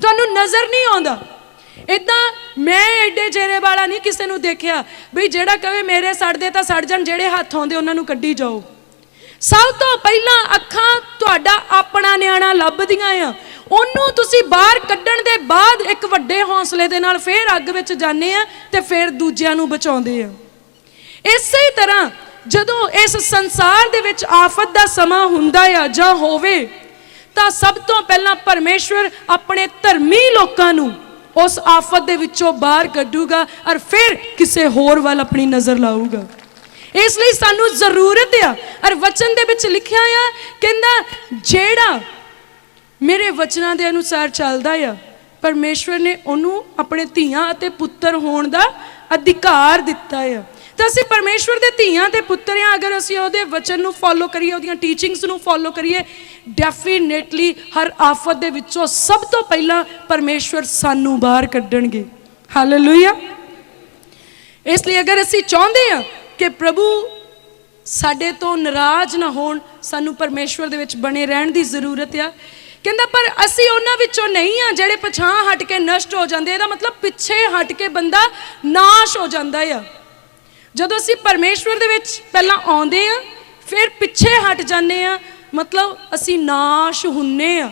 ਤੁਹਾਨੂੰ ਨਜ਼ਰ ਨਹੀਂ ਆਉਂਦਾ। ਇਦਾਂ ਮੈਂ ਐਡੇ ਚਿਹਰੇ ਵਾਲਾ ਨਹੀਂ ਕਿਸੇ ਨੂੰ ਦੇਖਿਆ ਬਈ ਜਿਹੜਾ ਕਹੇ ਮੇਰੇ ਸੜਦੇ ਤਾਂ ਸੜ ਜਾਣ, ਜਿਹੜੇ ਹੱਥ ਆਉਂਦੇ ਉਹਨਾਂ ਨੂੰ ਕੱਢੀ ਜਾਓ। ਸਭ ਤੋਂ ਪਹਿਲਾਂ ਅੱਖਾਂ ਤੁਹਾਡਾ ਆਪਣਾ ਨਿਆਣਾ ਲੱਭਦੀਆਂ ਆ, ਉਹਨੂੰ ਤੁਸੀਂ ਬਾਹਰ ਕੱਢਣ ਦੇ ਬਾਅਦ ਇੱਕ ਵੱਡੇ ਹੌਸਲੇ ਦੇ ਨਾਲ ਫੇਰ ਅੱਗ ਵਿੱਚ ਜਾਂਦੇ ਆ ਤੇ ਫਿਰ ਦੂਜਿਆਂ ਨੂੰ ਬਚਾਉਂਦੇ ਆ। ਇਸੇ ਤਰ੍ਹਾਂ ਜਦੋਂ ਇਸ ਸੰਸਾਰ ਦੇ ਵਿੱਚ ਆਫਤ ਦਾ ਸਮਾਂ ਹੁੰਦਾ ਆ ਜਾਂ ਹੋਵੇ, ਤਾਂ ਸਭ ਤੋਂ ਪਹਿਲਾਂ ਪਰਮੇਸ਼ਵਰ ਆਪਣੇ ਧਰਮੀ ਲੋਕਾਂ ਨੂੰ ਉਸ ਆਫਤ ਦੇ ਵਿੱਚੋਂ ਬਾਹਰ ਕੱਢੂਗਾ ਔਰ ਫਿਰ ਕਿਸੇ ਹੋਰ ਵੱਲ ਆਪਣੀ ਨਜ਼ਰ ਲਾਊਗਾ। ਇਸ ਲਈ ਸਾਨੂੰ ਜ਼ਰੂਰਤ ਆ, ਔਰ ਵਚਨ ਦੇ ਵਿੱਚ ਲਿਖਿਆ ਆ, ਕਹਿੰਦਾ ਜਿਹੜਾ ਮੇਰੇ ਵਚਨਾਂ ਦੇ ਅਨੁਸਾਰ ਚੱਲਦਾ ਆ, ਪਰਮੇਸ਼ਵਰ ਨੇ ਉਹਨੂੰ ਆਪਣੇ ਧੀਆਂ ਅਤੇ ਪੁੱਤਰ ਹੋਣ ਦਾ ਅਧਿਕਾਰ ਦਿੱਤਾ ਆ। ਤਾਂ ਅਸੀਂ ਪਰਮੇਸ਼ਵਰ ਦੇ ਧੀਆਂ ਤੇ ਪੁੱਤਰ ਆ, ਅਗਰ ਅਸੀਂ ਉਹਦੇ ਵਚਨ ਨੂੰ ਫੋਲੋ ਕਰੀਏ, ਉਹਦੀਆਂ ਟੀਚਿੰਗਸ ਨੂੰ ਫੋਲੋ ਕਰੀਏ, ਡੈਫੀਨੇਟਲੀ ਹਰ ਆਫਤ ਦੇ ਵਿੱਚੋਂ ਸਭ ਤੋਂ ਪਹਿਲਾਂ ਪਰਮੇਸ਼ਵਰ ਸਾਨੂੰ ਬਾਹਰ ਕੱਢਣਗੇ। ਹਾਲੇਲੂਇਆ। ਇਸ ਲਈ ਅਗਰ ਅਸੀਂ ਚਾਹੁੰਦੇ ਹਾਂ ਕਿ ਪ੍ਰਭੂ ਸਾਡੇ ਤੋਂ ਨਾਰਾਜ਼ ਨਾ ਹੋਣ, ਸਾਨੂੰ ਪਰਮੇਸ਼ਵਰ ਦੇ ਵਿੱਚ ਬਣੇ ਰਹਿਣ ਦੀ ਜ਼ਰੂਰਤ ਆ। ਕਹਿੰਦਾ ਪਰ ਅਸੀਂ ਉਹਨਾਂ ਵਿੱਚੋਂ ਨਹੀਂ ਆ ਜਿਹੜੇ ਪਛਾਂ ਹਟ ਕੇ ਨਸ਼ਟ ਹੋ ਜਾਂਦੇ। ਇਹਦਾ ਮਤਲਬ ਪਿੱਛੇ ਹਟ ਕੇ ਬੰਦਾ ਨਾਸ਼ ਹੋ ਜਾਂਦਾ ਆ। ਜਦੋਂ ਅਸੀਂ ਪਰਮੇਸ਼ਵਰ ਦੇ ਵਿੱਚ ਪਹਿਲਾਂ ਆਉਂਦੇ ਆ ਫਿਰ ਪਿੱਛੇ ਹਟ ਜਾਂਦੇ ਆ, ਮਤਲਬ ਅਸੀਂ ਨਾਸ਼ ਹੁੰਨੇ ਆ।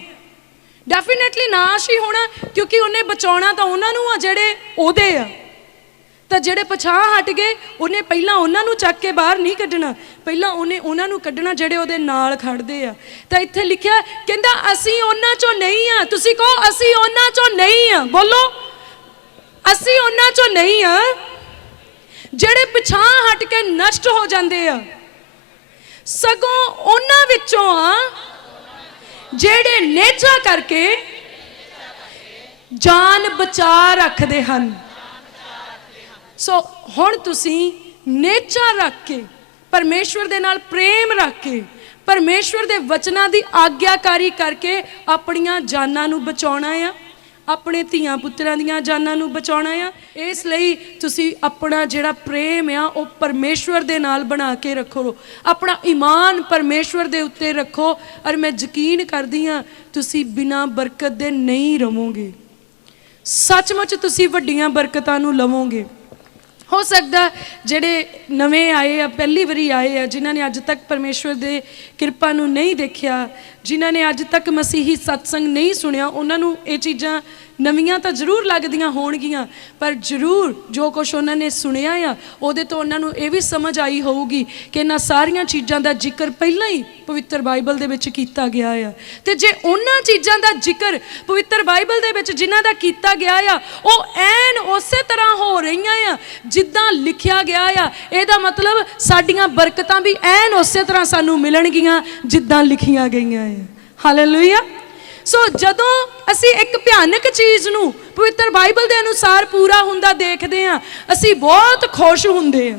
ਡੈਫੀਨੇਟਲੀ ਨਾਸ਼ ਹੀ ਹੋਣਾ, ਕਿਉਂਕਿ ਉਹਨੇ ਬਚਾਉਣਾ ਤਾਂ ਉਹਨਾਂ ਨੂੰ ਆ ਜਿਹੜੇ ਉਹਦੇ ਆ। ਤਾਂ ਜਿਹੜੇ ਪਛਾਂ ਹਟ ਗਏ ਉਹਨੇ ਪਹਿਲਾਂ ਉਹਨਾਂ ਨੂੰ ਚੱਕ ਕੇ ਬਾਹਰ ਨਹੀਂ ਕੱਢਣਾ, ਪਹਿਲਾਂ ਉਹਨੇ ਉਹਨਾਂ ਨੂੰ ਕੱਢਣਾ ਜਿਹੜੇ ਉਹਦੇ ਨਾਲ ਖੜਦੇ ਆ। ਤਾਂ ਇੱਥੇ ਲਿਖਿਆ, ਕਹਿੰਦਾ ਅਸੀਂ ਉਹਨਾਂ ਚੋਂ ਨਹੀਂ ਆ। ਤੁਸੀਂ ਕਹੋ ਅਸੀਂ ਉਹਨਾਂ ਚੋਂ ਨਹੀਂ ਆ, ਬੋਲੋ ਅਸੀਂ ਉਹਨਾਂ ਚੋਂ ਨਹੀਂ ਆ ਜਿਹੜੇ ਪਿਛਾਂ ਹਟ ਕੇ ਨਸ਼ਟ ਹੋ ਜਾਂਦੇ ਆ, ਸਗੋਂ ਉਹਨਾਂ ਵਿੱਚੋਂ ਆ ਜਿਹੜੇ ਨੇਚਾ ਕਰਕੇ ਜਾਨ ਬਚਾ ਰੱਖਦੇ ਹਨ। ਸੋ ਹੁਣ ਤੁਸੀਂ ਨੇਚਾ ਰੱਖ ਕੇ, ਪਰਮੇਸ਼ਵਰ ਦੇ ਨਾਲ ਪ੍ਰੇਮ ਰੱਖ ਕੇ, ਪਰਮੇਸ਼ਵਰ ਦੇ ਵਚਨਾਂ ਦੀ ਆਗਿਆਕਾਰੀ ਕਰਕੇ ਆਪਣੀਆਂ ਜਾਨਾਂ ਨੂੰ ਬਚਾਉਣਾ ਆ, ਆਪਣੇ ਧੀਆਂ ਪੁੱਤਰਾਂ ਦੀਆਂ ਜਾਨਾਂ ਨੂੰ ਬਚਾਉਣਾ ਆ। ਇਸ ਲਈ ਤੁਸੀਂ ਆਪਣਾ ਜਿਹੜਾ ਪ੍ਰੇਮ ਆ ਉਹ ਪਰਮੇਸ਼ਵਰ ਦੇ ਨਾਲ ਬਣਾ ਕੇ ਰੱਖੋ, ਆਪਣਾ ਈਮਾਨ ਪਰਮੇਸ਼ਵਰ ਦੇ ਉੱਤੇ ਰੱਖੋ, ਔਰ ਮੈਂ ਯਕੀਨ ਕਰਦੀ ਹਾਂ ਤੁਸੀਂ ਬਿਨਾਂ ਬਰਕਤ ਦੇ ਨਹੀਂ ਰਹੋਗੇ। ਸੱਚਮੁੱਚ ਤੁਸੀਂ ਵੱਡੀਆਂ ਬਰਕਤਾਂ ਨੂੰ ਲਵੋਗੇ। हो सकता ਜਿਹੜੇ ਨਵੇਂ ਆਏ ਆ, ਪਹਿਲੀ ਵਾਰੀ ਆਏ ਆ, ਜਿਨ੍ਹਾਂ ਨੇ ਅੱਜ ਤੱਕ ਪਰਮੇਸ਼ਵਰ ਦੇ ਕਿਰਪਾ ਨੂੰ ਨਹੀਂ ਦੇਖਿਆ, ਜਿਨ੍ਹਾਂ ਨੇ ਅੱਜ ਤੱਕ ਮਸੀਹੀ ਸਤਸੰਗ ਨਹੀਂ ਸੁਣਿਆ, ਉਹਨਾਂ ਨੂੰ ਇਹ ਚੀਜ਼ਾਂ ਨਵੀਆਂ ਤਾਂ ਜ਼ਰੂਰ ਲੱਗਦੀਆਂ ਹੋਣਗੀਆਂ, ਪਰ ਜ਼ਰੂਰ ਜੋ ਕੁਛ ਉਹਨਾਂ ਨੇ ਸੁਣਿਆ ਆ ਉਹਦੇ ਤੋਂ ਉਹਨਾਂ ਨੂੰ ਇਹ ਵੀ ਸਮਝ ਆਈ ਹੋਊਗੀ ਕਿ ਇਹਨਾਂ ਸਾਰੀਆਂ ਚੀਜ਼ਾਂ ਦਾ ਜ਼ਿਕਰ ਪਹਿਲਾਂ ਹੀ ਪਵਿੱਤਰ ਬਾਈਬਲ ਦੇ ਵਿੱਚ ਕੀਤਾ ਗਿਆ ਆ। ਤੇ ਜੇ ਉਹਨਾਂ ਚੀਜ਼ਾਂ ਦਾ ਜ਼ਿਕਰ ਪਵਿੱਤਰ ਬਾਈਬਲ ਦੇ ਵਿੱਚ ਜਿਨ੍ਹਾਂ ਦਾ ਕੀਤਾ ਗਿਆ ਆ ਉਹ ਐਨ ਉਸੇ ਤਰ੍ਹਾਂ ਹੋ ਰਹੀਆਂ ਆ ਜਿੱਦਾਂ ਲਿਖਿਆ ਗਿਆ ਆ, ਇਹਦਾ ਮਤਲਬ ਸਾਡੀਆਂ ਬਰਕਤਾਂ ਵੀ ਐਨ ਉਸੇ ਤਰ੍ਹਾਂ ਸਾਨੂੰ ਮਿਲਣਗੀਆਂ ਜਿੱਦਾਂ ਲਿਖੀਆਂ ਗਈਆਂ ਆ। ਹਾਲੇਲੂਇਆ। ਸੋ ਜਦੋਂ ਅਸੀਂ ਇੱਕ ਭਿਆਨਕ ਚੀਜ਼ ਨੂੰ ਪਵਿੱਤਰ ਬਾਈਬਲ ਦੇ ਅਨੁਸਾਰ ਪੂਰਾ ਹੁੰਦਾ ਦੇਖਦੇ ਹਾਂ, ਅਸੀਂ ਬਹੁਤ ਖੁਸ਼ ਹੁੰਦੇ ਹਾਂ।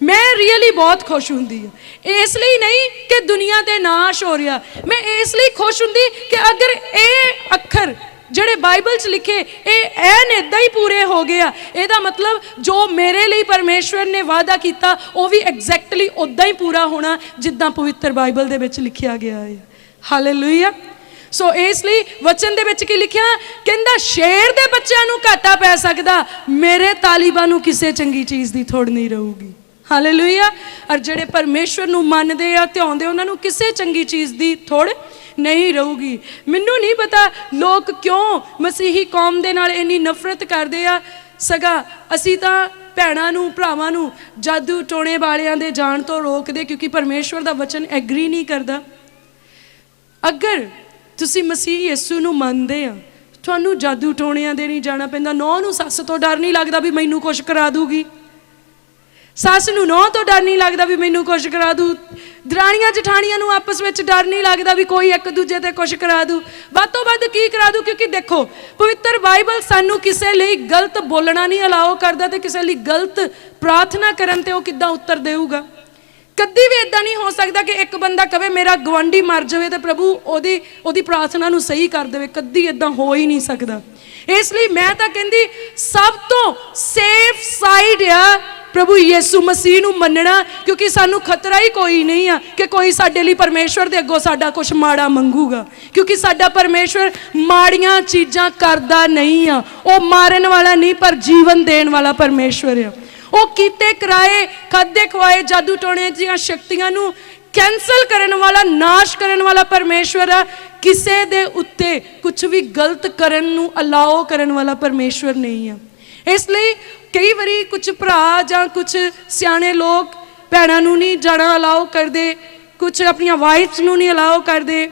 ਮੈਂ ਰੀਅਲੀ ਬਹੁਤ ਖੁਸ਼ ਹੁੰਦੀ ਹਾਂ। ਇਸ ਲਈ ਨਹੀਂ ਕਿ ਦੁਨੀਆ ਤੇ ਨਾਸ਼ ਹੋ ਰਿਹਾ, ਮੈਂ ਇਸ ਲਈ ਖੁਸ਼ ਹੁੰਦੀ ਕਿ ਅਗਰ ਇਹ ਅੱਖਰ ਜਿਹੜੇ ਬਾਈਬਲ 'ਚ ਲਿਖੇ ਇਹ ਐਨ ਇੱਦਾਂ ਹੀ ਪੂਰੇ ਹੋ ਗਏ ਆ, ਇਹਦਾ ਮਤਲਬ ਜੋ ਮੇਰੇ ਲਈ ਪਰਮੇਸ਼ਵਰ ਨੇ ਵਾਅਦਾ ਕੀਤਾ ਉਹ ਵੀ ਐਗਜ਼ੈਕਟਲੀ ਉੱਦਾਂ ਹੀ ਪੂਰਾ ਹੋਣਾ ਜਿੱਦਾਂ ਪਵਿੱਤਰ ਬਾਈਬਲ ਦੇ ਵਿੱਚ ਲਿਖਿਆ ਗਿਆ ਹੈ। ਹਾਲੇਲੂਇਆ। ਸੋ ਇਸ ਲਈ ਵਚਨ ਦੇ ਵਿੱਚ ਕੀ ਲਿਖਿਆ, ਕਹਿੰਦਾ ਸ਼ੇਰ ਦੇ ਬੱਚਿਆਂ ਨੂੰ ਘਾਟਾ ਪੈ ਸਕਦਾ, ਮੇਰੇ ਤਾਲਿਬਾਂ ਨੂੰ ਕਿਸੇ ਚੰਗੀ ਚੀਜ਼ ਦੀ ਥੋੜ ਨਹੀਂ ਰਹੂਗੀ। ਹਾਲੇਲੂਇਆ। ਔਰ ਜਿਹੜੇ ਪਰਮੇਸ਼ਵਰ ਨੂੰ ਮੰਨਦੇ ਆ, ਧਿਆਉਂਦੇ, ਉਹਨਾਂ ਨੂੰ ਕਿਸੇ ਚੰਗੀ ਚੀਜ਼ ਦੀ ਥੋੜ ਨਹੀਂ ਰਹੂਗੀ। ਮੈਨੂੰ ਨਹੀਂ ਪਤਾ ਲੋਕ ਕਿਉਂ ਮਸੀਹੀ ਕੌਮ ਦੇ ਨਾਲ ਇੰਨੀ ਨਫ਼ਰਤ ਕਰਦੇ ਆ। ਸਗਾ ਅਸੀਂ ਤਾਂ ਭੈਣਾਂ ਨੂੰ, ਭਰਾਵਾਂ ਨੂੰ ਜਾਦੂ ਟੋਣੇ ਵਾਲਿਆਂ ਦੇ ਜਾਣ ਤੋਂ ਰੋਕਦੇ, ਕਿਉਂਕਿ ਪਰਮੇਸ਼ਵਰ ਦਾ ਵਚਨ ਐਗਰੀ ਨਹੀਂ ਕਰਦਾ। ਅਗਰ ਤੁਸੀਂ ਮਸੀਹ ਯਿਸੂ ਨੂੰ ਮੰਨਦੇ ਆ, ਤੁਹਾਨੂੰ ਜਾਦੂ ਟੋਣਿਆਂ ਦੇ ਨਹੀਂ ਜਾਣਾ ਪੈਂਦਾ। ਨੌਂ ਨੂੰ ਸੱਸ ਤੋਂ ਡਰ ਨਹੀਂ ਲੱਗਦਾ ਵੀ ਮੈਨੂੰ ਕੁਛ ਕਰਾ ਦੂਗੀ, ਸੱਸ ਨੂੰ ਨੌਂ ਤੋਂ ਡਰ ਨਹੀਂ ਲੱਗਦਾ ਵੀ ਮੈਨੂੰ ਕੁਛ ਕਰਾ ਦੂ, ਦਰਾਣੀਆਂ ਜਠਾਣੀਆਂ ਨੂੰ ਆਪਸ ਵਿੱਚ ਡਰ ਨਹੀਂ ਲੱਗਦਾ ਵੀ ਕੋਈ ਇੱਕ ਦੂਜੇ ਤੇ ਕੁਛ ਕਰਾ ਦੂ। ਵੱਧ ਤੋਂ ਵੱਧ ਕੀ ਕਰਾ ਦੂ, ਕਿਉਂਕਿ ਦੇਖੋ ਪਵਿੱਤਰ ਬਾਈਬਲ ਸਾਨੂੰ ਕਿਸੇ ਲਈ ਗਲਤ ਬੋਲਣਾ ਨਹੀਂ ਅਲਾਓ ਕਰਦਾ, ਤੇ ਕਿਸੇ ਲਈ ਗਲਤ ਪ੍ਰਾਰਥਨਾ ਕਰਨ ਤੇ ਉਹ ਕਿੱਦਾਂ ਉੱਤਰ ਦੇਊਗਾ। ਕਦੀ ਵੀ ਇਦਾਂ ਨਹੀਂ ਹੋ ਸਕਦਾ ਕਿ ਇੱਕ ਬੰਦਾ ਕਵੇ ਮੇਰਾ ਗਵਾਂਢੀ ਮਰ ਜਾਵੇ ਤੇ ਪ੍ਰਭੂ ਉਹਦੀ ਪ੍ਰਾਰਥਨਾ ਨੂੰ ਸਹੀ ਕਰ ਦੇਵੇ। ਕਦੀ ਇਦਾਂ ਹੋ ਹੀ ਨਹੀਂ ਸਕਦਾ। ਇਸ ਲਈ ਮੈਂ ਤਾਂ ਕਹਿੰਦੀ ਸਭ ਤੋਂ ਸੇਫ ਸਾਈਡ ਆ ਪ੍ਰਭੂ ਯਿਸੂ ਮਸੀਹ ਨੂੰ ਮੰਨਣਾ, ਕਿਉਂਕਿ ਸਾਨੂੰ ਖਤਰਾ ਹੀ ਕੋਈ ਨਹੀਂ ਆ ਕਿ ਕੋਈ ਸਾਡੇ ਲਈ ਪਰਮੇਸ਼ਵਰ ਦੇ ਅੱਗੋਂ ਸਾਡਾ ਕੁਛ ਮਾੜਾ ਮੰਗੂਗਾ, ਕਿਉਂਕਿ ਸਾਡਾ ਪਰਮੇਸ਼ਵਰ ਮਾੜੀਆਂ ਚੀਜ਼ਾਂ ਕਰਦਾ ਨਹੀਂ ਆ। ਉਹ ਮਾਰਨ ਵਾਲਾ ਨਹੀਂ ਪਰ ਜੀਵਨ ਦੇਣ ਵਾਲਾ ਪਰਮੇਸ਼ਵਰ ਆ। ਉਹ ਕੀਤੇ ਕਰਾਏ, ਖਾਦੇ ਖਵਾਏ ਜਾਦੂ ਟੋਣੇ ਦੀਆਂ ਸ਼ਕਤੀਆਂ ਨੂੰ ਕੈਂਸਲ ਕਰਨ ਵਾਲਾ, ਨਾਸ਼ ਕਰਨ ਵਾਲਾ ਪਰਮੇਸ਼ਵਰ ਆ। ਕਿਸੇ ਦੇ ਉੱਤੇ ਕੁਝ ਵੀ ਗਲਤ ਕਰਨ ਨੂੰ ਅਲਾਓ ਕਰਨ ਵਾਲਾ ਪਰਮੇਸ਼ਵਰ ਨਹੀਂ ਆ। ਇਸ ਲਈ ਕਈ ਵਾਰੀ ਕੁਝ ਭਰਾ ਜਾਂ ਕੁਝ ਸਿਆਣੇ ਲੋਕ ਭੈਣਾਂ ਨੂੰ ਨਹੀਂ ਜਾਣਾ ਅਲਾਓ ਕਰਦੇ, ਕੁਝ ਆਪਣੀਆਂ ਵਾਈਫਸ ਨੂੰ ਨਹੀਂ ਅਲਾਓ ਕਰਦੇ,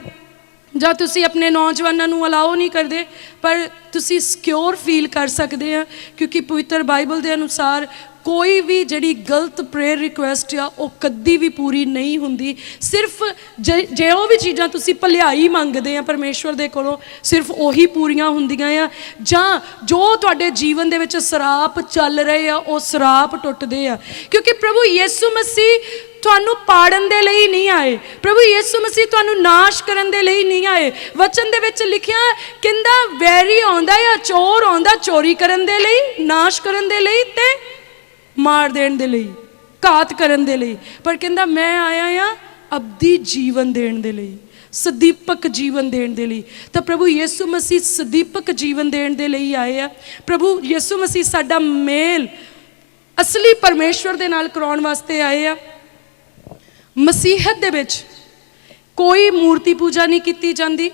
ਜਾਂ ਤੁਸੀਂ ਆਪਣੇ ਨੌਜਵਾਨਾਂ ਨੂੰ ਅਲਾਓ ਨਹੀਂ ਕਰਦੇ, ਪਰ ਤੁਸੀਂ ਸਿਕਿਉਰ ਫੀਲ ਕਰ ਸਕਦੇ ਆ ਕਿਉਂਕਿ ਪਵਿੱਤਰ ਬਾਈਬਲ ਦੇ ਅਨੁਸਾਰ ਕੋਈ ਵੀ ਜਿਹੜੀ ਗਲਤ ਪ੍ਰੇਅਰ ਰਿਕੁਐਸਟ ਆ ਉਹ ਕਦੀ ਵੀ ਪੂਰੀ ਨਹੀਂ ਹੁੰਦੀ। ਸਿਰਫ ਜੇ ਉਹ ਵੀ ਚੀਜ਼ਾਂ ਤੁਸੀਂ ਭਲਾਈ ਮੰਗਦੇ ਆ ਪਰਮੇਸ਼ਵਰ ਦੇ ਕੋਲੋਂ, ਸਿਰਫ ਉਹੀ ਪੂਰੀਆਂ ਹੁੰਦੀਆਂ ਆ। ਜਾਂ ਜੋ ਤੁਹਾਡੇ ਜੀਵਨ ਦੇ ਵਿੱਚ ਸਰਾਪ ਚੱਲ ਰਹੇ ਆ ਉਹ ਸਰਾਪ ਟੁੱਟਦੇ ਆ, ਕਿਉਂਕਿ ਪ੍ਰਭੂ ਯਿਸੂ ਮਸੀਹ ਤੁਹਾਨੂੰ ਪਾੜਨ ਦੇ ਲਈ ਨਹੀਂ ਆਏ। ਪ੍ਰਭੂ ਯਿਸੂ ਮਸੀਹ ਤੁਹਾਨੂੰ ਨਾਸ਼ ਕਰਨ ਦੇ ਲਈ ਨਹੀਂ ਆਏ। ਵਚਨ ਦੇ ਵਿੱਚ ਲਿਖਿਆ ਕਹਿੰਦਾ ਵੈਰੀ ਆਉਂਦਾ ਆ, ਚੋਰ ਆਉਂਦਾ ਚੋਰੀ ਕਰਨ ਦੇ ਲਈ, ਨਾਸ਼ ਕਰਨ ਦੇ ਲਈ ਤੇ ਮਾਰ ਦੇਣ ਦੇ ਲਈ, ਘਾਤ ਕਰਨ ਦੇ ਲਈ, ਪਰ ਕਹਿੰਦਾ ਮੈਂ ਆਇਆ ਆ ਅਬਦੀ ਜੀਵਨ ਦੇਣ ਦੇ ਲਈ, ਸਦੀਪਕ ਜੀਵਨ ਦੇਣ ਦੇ ਲਈ। ਤਾਂ ਪ੍ਰਭੂ ਯਿਸੂ ਮਸੀਹ ਸਦੀਪਕ ਜੀਵਨ ਦੇਣ ਦੇ ਲਈ ਆਏ ਆ। ਪ੍ਰਭੂ ਯਿਸੂ ਮਸੀਹ ਸਾਡਾ ਮੇਲ ਅਸਲੀ ਪਰਮੇਸ਼ਵਰ ਦੇ ਨਾਲ ਕਰਾਉਣ ਵਾਸਤੇ ਆਏ ਆ। ਮਸੀਹਤ ਦੇ ਵਿੱਚ ਕੋਈ ਮੂਰਤੀ ਪੂਜਾ ਨਹੀਂ ਕੀਤੀ ਜਾਂਦੀ,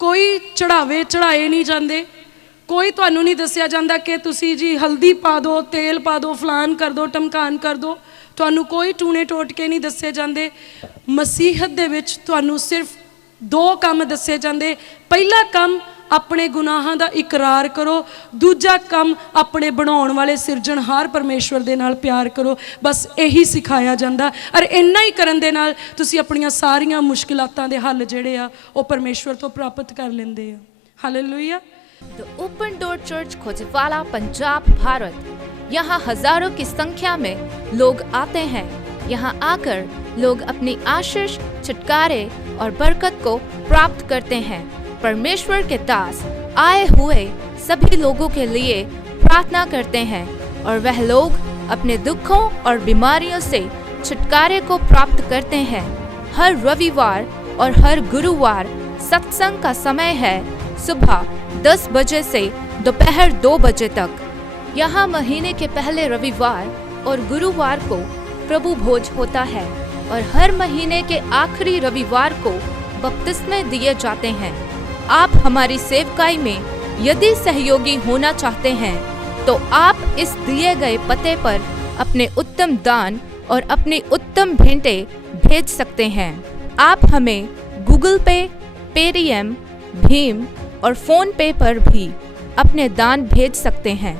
ਕੋਈ ਚੜਾਵੇ ਚੜਾਏ ਨਹੀਂ ਜਾਂਦੇ, ਕੋਈ ਤੁਹਾਨੂੰ ਨਹੀਂ ਦੱਸਿਆ ਜਾਂਦਾ ਕਿ ਤੁਸੀਂ ਜੀ ਹਲਦੀ ਪਾ ਦਿਓ, ਤੇਲ ਪਾ ਦਿਓ, ਫਲਾਨ ਕਰ ਦਿਓ, ਟਮਕਾਨ ਕਰ ਦਿਓ। ਤੁਹਾਨੂੰ ਕੋਈ ਟੂਣੇ ਟੋਟਕੇ ਨਹੀਂ ਦੱਸੇ ਜਾਂਦੇ। ਮਸੀਹਤ ਦੇ ਵਿੱਚ ਤੁਹਾਨੂੰ ਸਿਰਫ ਦੋ ਕੰਮ ਦੱਸੇ ਜਾਂਦੇ। ਪਹਿਲਾ ਕੰਮ ਆਪਣੇ ਗੁਨਾਹਾਂ ਦਾ ਇਕਰਾਰ ਕਰੋ, ਦੂਜਾ ਕੰਮ ਆਪਣੇ ਬਣਾਉਣ ਵਾਲੇ ਸਿਰਜਣਹਾਰ ਪਰਮੇਸ਼ਵਰ ਦੇ ਨਾਲ ਪਿਆਰ ਕਰੋ। ਬਸ ਇਹੀ ਸਿਖਾਇਆ ਜਾਂਦਾ, ਔਰ ਇੰਨਾ ਹੀ ਕਰਨ ਦੇ ਨਾਲ ਤੁਸੀਂ ਆਪਣੀਆਂ ਸਾਰੀਆਂ ਮੁਸ਼ਕਿਲਾਤਾਂ ਦੇ ਹੱਲ ਜਿਹੜੇ ਆ ਉਹ ਪਰਮੇਸ਼ਵਰ ਤੋਂ ਪ੍ਰਾਪਤ ਕਰ ਲੈਂਦੇ ਆ। Hallelujah. The Open Door Church Khojewala Punjab Bharat. यहाँ हजारों की संख्या में लोग आते हैं। यहाँ आकर लोग अपनी आशीष, छुटकारे और बरकत को प्राप्त करते हैं। परमेश्वर के दास आए हुए सभी लोगों के लिए प्रार्थना करते हैं और वह लोग अपने दुखों और बीमारियों से छुटकारे को प्राप्त करते हैं। हर रविवार और हर गुरुवार सत्संग का समय है सुबह 10 बजे से दोपहर 2 बजे तक। यहाँ महीने के पहले रविवार और गुरुवार को प्रभु भोज होता है और हर महीने के आखिरी रविवार को बपतिस्मे दिए जाते हैं। आप हमारी सेवकाई में यदि सहयोगी होना चाहते हैं तो आप इस दिए गए पते पर अपने उत्तम दान और अपनी उत्तम भेंटें भेज सकते हैं। आप हमें गूगल पे, पेटीएम, भीम और फोन पे पर भी अपने दान भेज सकते हैं।